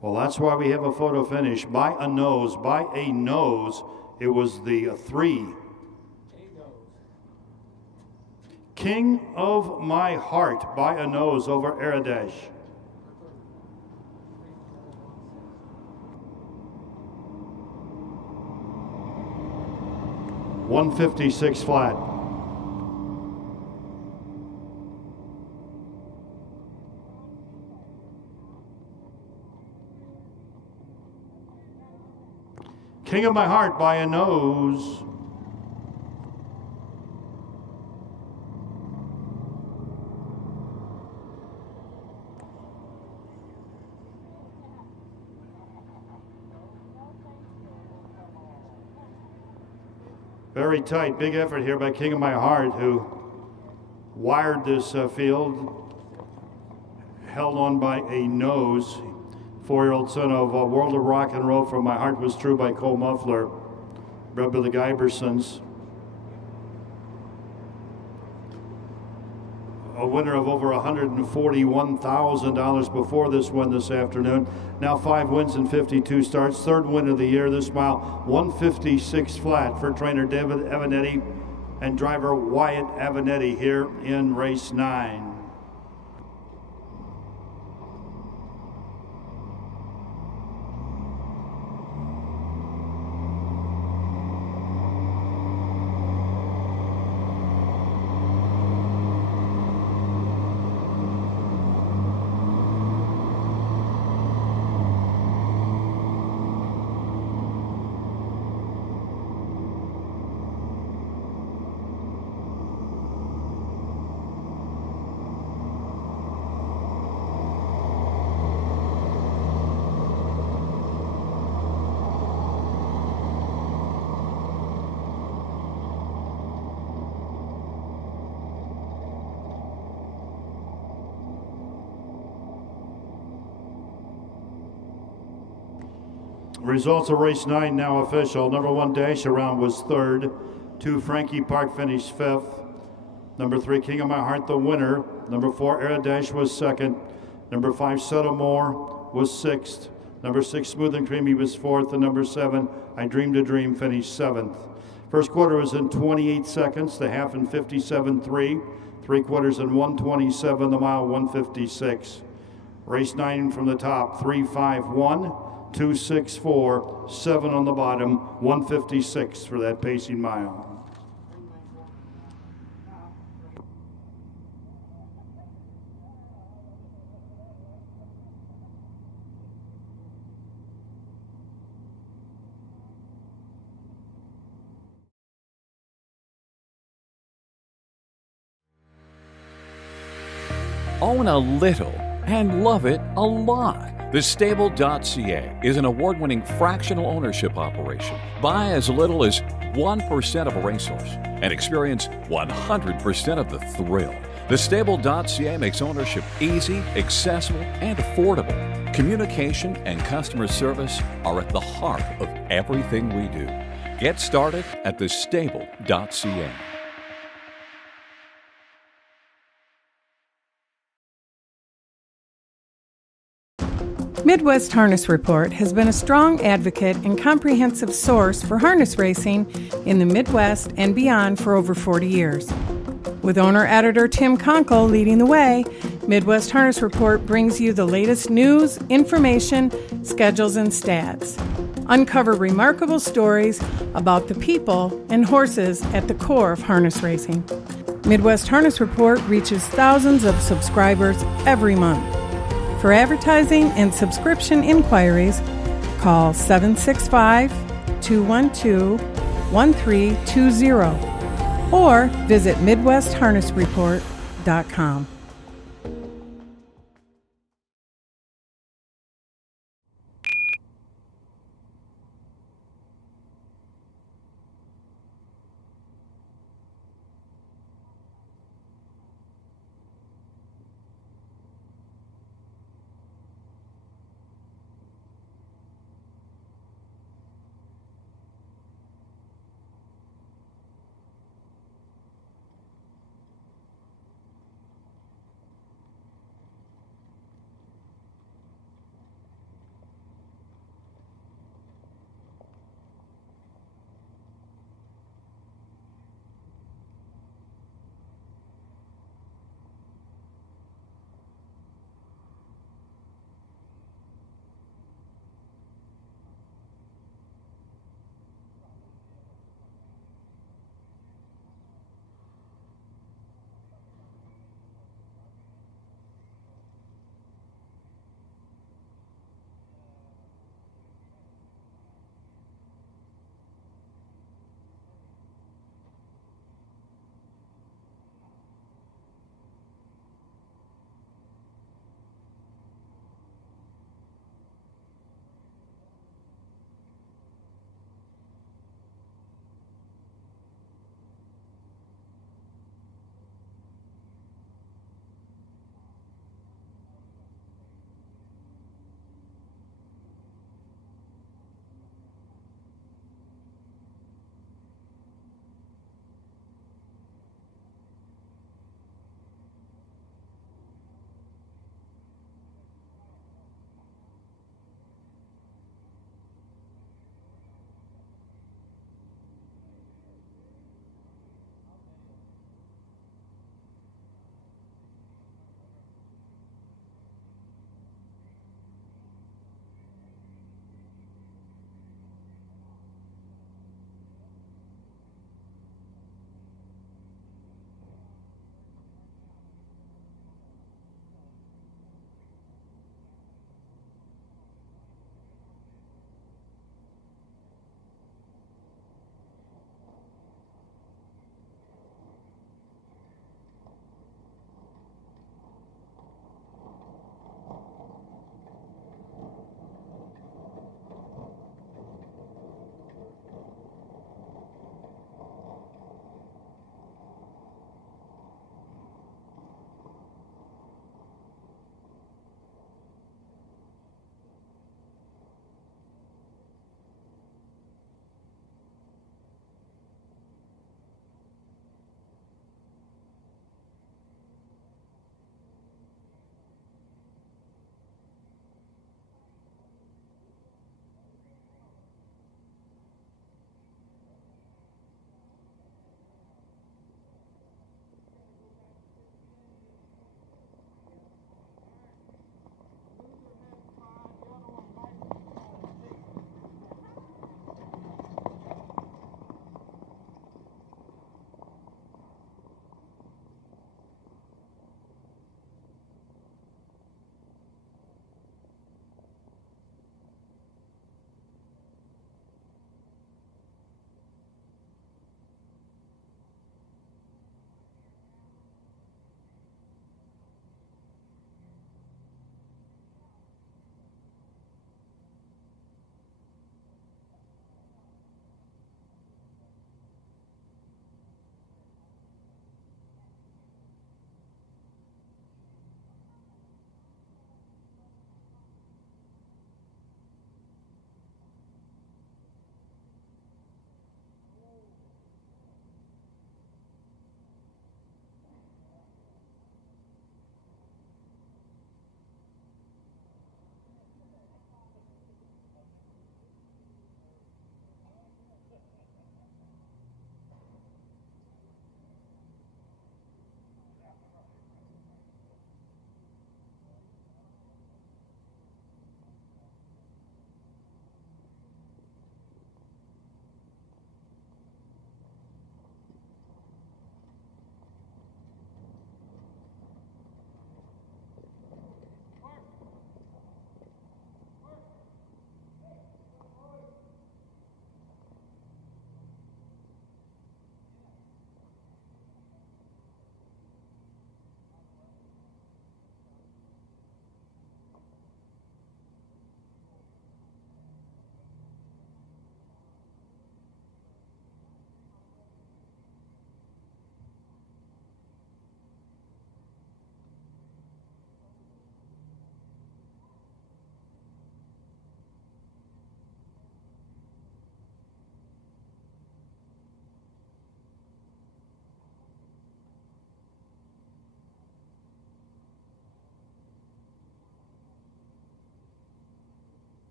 Well, that's why we have a photo finish. By a nose, it was the 3. King of My Heart by a nose over Aridash. $156 flat. King of My Heart by a nose. Very tight, big effort here by King of My Heart, who wired this field, held on by a nose. 4-year-old son of World of Rock and Roll from My Heart Was True by Cole Muffler, bred by the Gibersons. A winner of over $141,000 before this win this afternoon. Now 5 wins and 52 starts. 3rd win of the year this mile. 156 flat for trainer David Avanetti and driver Wyatt Avanetti here in race 9. Results of race 9 now official. Number 1 Dash Around was 3rd. 2 Frankie Park finished 5th. Number 3 King of My Heart the winner. Number 4 Aridash was 2nd. Number 5 Settlemore was 6th. Number 6, Smooth and Creamy, was 4th, and number 7, I Dreamed a Dream, finished 7th. First quarter was in 28 seconds, the half in 57.3, 3/4 in 1:27, the mile 1:56. Race 9 from the top, 3:51, 2:64, 7 on the bottom, 1:56 for that pacing mile. Own a little and love it a lot. TheStable.ca is an award-winning fractional ownership operation. Buy as little as 1% of a racehorse and experience 100% of the thrill. TheStable.ca makes ownership easy, accessible, and affordable. Communication and customer service are at the heart of everything we do. Get started at TheStable.ca. Midwest Harness Report has been a strong advocate and comprehensive source for harness racing in the Midwest and beyond for over 40 years. With owner-editor Tim Conkle leading the way, Midwest Harness Report brings you the latest news, information, schedules, and stats. Uncover remarkable stories about the people and horses at the core of harness racing. Midwest Harness Report reaches thousands of subscribers every month. For advertising and subscription inquiries, call 765-212-1320 or visit MidwestHarnessReport.com.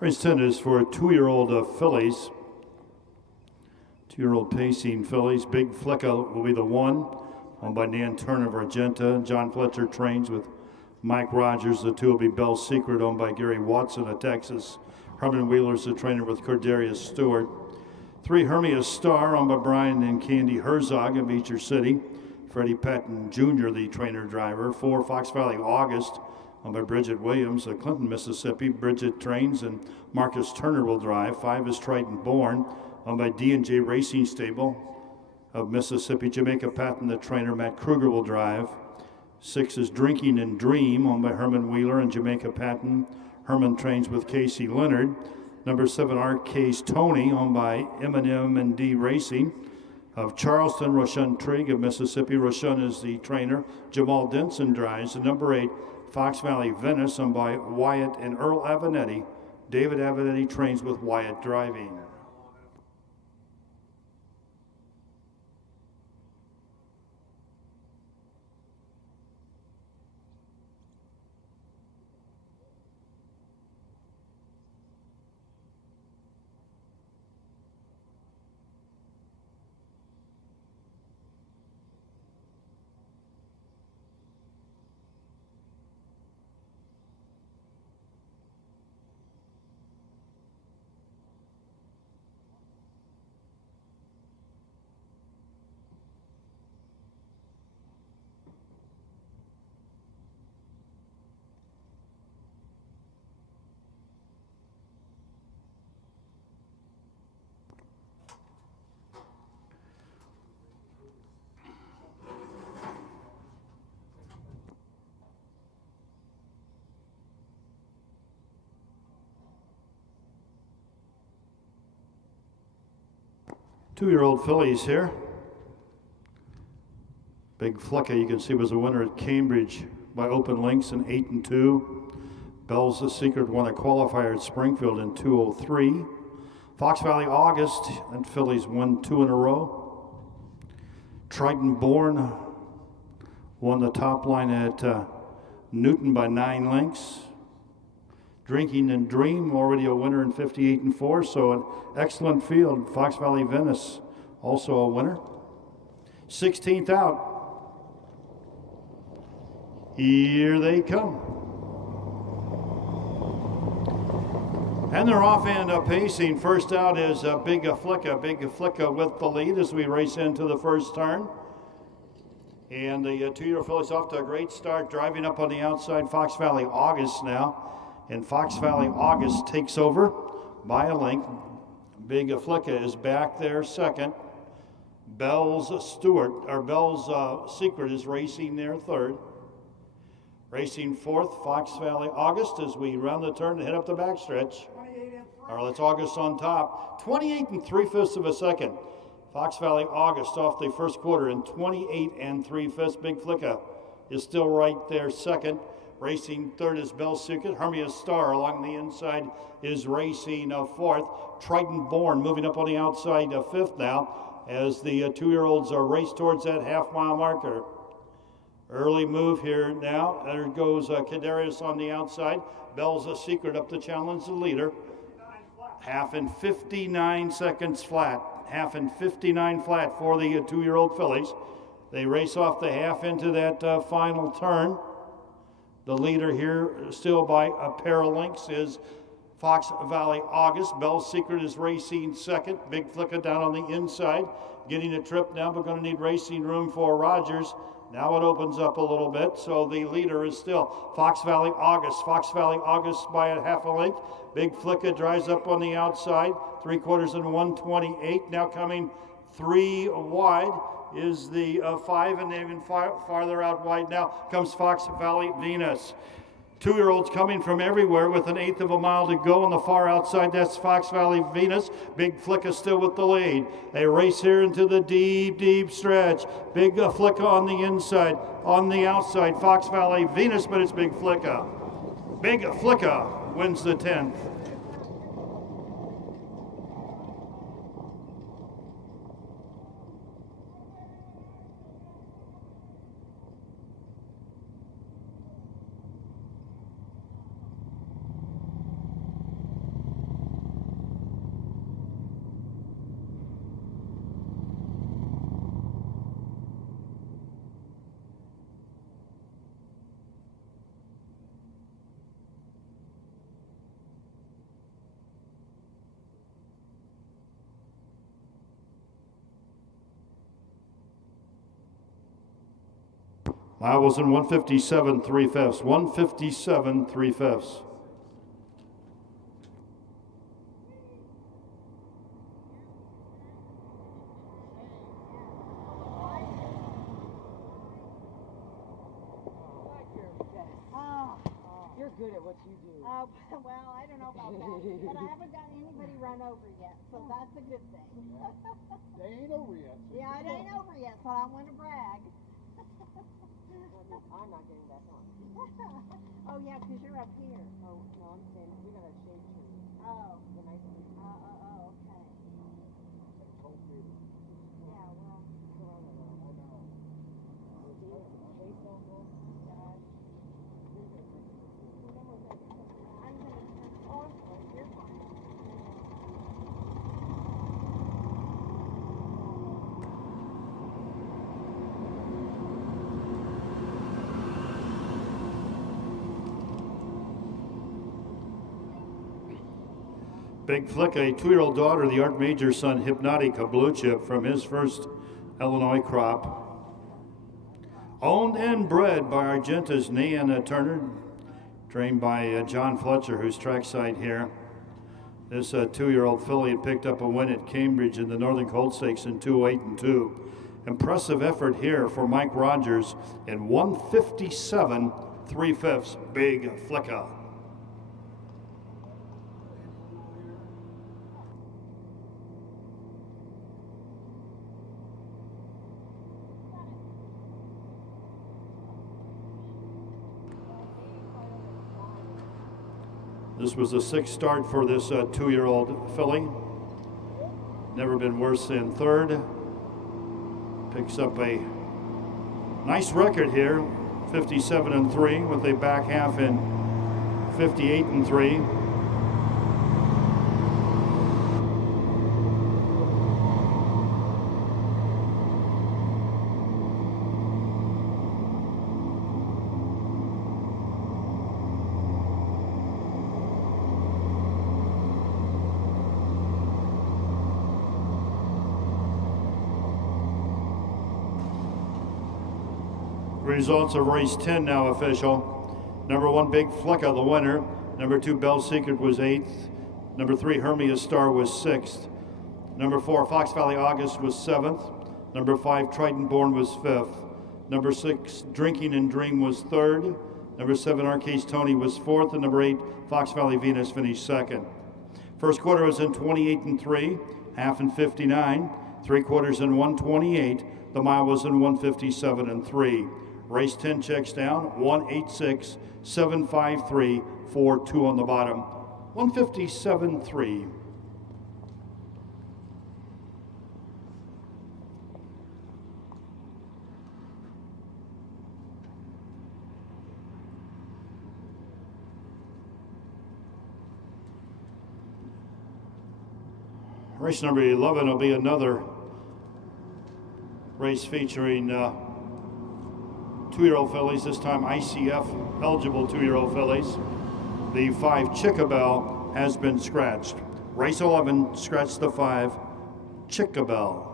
Race 10 is for 2-year-old fillies. 2-year-old pacing fillies. Big Flicka will be the one, owned by Nan Turner of Argenta. John Fletcher trains with Mike Rogers. The two will be Bell's Secret, owned by Gary Watson of Texas. Herman Wheeler's the trainer with Cordarius Stewart. 3 Hermia Star, owned by Brian and Candy Herzog of Beecher City. Freddie Patton Jr., the trainer driver. 4 Fox Valley August, owned by Bridget Williams of Clinton, Mississippi. Bridget trains and Marcus Turner will drive. 5 is Triton Born, owned by D&J Racing Stable of Mississippi. Jamaica Patton, the trainer. Matt Kruger will drive. 6 is Drinking and Dream, owned by Herman Wheeler and Jamaica Patton. Herman trains with Casey Leonard. Number 7, Arcase Tony, owned by M&D Racing of Charleston. Roshan Trigg of Mississippi. Roshan is the trainer. Jamal Denson drives. And number 8, Fox Valley Venice, owned by Wyatt and Earl Avenetti. David Avenetti trains with Wyatt driving. Two-year-old fillies here. Big Flicka, you can see, was a winner at Cambridge by open links in 8-2. Bell's the Secret won a qualifier at Springfield in 2:03. Fox Valley August, and fillies won 2 in a row. Triton Born won the top line at Newton by 9 lengths. Drinking and Dream, already a winner in 58-4, so an excellent field. Fox Valley Venice, also a winner. 16th out. Here they come. And they're off and pacing. First out is Big Flicka. Big Flicka with the lead as we race into the first turn. And the 2-year filly's off to a great start, driving up on the outside. Fox Valley August now. And Fox Valley August takes over by a length. Big Flicka is back there second. Bell's Secret is racing there third. Racing fourth, Fox Valley August as we round the turn and head up the backstretch. All right, let's August on top. 28 3/5 of a second. Fox Valley August off the first quarter in 28 3/5. Big Flicka is still right there second. Racing third is Bell's Secret. Hermia Star along the inside is racing fourth. Triton Born moving up on the outside fifth now as the 2-year-olds race towards that half-mile marker. Early move here now. There goes Kadarius on the outside. Bell's Secret up to challenge the leader. Half in 59 seconds flat. Half in 59 flat for the 2-year-old fillies. They race off the half into that final turn. The leader here, still by a pair of lengths, is Fox Valley August. Bell's Secret is racing second. Big Flicka down on the inside. Getting a trip now, but going to need racing room for Rogers. Now it opens up a little bit, so the leader is still Fox Valley August. Fox Valley August by a half a length. Big Flicka drives up on the outside. 3/4 and 128. Now coming 3 wide is the 5, and even farther out wide now comes Fox Valley Venus. 2-year-olds coming from everywhere with 1/8 of a mile to go on the far outside. That's Fox Valley Venus. Big Flicka still with the lead. They race here into the deep stretch. Big Flicka on the inside. On the outside, Fox Valley Venus, but it's Big Flicka. Big Flicka wins the 10th. Mile was in 157 3/5. 157 3/5. You're good at what you do. Well, I don't know about that, but I haven't got anybody run over yet, so that's a good thing. They ain't over yet. Yeah, it ain't over yet, so I want to brag. I'm not getting back on. Oh, yeah, 'cause you're up here. Oh, no, I'm saying we got a shade tree. Oh, The nice one. okay. Yeah, well, Chase don't go. Gosh. I'm gonna turn, oh, I'm sorry, you're fine. Big Flick, a 2-year-old daughter of the Art Major son, Hypnotic, a blue chip from his first Illinois crop. Owned and bred by Argenta's Neanna Turner, trained by John Fletcher, who's trackside here. This 2-year-old filly had picked up a win at Cambridge in the Northern Colt Stakes in 2:08 and 2. Impressive effort here for Mike Rogers in 157 3/5. Big Flicka. This was a 6th start for this 2-year-old filly. Never been worse than 3rd. Picks up a nice record here, 57 and 3, with a back half in 58 and 3. Results of race 10 now official. Number 1, Big Flicka, the winner. Number 2, Bell Secret was 8th. Number 3, Hermia Star was 6th. Number 4, Fox Valley August was 7th. Number 5, Triton Born was 5th. Number 6, Drinking and Dream was 3rd. Number 7, Arcade Tony was 4th. And number 8, Fox Valley Venus finished 2nd. First quarter was in 28 and 3, half in 59, 3/4 in 128. The mile was in 157 and 3. Race 10 checks down, 186.753.42 on the bottom, 157.3. Race number 11 will be another race featuring 2-year-old fillies, this time ICF eligible 2-year-old fillies. The 5 Chickabell has been scratched. Race 11 scratched the 5 Chickabell.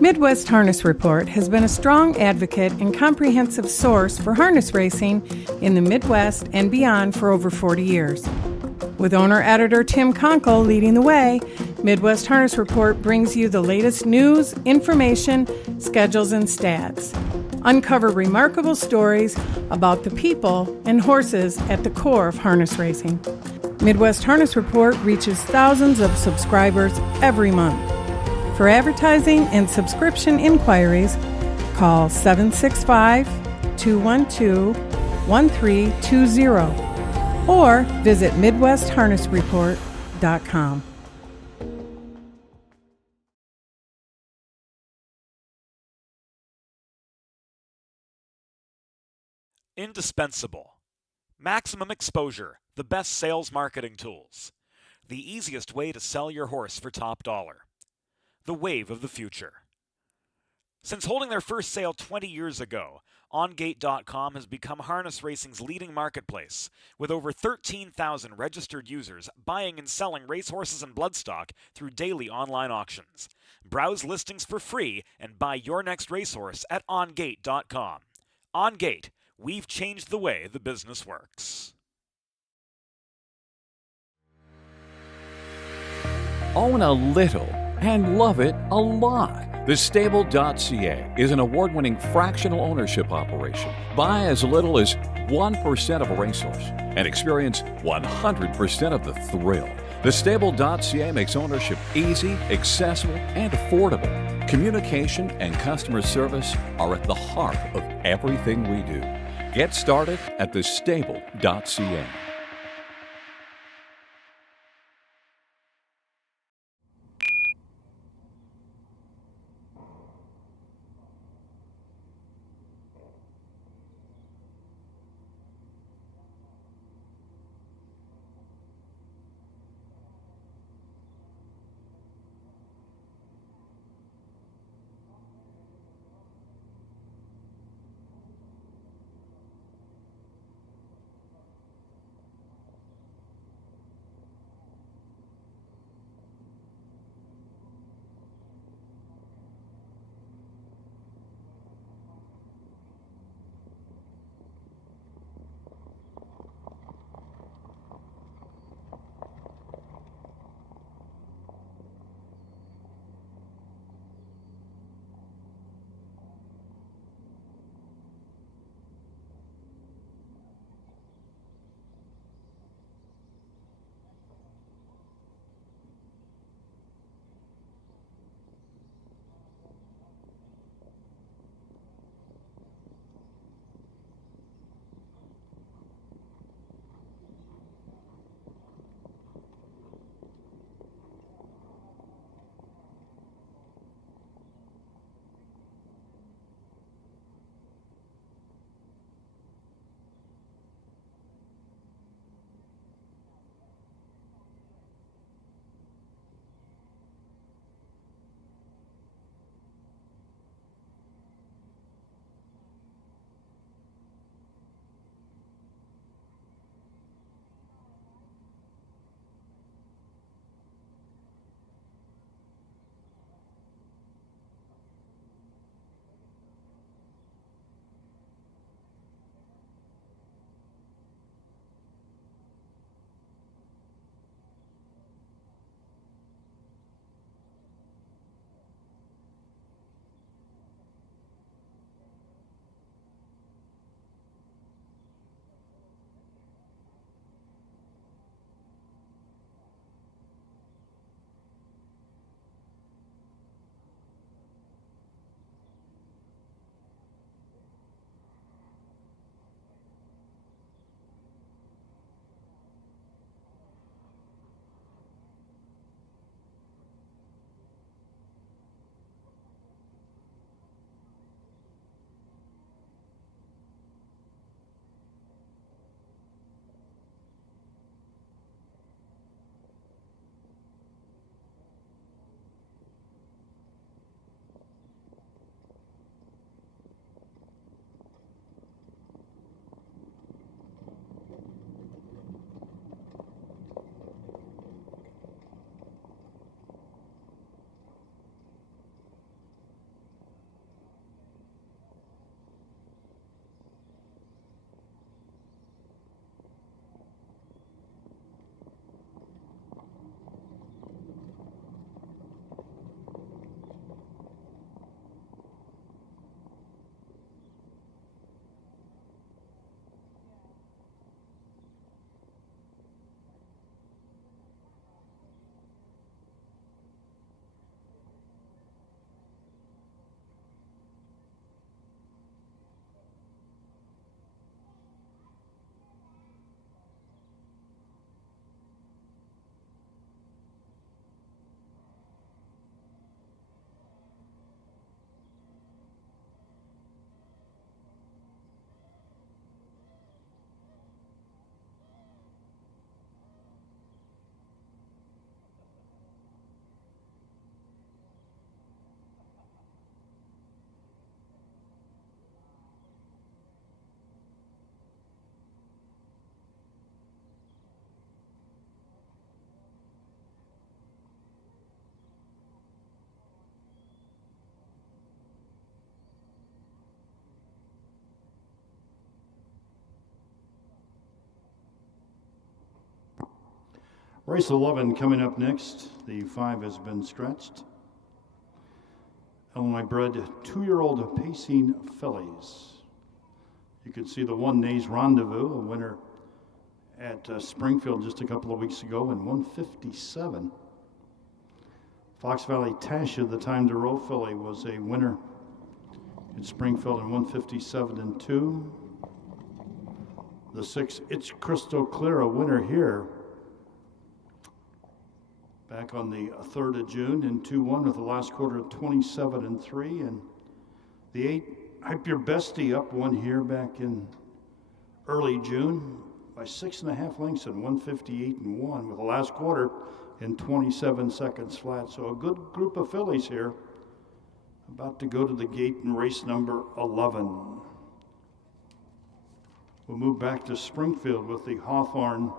Midwest Harness Report has been a strong advocate and comprehensive source for harness racing in the Midwest and beyond for over 40 years. With owner-editor Tim Conkle leading the way, Midwest Harness Report brings you the latest news, information, schedules, and stats. Uncover remarkable stories about the people and horses at the core of harness racing. Midwest Harness Report reaches thousands of subscribers every month. For advertising and subscription inquiries, call 765-212-1320 or visit MidwestHarnessReport.com. Indispensable. Maximum exposure, the best sales marketing tools. The easiest way to sell your horse for top dollar. The wave of the future. Since holding their first sale 20 years ago, OnGate.com has become harness racing's leading marketplace, with over 13,000 registered users buying and selling racehorses and bloodstock through daily online auctions. Browse listings for free and buy your next racehorse at OnGate.com. OnGate, we've changed the way the business works. Own a little and love it a lot. TheStable.ca is an award-winning fractional ownership operation. Buy as little as 1% of a racehorse and experience 100% of the thrill. TheStable.ca makes ownership easy, accessible, and affordable. Communication and customer service are at the heart of everything we do. Get started at TheStable.ca. Race 11 coming up next. The 5 has been stretched. Illinois bred 2-year-old pacing fillies. You can see the 1 Nays Rendezvous, a winner at Springfield just a couple of weeks ago in 157. Fox Valley Tasha, the time to row filly, was a winner in Springfield in 157 and 2. The 6 It's Crystal Clear, a winner here back on the 3rd of June in 2-1 with the last quarter of 27 and 3. And the 8 Hype Your Bestie up one here back in early June by 6.5 lengths in 158 and 1 with the last quarter in 27 seconds flat. So a good group of fillies here about to go to the gate in race number 11. We'll move back to Springfield with the Hawthorne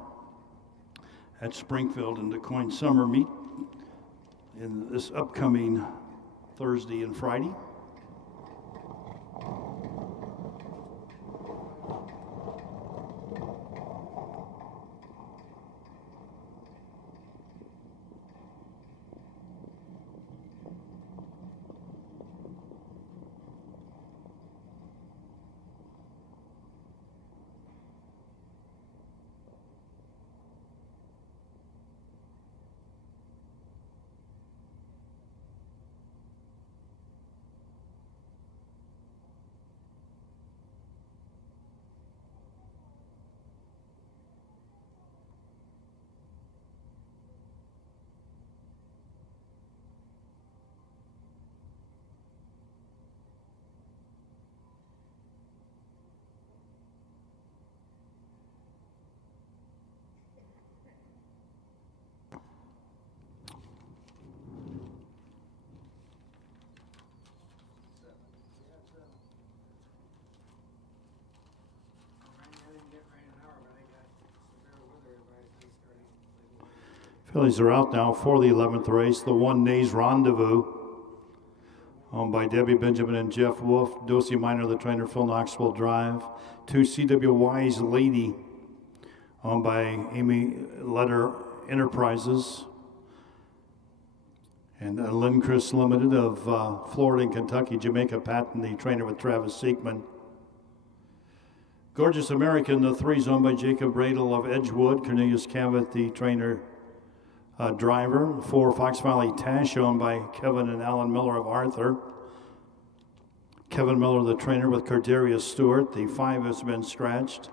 at Springfield and the Quoin Summer Meet in this upcoming Thursday and Friday. Fillies are out now for the 11th race. The 1 Nays Rendezvous, owned by Debbie Benjamin and Jeff Wolf. Dosey Minor, the trainer, Phil Knox will drive. 2 C.W. Wise Lady, owned by Amy Letter Enterprises. And Lynn Chris Limited of Florida and Kentucky. Jamaica Patton, the trainer with Travis Seekman. Gorgeous American, the 3's owned by Jacob Radel of Edgewood. Cornelius Cavett, the trainer, driver. 4 Fox Valley Tash, owned by Kevin and Alan Miller of Arthur. Kevin Miller, the trainer, with Cardarius Stewart. The 5 has been scratched.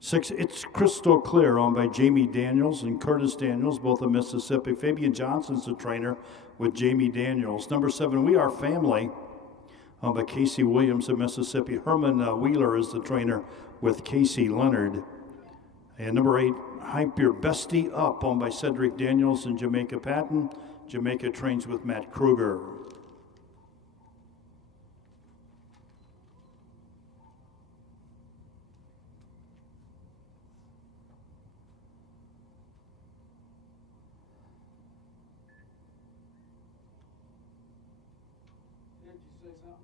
6 It's Crystal Clear, owned by Jamie Daniels and Curtis Daniels, both of Mississippi. Fabian Johnson's the trainer with Jamie Daniels. Number 7 We Are Family, owned by Casey Williams of Mississippi. Herman Wheeler is the trainer with Casey Leonard. And number 8 Hype Your Bestie Up, owned by Cedric Daniels and Jamaica Patton. Jamaica trains with Matt Kruger. Did you say something?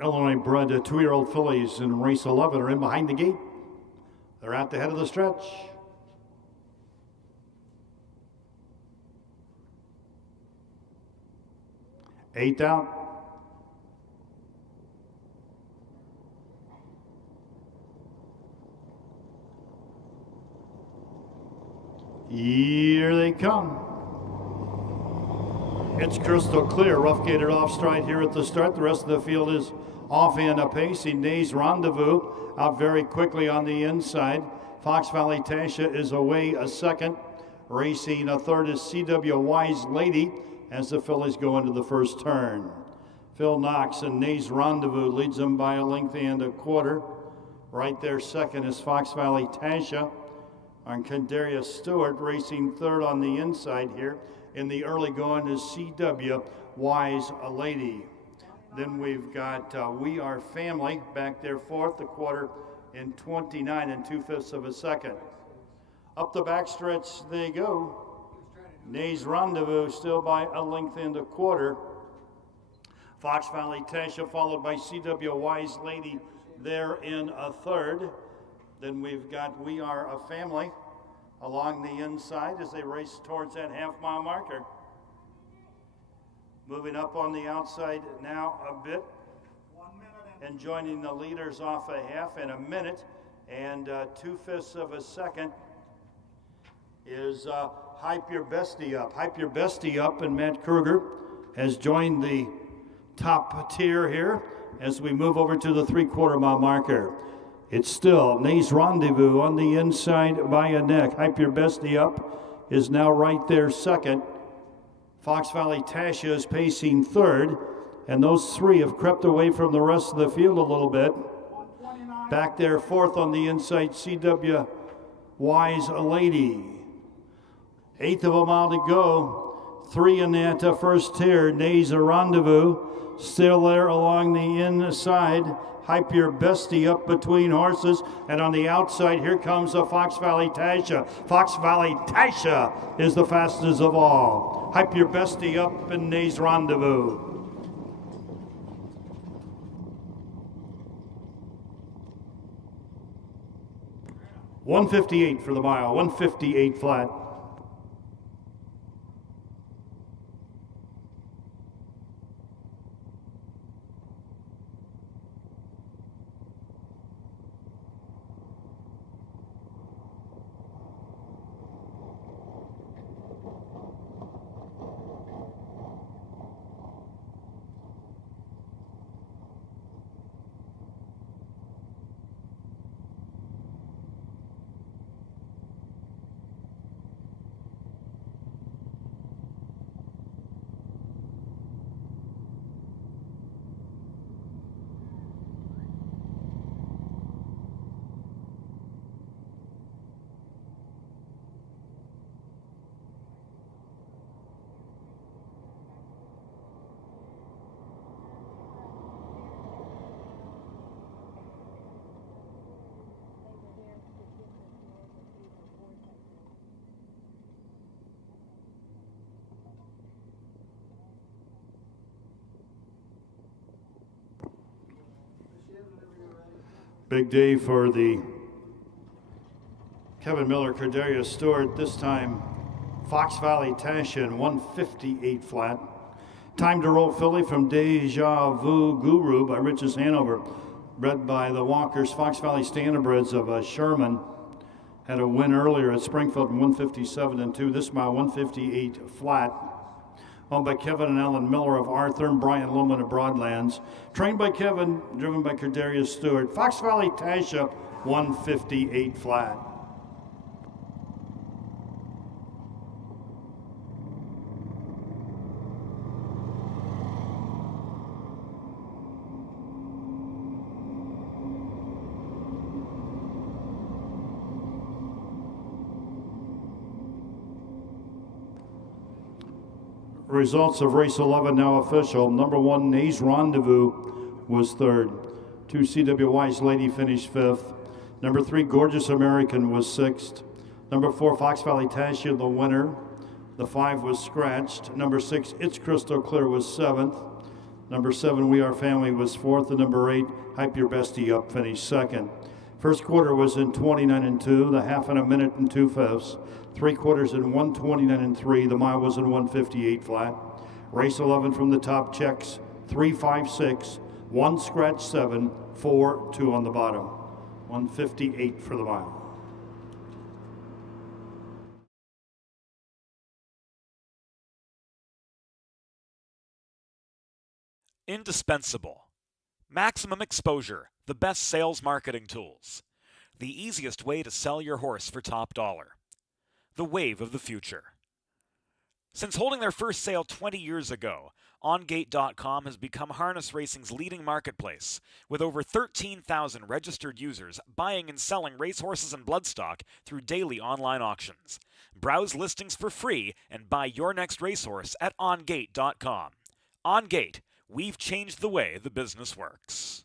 Illinois bred 2-year-old fillies in race 11 are in behind the gate. They're at the head of the stretch. Eighth out. Here they come. It's Crystal Clear, rough gated off stride here at the start. The rest of the field is off in a pacing. Nays Rendezvous out very quickly on the inside. Fox Valley Tasha is away a second. Racing a third is C.W. Wise Lady as the fillies go into the first turn. Phil Knox and Nays Rendezvous leads them by a length and a quarter. Right there second is Fox Valley Tasha on Candaria Stewart, racing third on the inside here. In the early going is CW Wise a Lady. Then we've got We Are Family back there fourth, the quarter in 29 2/5 of a second. Up the backstretch they go. Nays Rendezvous still by a length and a quarter. Fox Valley Tasha followed by CW Wise Lady there in a third. Then we've got We Are a Family along the inside as they race towards that half-mile marker. Moving up on the outside now a bit and joining the leaders off a half in a minute and 2/5 of a second is Hype Your Bestie Up. Hype Your Bestie Up, and Matt Kruger has joined the top tier here as we move over to the 3/4 mile marker. It's still Nays Rendezvous on the inside by a neck. Hype Your Bestie Up is now right there second. Fox Valley Tasha is pacing third, and those three have crept away from the rest of the field a little bit. Back there fourth on the inside, CW Wise a Lady. Eighth of a mile to go. Three in that first tier. Nays Rendezvous still there along the inside. Hype Your Bestie Up between horses, and on the outside here comes the Fox Valley Tasha. Fox Valley Tasha is the fastest of all. Hype Your Bestie Up and Nays Rendezvous. $158 for the mile, 158 flat. Big day for the Kevin Miller, Cordelia Stewart. This time, Fox Valley Tasha in 158 flat. Time to Roll filly from Deja Vu Guru by Rich's Hanover. Bred by the Walkers. Fox Valley Standardbreds of Sherman. Had a win earlier at Springfield in 157 2. This mile, 158 flat. Owned by Kevin and Ellen Miller of Arthur and Brian Luman of Broadlands. Trained by Kevin, driven by Cordelia Stewart. Fox Valley Tasha, 158 flat. Results of race 11 now official. Number 1, Nays Rendezvous was third. 2, CW Wise Lady finished fifth. Number 3, Gorgeous American was sixth. Number 4, Fox Valley Tasha, the winner. The 5 was scratched. Number 6, It's Crystal Clear was seventh. Number 7, We Are Family was fourth. And number 8, Hype Your Bestie Up finished second. First quarter was in 29 2, the half in a minute and 2/5. 3 quarters in 129 3. The mile was in 158 flat. Race 11 from the top checks 3, 5, 6, 1 scratch 7, 4, 2 on the bottom. 158 for the mile. Indispensable. Maximum exposure, the best sales marketing tools. The easiest way to sell your horse for top dollar. The wave of the future. Since holding their first sale 20 years ago, OnGate.com has become harness racing's leading marketplace, with over 13,000 registered users buying and selling racehorses and bloodstock through daily online auctions. Browse listings for free and buy your next racehorse at OnGate.com. OnGate, we've changed the way the business works.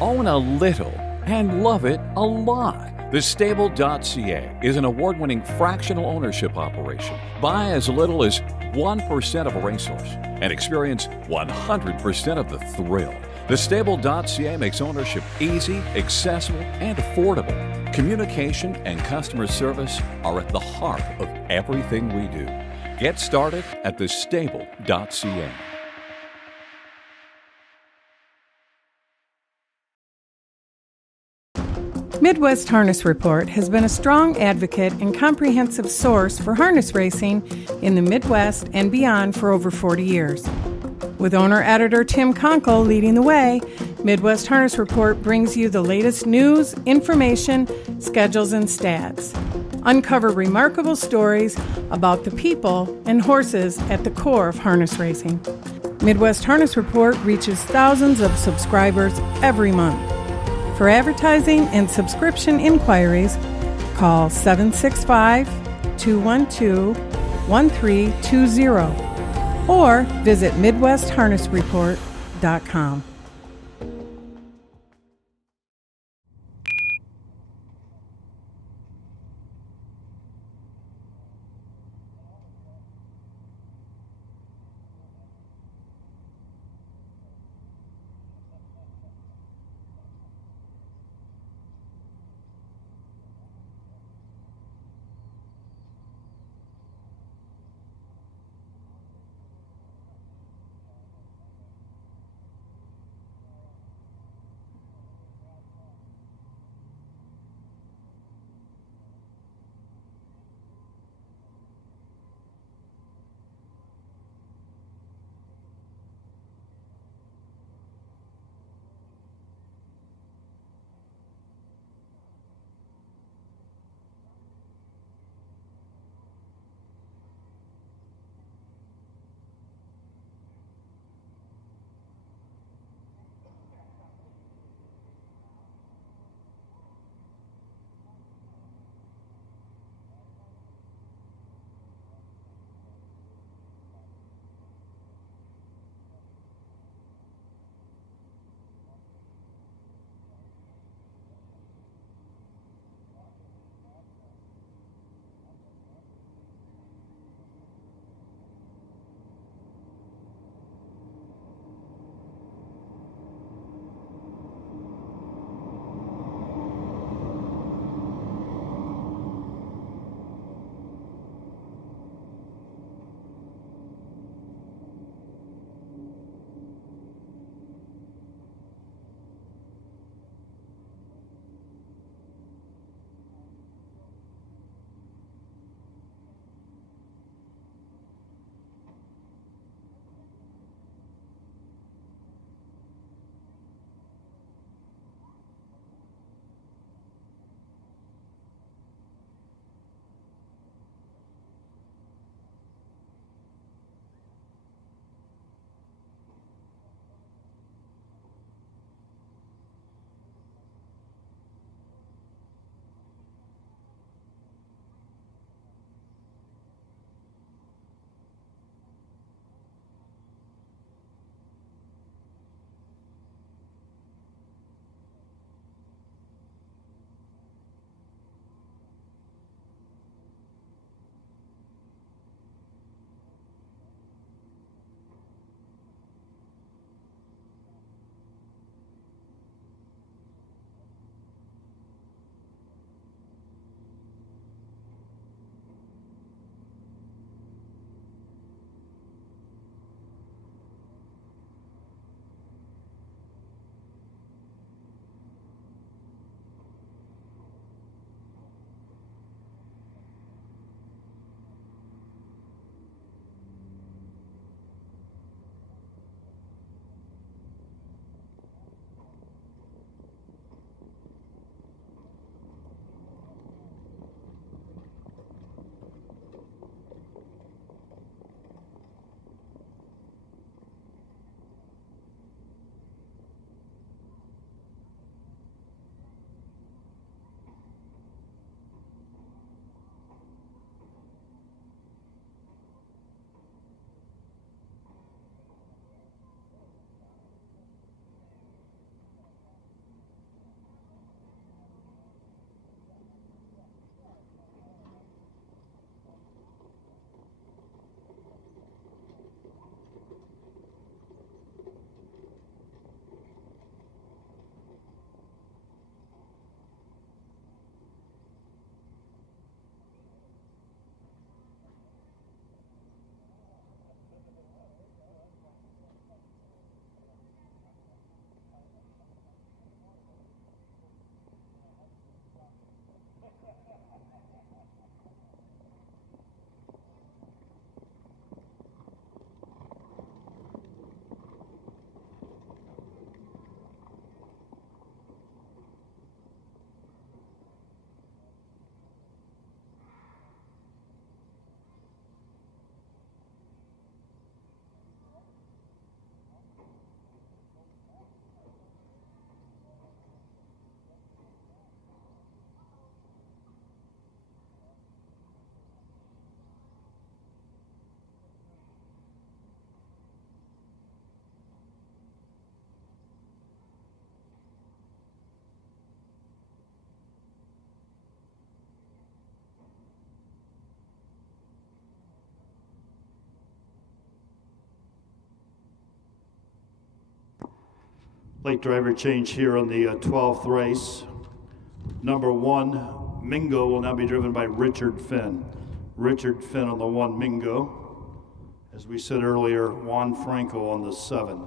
Own a little and love it a lot. TheStable.ca is an award-winning fractional ownership operation. Buy as little as 1% of a racehorse and experience 100% of the thrill. TheStable.ca makes ownership easy, accessible, and affordable. Communication and customer service are at the heart of everything we do. Get started at TheStable.ca. Midwest Harness Report has been a strong advocate and comprehensive source for harness racing in the Midwest and beyond for over 40 years. With owner-editor Tim Conkle leading the way, Midwest Harness Report brings you the latest news, information, schedules, and stats. Uncover remarkable stories about the people and horses at the core of harness racing. Midwest Harness Report reaches thousands of subscribers every month. For advertising and subscription inquiries, call 765-212-1320 or visit MidwestHarnessReport.com. Late driver change here on the 12th race. Number 1, Mingo, will now be driven by Richard Finn. Richard Finn on the 1, Mingo. As we said earlier, Juan Franco on the 7.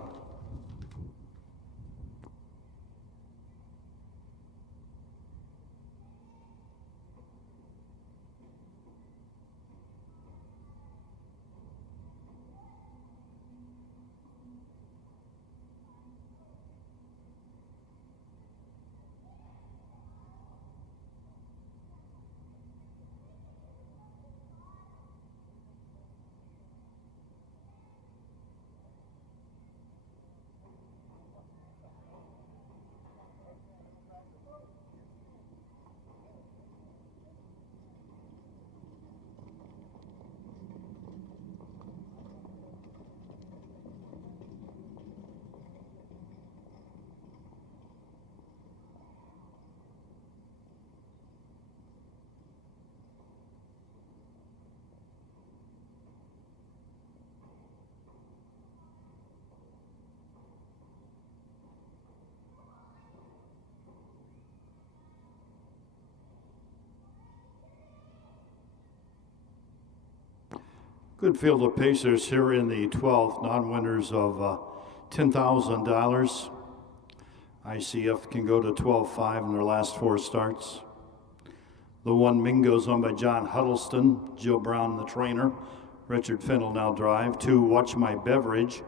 Good field of pacers here in the 12th, non-winners of $10,000. ICF can go to 12-5 in their last 4 starts. The 1, Mingo's owned by John Huddleston, Joe Brown the trainer. Richard Finn will now drive. 2, Watch My Beverage,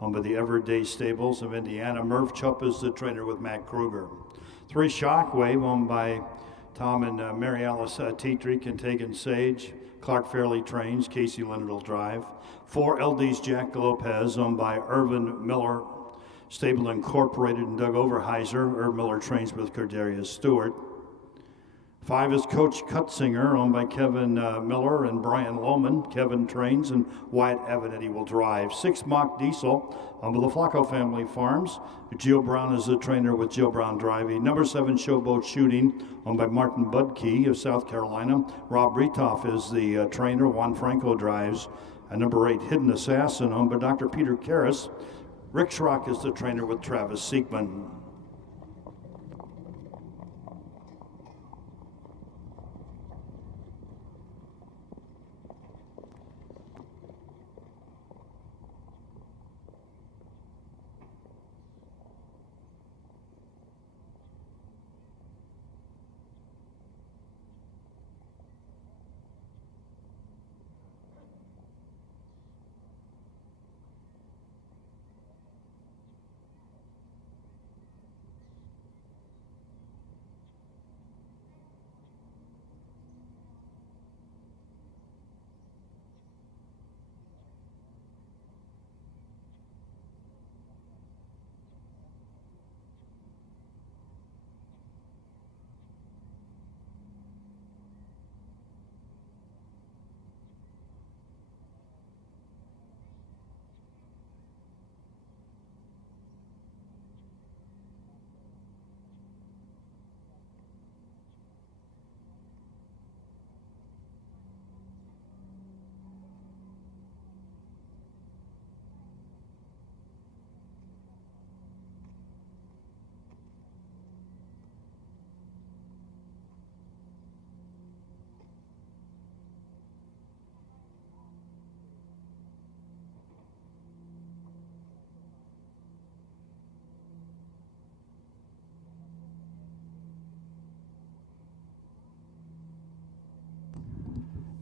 owned by the Everyday Stables of Indiana. Merv Chupp is the trainer with Matt Kruger. 3, Shockwave, owned by Tom and Mary Alice Tetrick and Tegan Sage. Clark Fairley trains, Casey Leonard will drive. 4, LD's Jack Lopez, owned by Irvin Miller, Stable Incorporated, and Doug Overheiser. Irv Miller trains with Cordarius Stewart. 5 is Coach Cutzinger, owned by Kevin Miller and Brian Lohman. Kevin trains, and Wyatt Avenetti will drive. 6, Mock Diesel, owned by the Flacco Family Farms. Joe Brown is the trainer with Joe Brown driving. Number 7, Showboat Shooting, owned by Martin Budke of South Carolina. Rob Retoff is the trainer. Juan Franco drives. And number 8, Hidden Assassin, owned by Dr. Peter Karras. Rick Schrock is the trainer with Travis Siegman.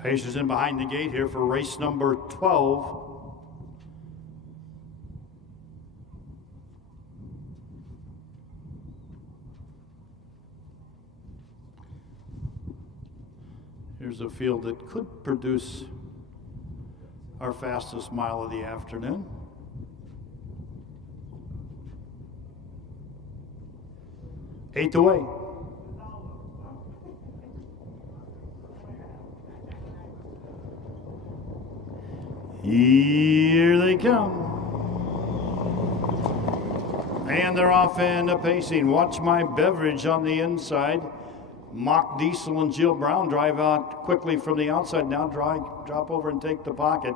Pacers in behind the gate here for race number 12. Here's a field that could produce our fastest mile of the afternoon. Eighth away. Here they come. And they're off into pacing. Watch My Beverage on the inside. Mock Diesel and Jill Brown drive out quickly from the outside. Now drop over and take the pocket.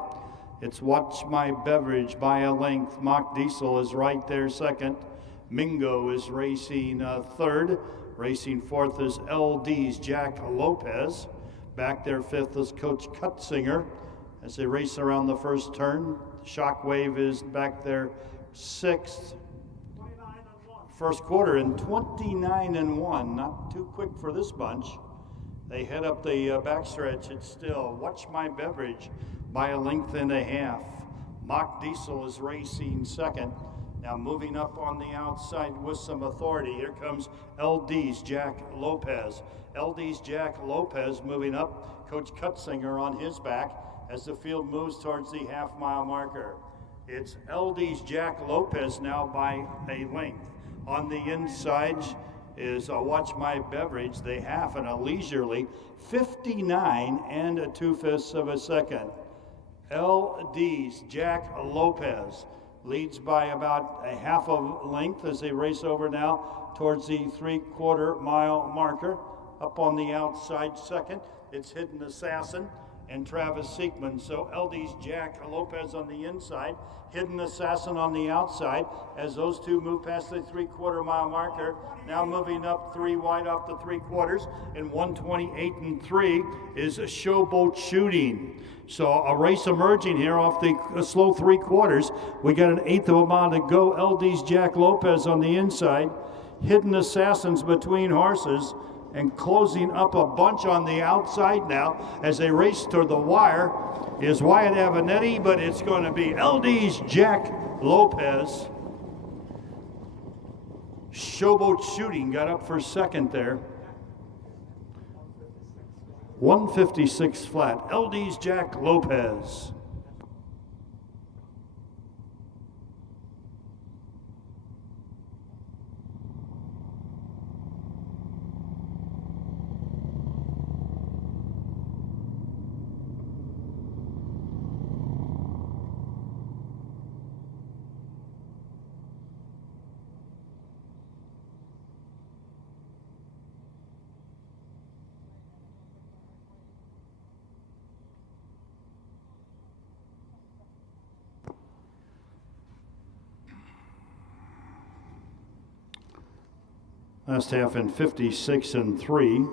It's Watch My Beverage by a length. Mock Diesel is right there second. Mingo is racing third. Racing fourth is LD's Jack Lopez. Back there fifth is Coach Cutzinger as they race around the first turn. Shockwave is back there sixth. First quarter in 29-1, not too quick for this bunch. They head up the backstretch. It's still Watch My Beverage by a length and a half. Mock Diesel is racing second. Now moving up on the outside with some authority. Here comes LD's Jack Lopez. LD's Jack Lopez moving up. Coach Cutzinger on his back as the field moves towards the half-mile marker. It's LD's Jack Lopez now by a length. On the inside is Watch My Beverage, the half and a leisurely 59 2/5 of a second. LD's Jack Lopez leads by about a half a length as they race over now towards the 3/4 mile marker. Up on the outside second, it's Hidden Assassin and Travis Seekman. So LD's Jack Lopez on the inside, Hidden Assassin on the outside as those two move past the 3/4 mile marker. Now moving up 3 wide off the 3/4 and 1:28 3 is Showboat Shooting. So a race emerging here off the slow 3/4. We got an 1/8 of a mile to go. LD's Jack Lopez on the inside, Hidden Assassins between horses, and closing up a bunch on the outside now as they race toward the wire is Wyatt Avenetti, but it's going to be LD's Jack Lopez. Showboat Shooting got up for second there. 156 flat. LD's Jack Lopez. Last half in 56 3.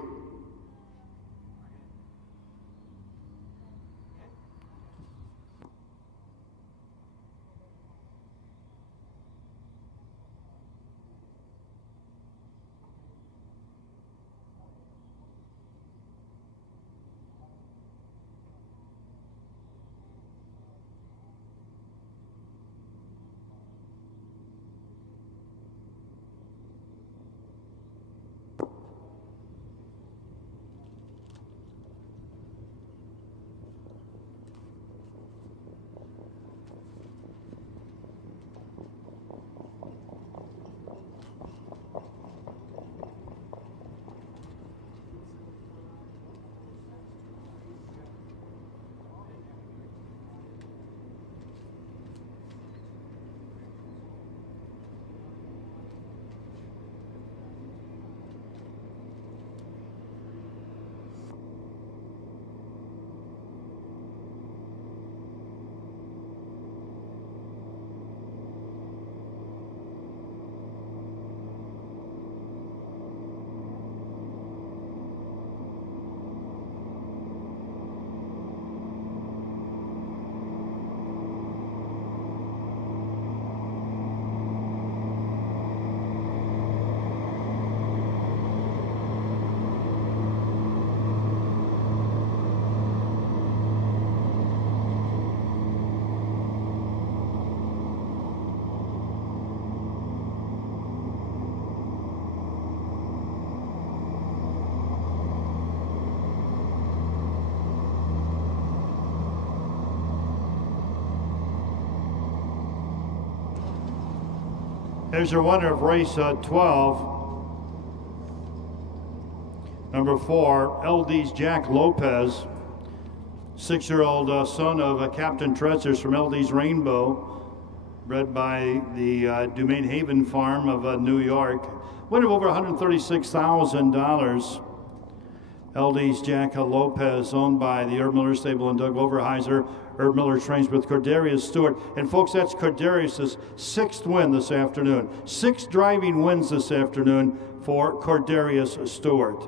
Here's your winner of race 12. Number 4, LD's Jack Lopez, 6-year-old son of Captain Treasures from LD's Rainbow, bred by the Dumaine Haven Farm of New York. Winner of over $136,000. LD's Jack Lopez, owned by the Herb Miller Stable and Doug Overheiser. Herb Miller trains with Cordarius Stewart. And folks, that's Cordarius' 6th win this afternoon. 6 driving wins this afternoon for Cordarius Stewart.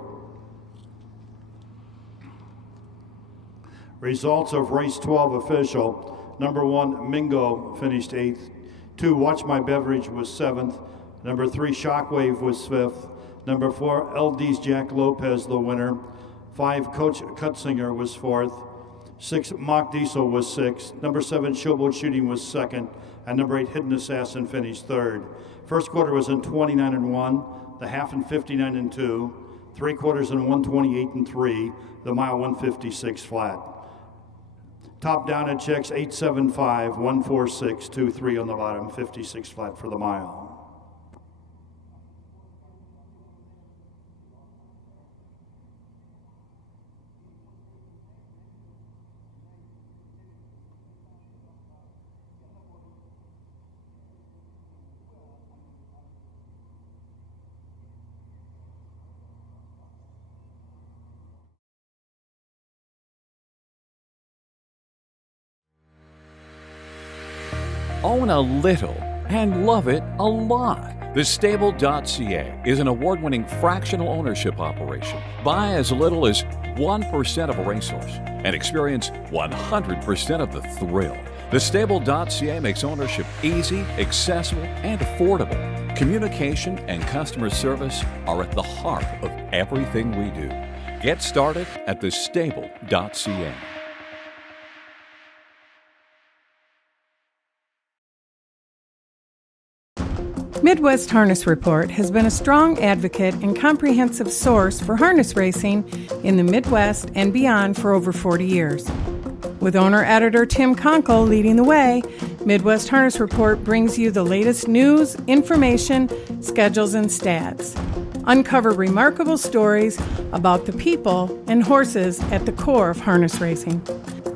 Results of race 12 official. Number 1, Mingo finished 8th. 2, Watch My Beverage was 7th. Number 3, Shockwave was 5th. Number 4, LD's Jack Lopez, the winner. 5, Coach Kutzinger was 4th. 6, Mock Diesel was 6th. Number 7, Showboat Shooting was 2nd. And number 8, Hidden Assassin finished 3rd. First quarter was in 29-1. The half in 59-2. 3 quarters in 128-3. The mile 156 flat. Top down it checks 875, 146, 23 on the bottom, 56 flat for the mile. Own a little and love it a lot. TheStable.ca is an award-winning fractional ownership operation. Buy as little as 1% of a racehorse and experience 100% of the thrill. TheStable.ca makes ownership easy, accessible, and affordable. Communication and customer service are at the heart of everything we do. Get started at TheStable.ca. Midwest Harness Report has been a strong advocate and comprehensive source for harness racing in the Midwest and beyond for over 40 years. With owner-editor Tim Conkle leading the way, Midwest Harness Report brings you the latest news, information, schedules, and stats. Uncover remarkable stories about the people and horses at the core of harness racing.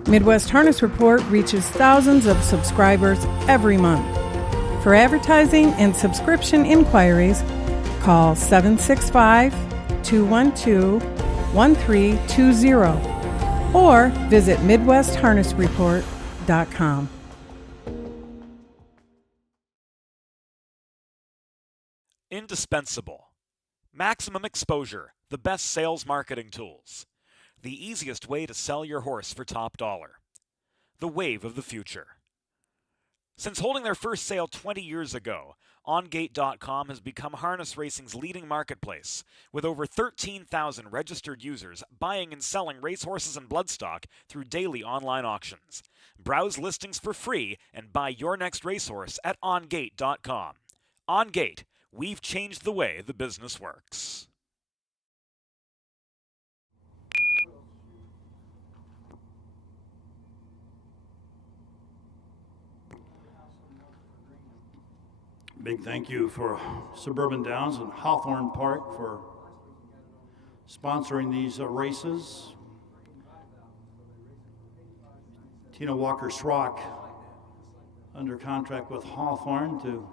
Midwest Harness Report reaches thousands of subscribers every month. For advertising and subscription inquiries, call 765-212-1320 or visit MidwestHarnessReport.com. Indispensable. Maximum exposure, the best sales marketing tools. The easiest way to sell your horse for top dollar. The wave of the future. Since holding their first sale 20 years ago, OnGate.com has become harness racing's leading marketplace, with over 13,000 registered users buying and selling racehorses and bloodstock through daily online auctions. Browse listings for free and buy your next racehorse at OnGate.com. OnGate, we've changed the way the business works. Big thank you for Suburban Downs and Hawthorne Park for sponsoring these races. Tina Walker-Schrock under contract with Hawthorne to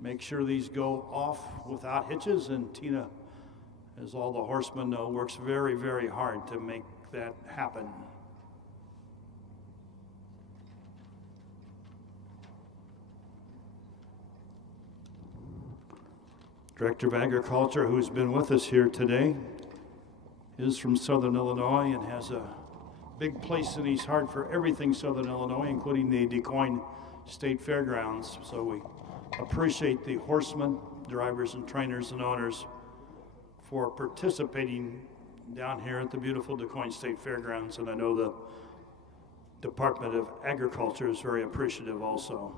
make sure these go off without hitches, and Tina, as all the horsemen know, works very, very hard to make that happen. Director of Agriculture, who's been with us here today, is from Southern Illinois and has a big place in his heart for everything Southern Illinois, including the Quoin State Fairgrounds. So we appreciate the horsemen, drivers, and trainers and owners for participating down here at the beautiful Quoin State Fairgrounds. And I know the Department of Agriculture is very appreciative also.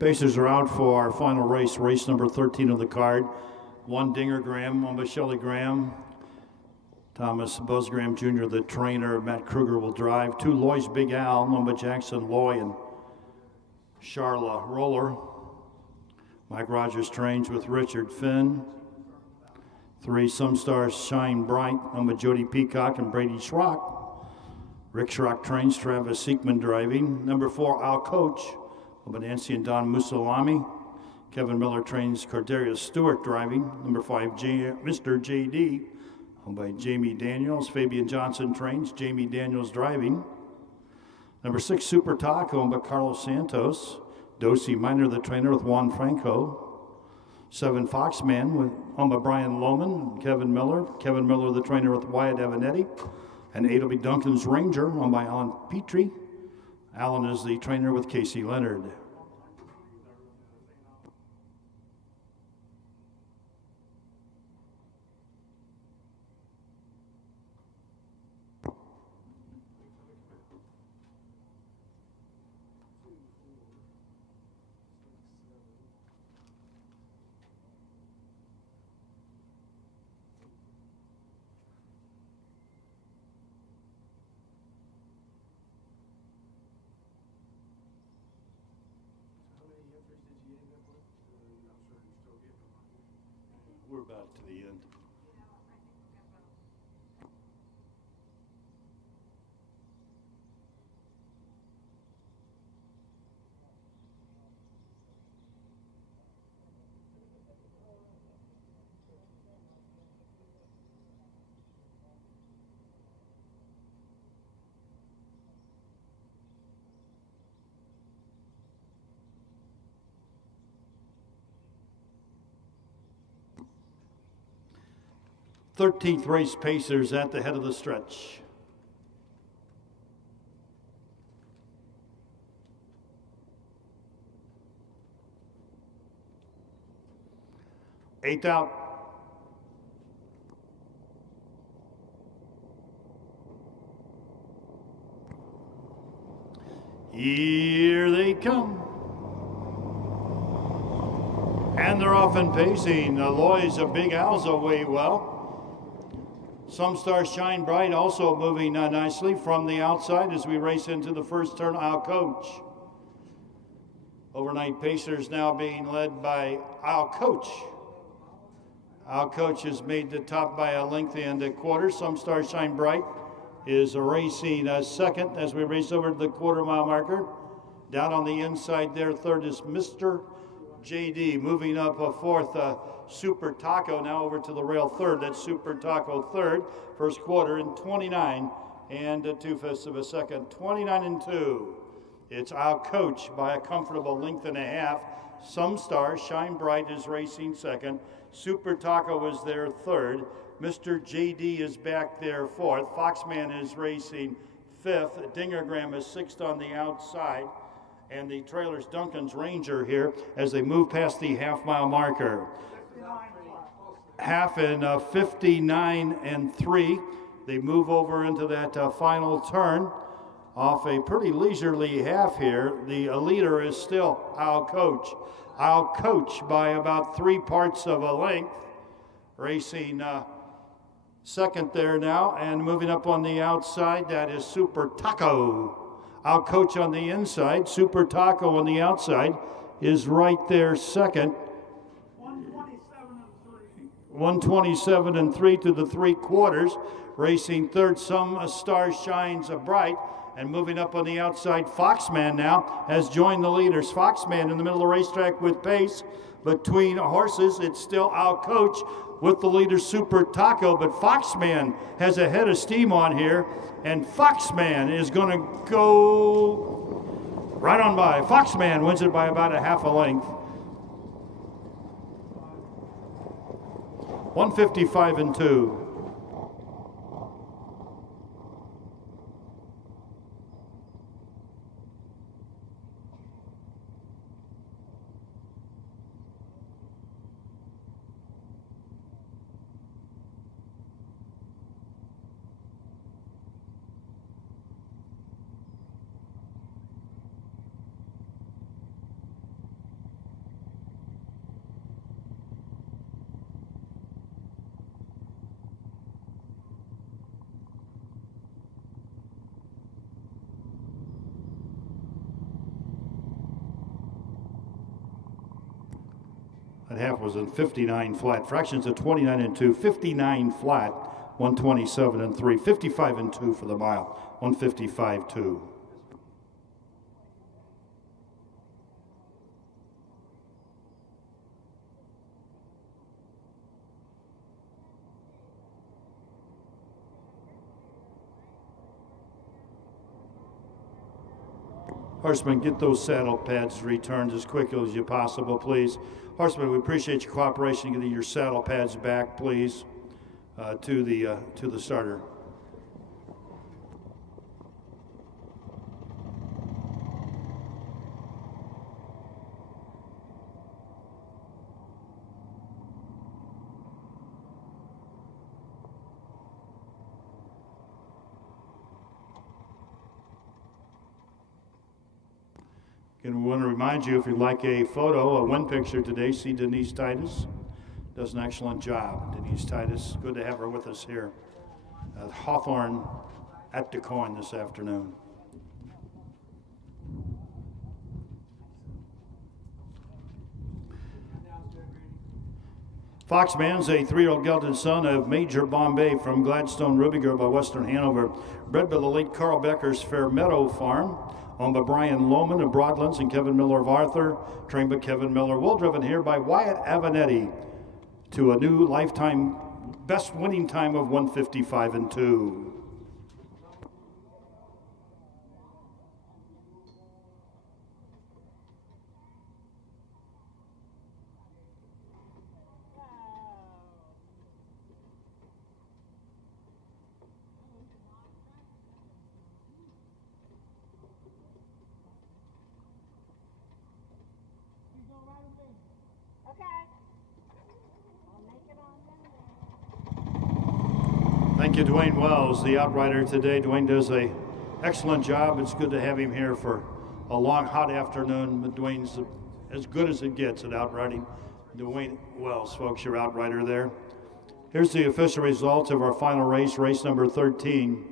Pacers are out for our final race, race number 13 of the card. 1 Dinger Graham, owned by Shelley Graham. Thomas Buzz Graham Jr., the trainer. Matt Kruger will drive. 2 Loy's Big Al, owned by Jackson Loy and Charla Roller. Mike Rogers trains with Richard Finn. 3 Some Stars Shine Bright, owned by Jody Peacock and Brady Schrock. Rick Schrock trains, Travis Seekman driving. Number 4, I'll Coach, owned by Nancy and Don Musalami. Kevin Miller trains, Cordarius Stewart driving. Number 5, Mr. JD, owned by Jamie Daniels. Fabian Johnson trains, Jamie Daniels driving. Number 6, Super Taco, owned by Carlos Santos. Dosey Minor, the trainer, with Juan Franco. 7, Foxman, owned by Brian Lohman and Kevin Miller. Kevin Miller, the trainer, with Wyatt Avanetti. And 8 will be Duncan's Ranger, owned by Alan Petrie. Alan is the trainer with Casey Leonard. We're about to the end. Thirteenth race, Pacers at the head of the stretch. Eighth out. Here they come. And they're off and pacing. Loy's a Big Al's away well. Some Stars Shine Bright also moving nicely from the outside as we race into the first turn. I'll Coach. Overnight Pacers now being led by I'll Coach. I'll Coach is made the top by a length and a quarter. Some Stars Shine Bright is racing second as we race over to the quarter-mile marker. Down on the inside there, third is Mr. JD. Moving up a fourth, Super Taco now over to the rail third. That's Super Taco third. First quarter in 29 and 2/5 of a second. 29 and 2. It's I'll Coach by a comfortable length and a half. Some Stars Shine Bright is racing second. Super Taco is there third. Mr. JD is back there fourth. Foxman is racing fifth. Dingergram is sixth on the outside. And the trailer's Duncan's Ranger here as they move past the half-mile marker. Half in 59 and 3. They move over into that final turn off a pretty leisurely half here. The leader is still I'll Coach. I'll Coach by about 3 parts of a length. Racing second there now, and moving up on the outside, that is Super Taco. I'll Coach on the inside. Super Taco on the outside is right there second. 127 and 3 to the 3/4. Racing third, Some Stars Shines Bright. And moving up on the outside, Foxman now has joined the leaders. Foxman in the middle of the racetrack with pace. Between horses, it's still I'll Coach with the leader Super Taco, but Foxman has a head of steam on here, and Foxman is going to go right on by. Foxman wins it by about a half a length. 155 and 2. That half was in 59 flat. Fractions of 29 and 2, 59 flat, 127 and 3, 55 and 2 for the mile, 155.2. Horsemen, get those saddle pads returned as quickly as you possible, please. Horsemen, we appreciate your cooperation getting your saddle pads back, please, to the starter. Again, we want to remind you, if you'd like a photo, a win picture today, see Denise Titus. Does an excellent job. Denise Titus, good to have her with us here at Hawthorne at Quoin this afternoon. Foxman's a 3-year-old gelded son of Major Bombay from Gladstone Ruby Girl by Western Hanover, bred by the late Carl Becker's Fair Meadow Farm, owned by Brian Lohman of Broadlands and Kevin Miller of Arthur, trained by Kevin Miller, well driven here by Wyatt Avanetti to a new lifetime best winning time of 155 and 2. Thank you, Dwayne Wells, the outrider today. Dwayne does an excellent job. It's good to have him here for a long, hot afternoon. But Dwayne's as good as it gets at outriding. Dwayne Wells, folks, your outrider there. Here's the official results of our final race, race number 13.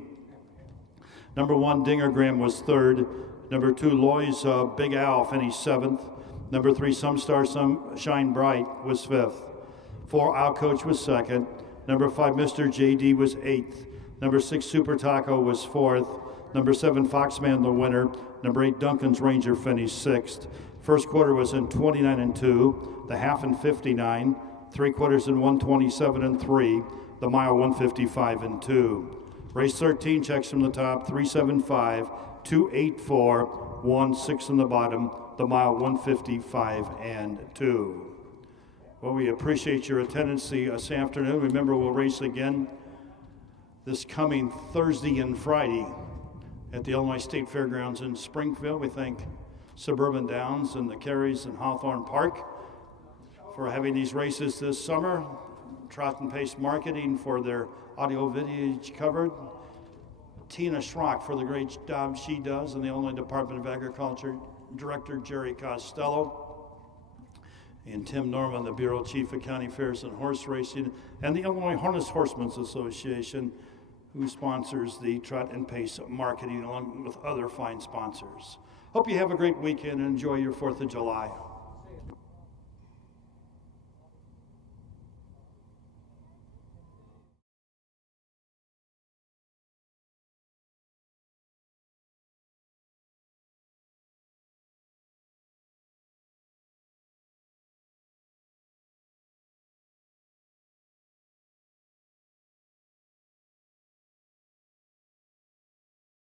Number 1, Dingergram was 3rd. Number 2, Loy's Big Al finished 7th. Number 3, Some Star Some Shine Bright was 5th. 4, Our Coach was 2nd. Number 5, Mr. JD was 8th. Number 6, Super Taco was 4th. Number 7, Foxman the winner. Number 8, Duncan's Ranger finished 6th. First quarter was in 29 and 2. The half in 59. 3 quarters in 127 and 3. The mile 155 and 2. Race 13 checks from the top 375, 284, 16 in the bottom. The mile 155 and 2. Well, we appreciate your attendance this afternoon. Remember, we'll race again this coming Thursday and Friday at the Illinois State Fairgrounds in Springfield. We thank Suburban Downs and the Carries and Hawthorne Park for having these races this summer. Trot and Pace Marketing for their audio video covered. Tina Schrock for the great job she does, and the Illinois Department of Agriculture Director Jerry Costello. And Tim Norman, the Bureau Chief of County Fairs and Horse Racing, and the Illinois Harness Horsemen's Association, who sponsors the Trot and Pace Marketing, along with other fine sponsors. Hope you have a great weekend and enjoy your 4th of July.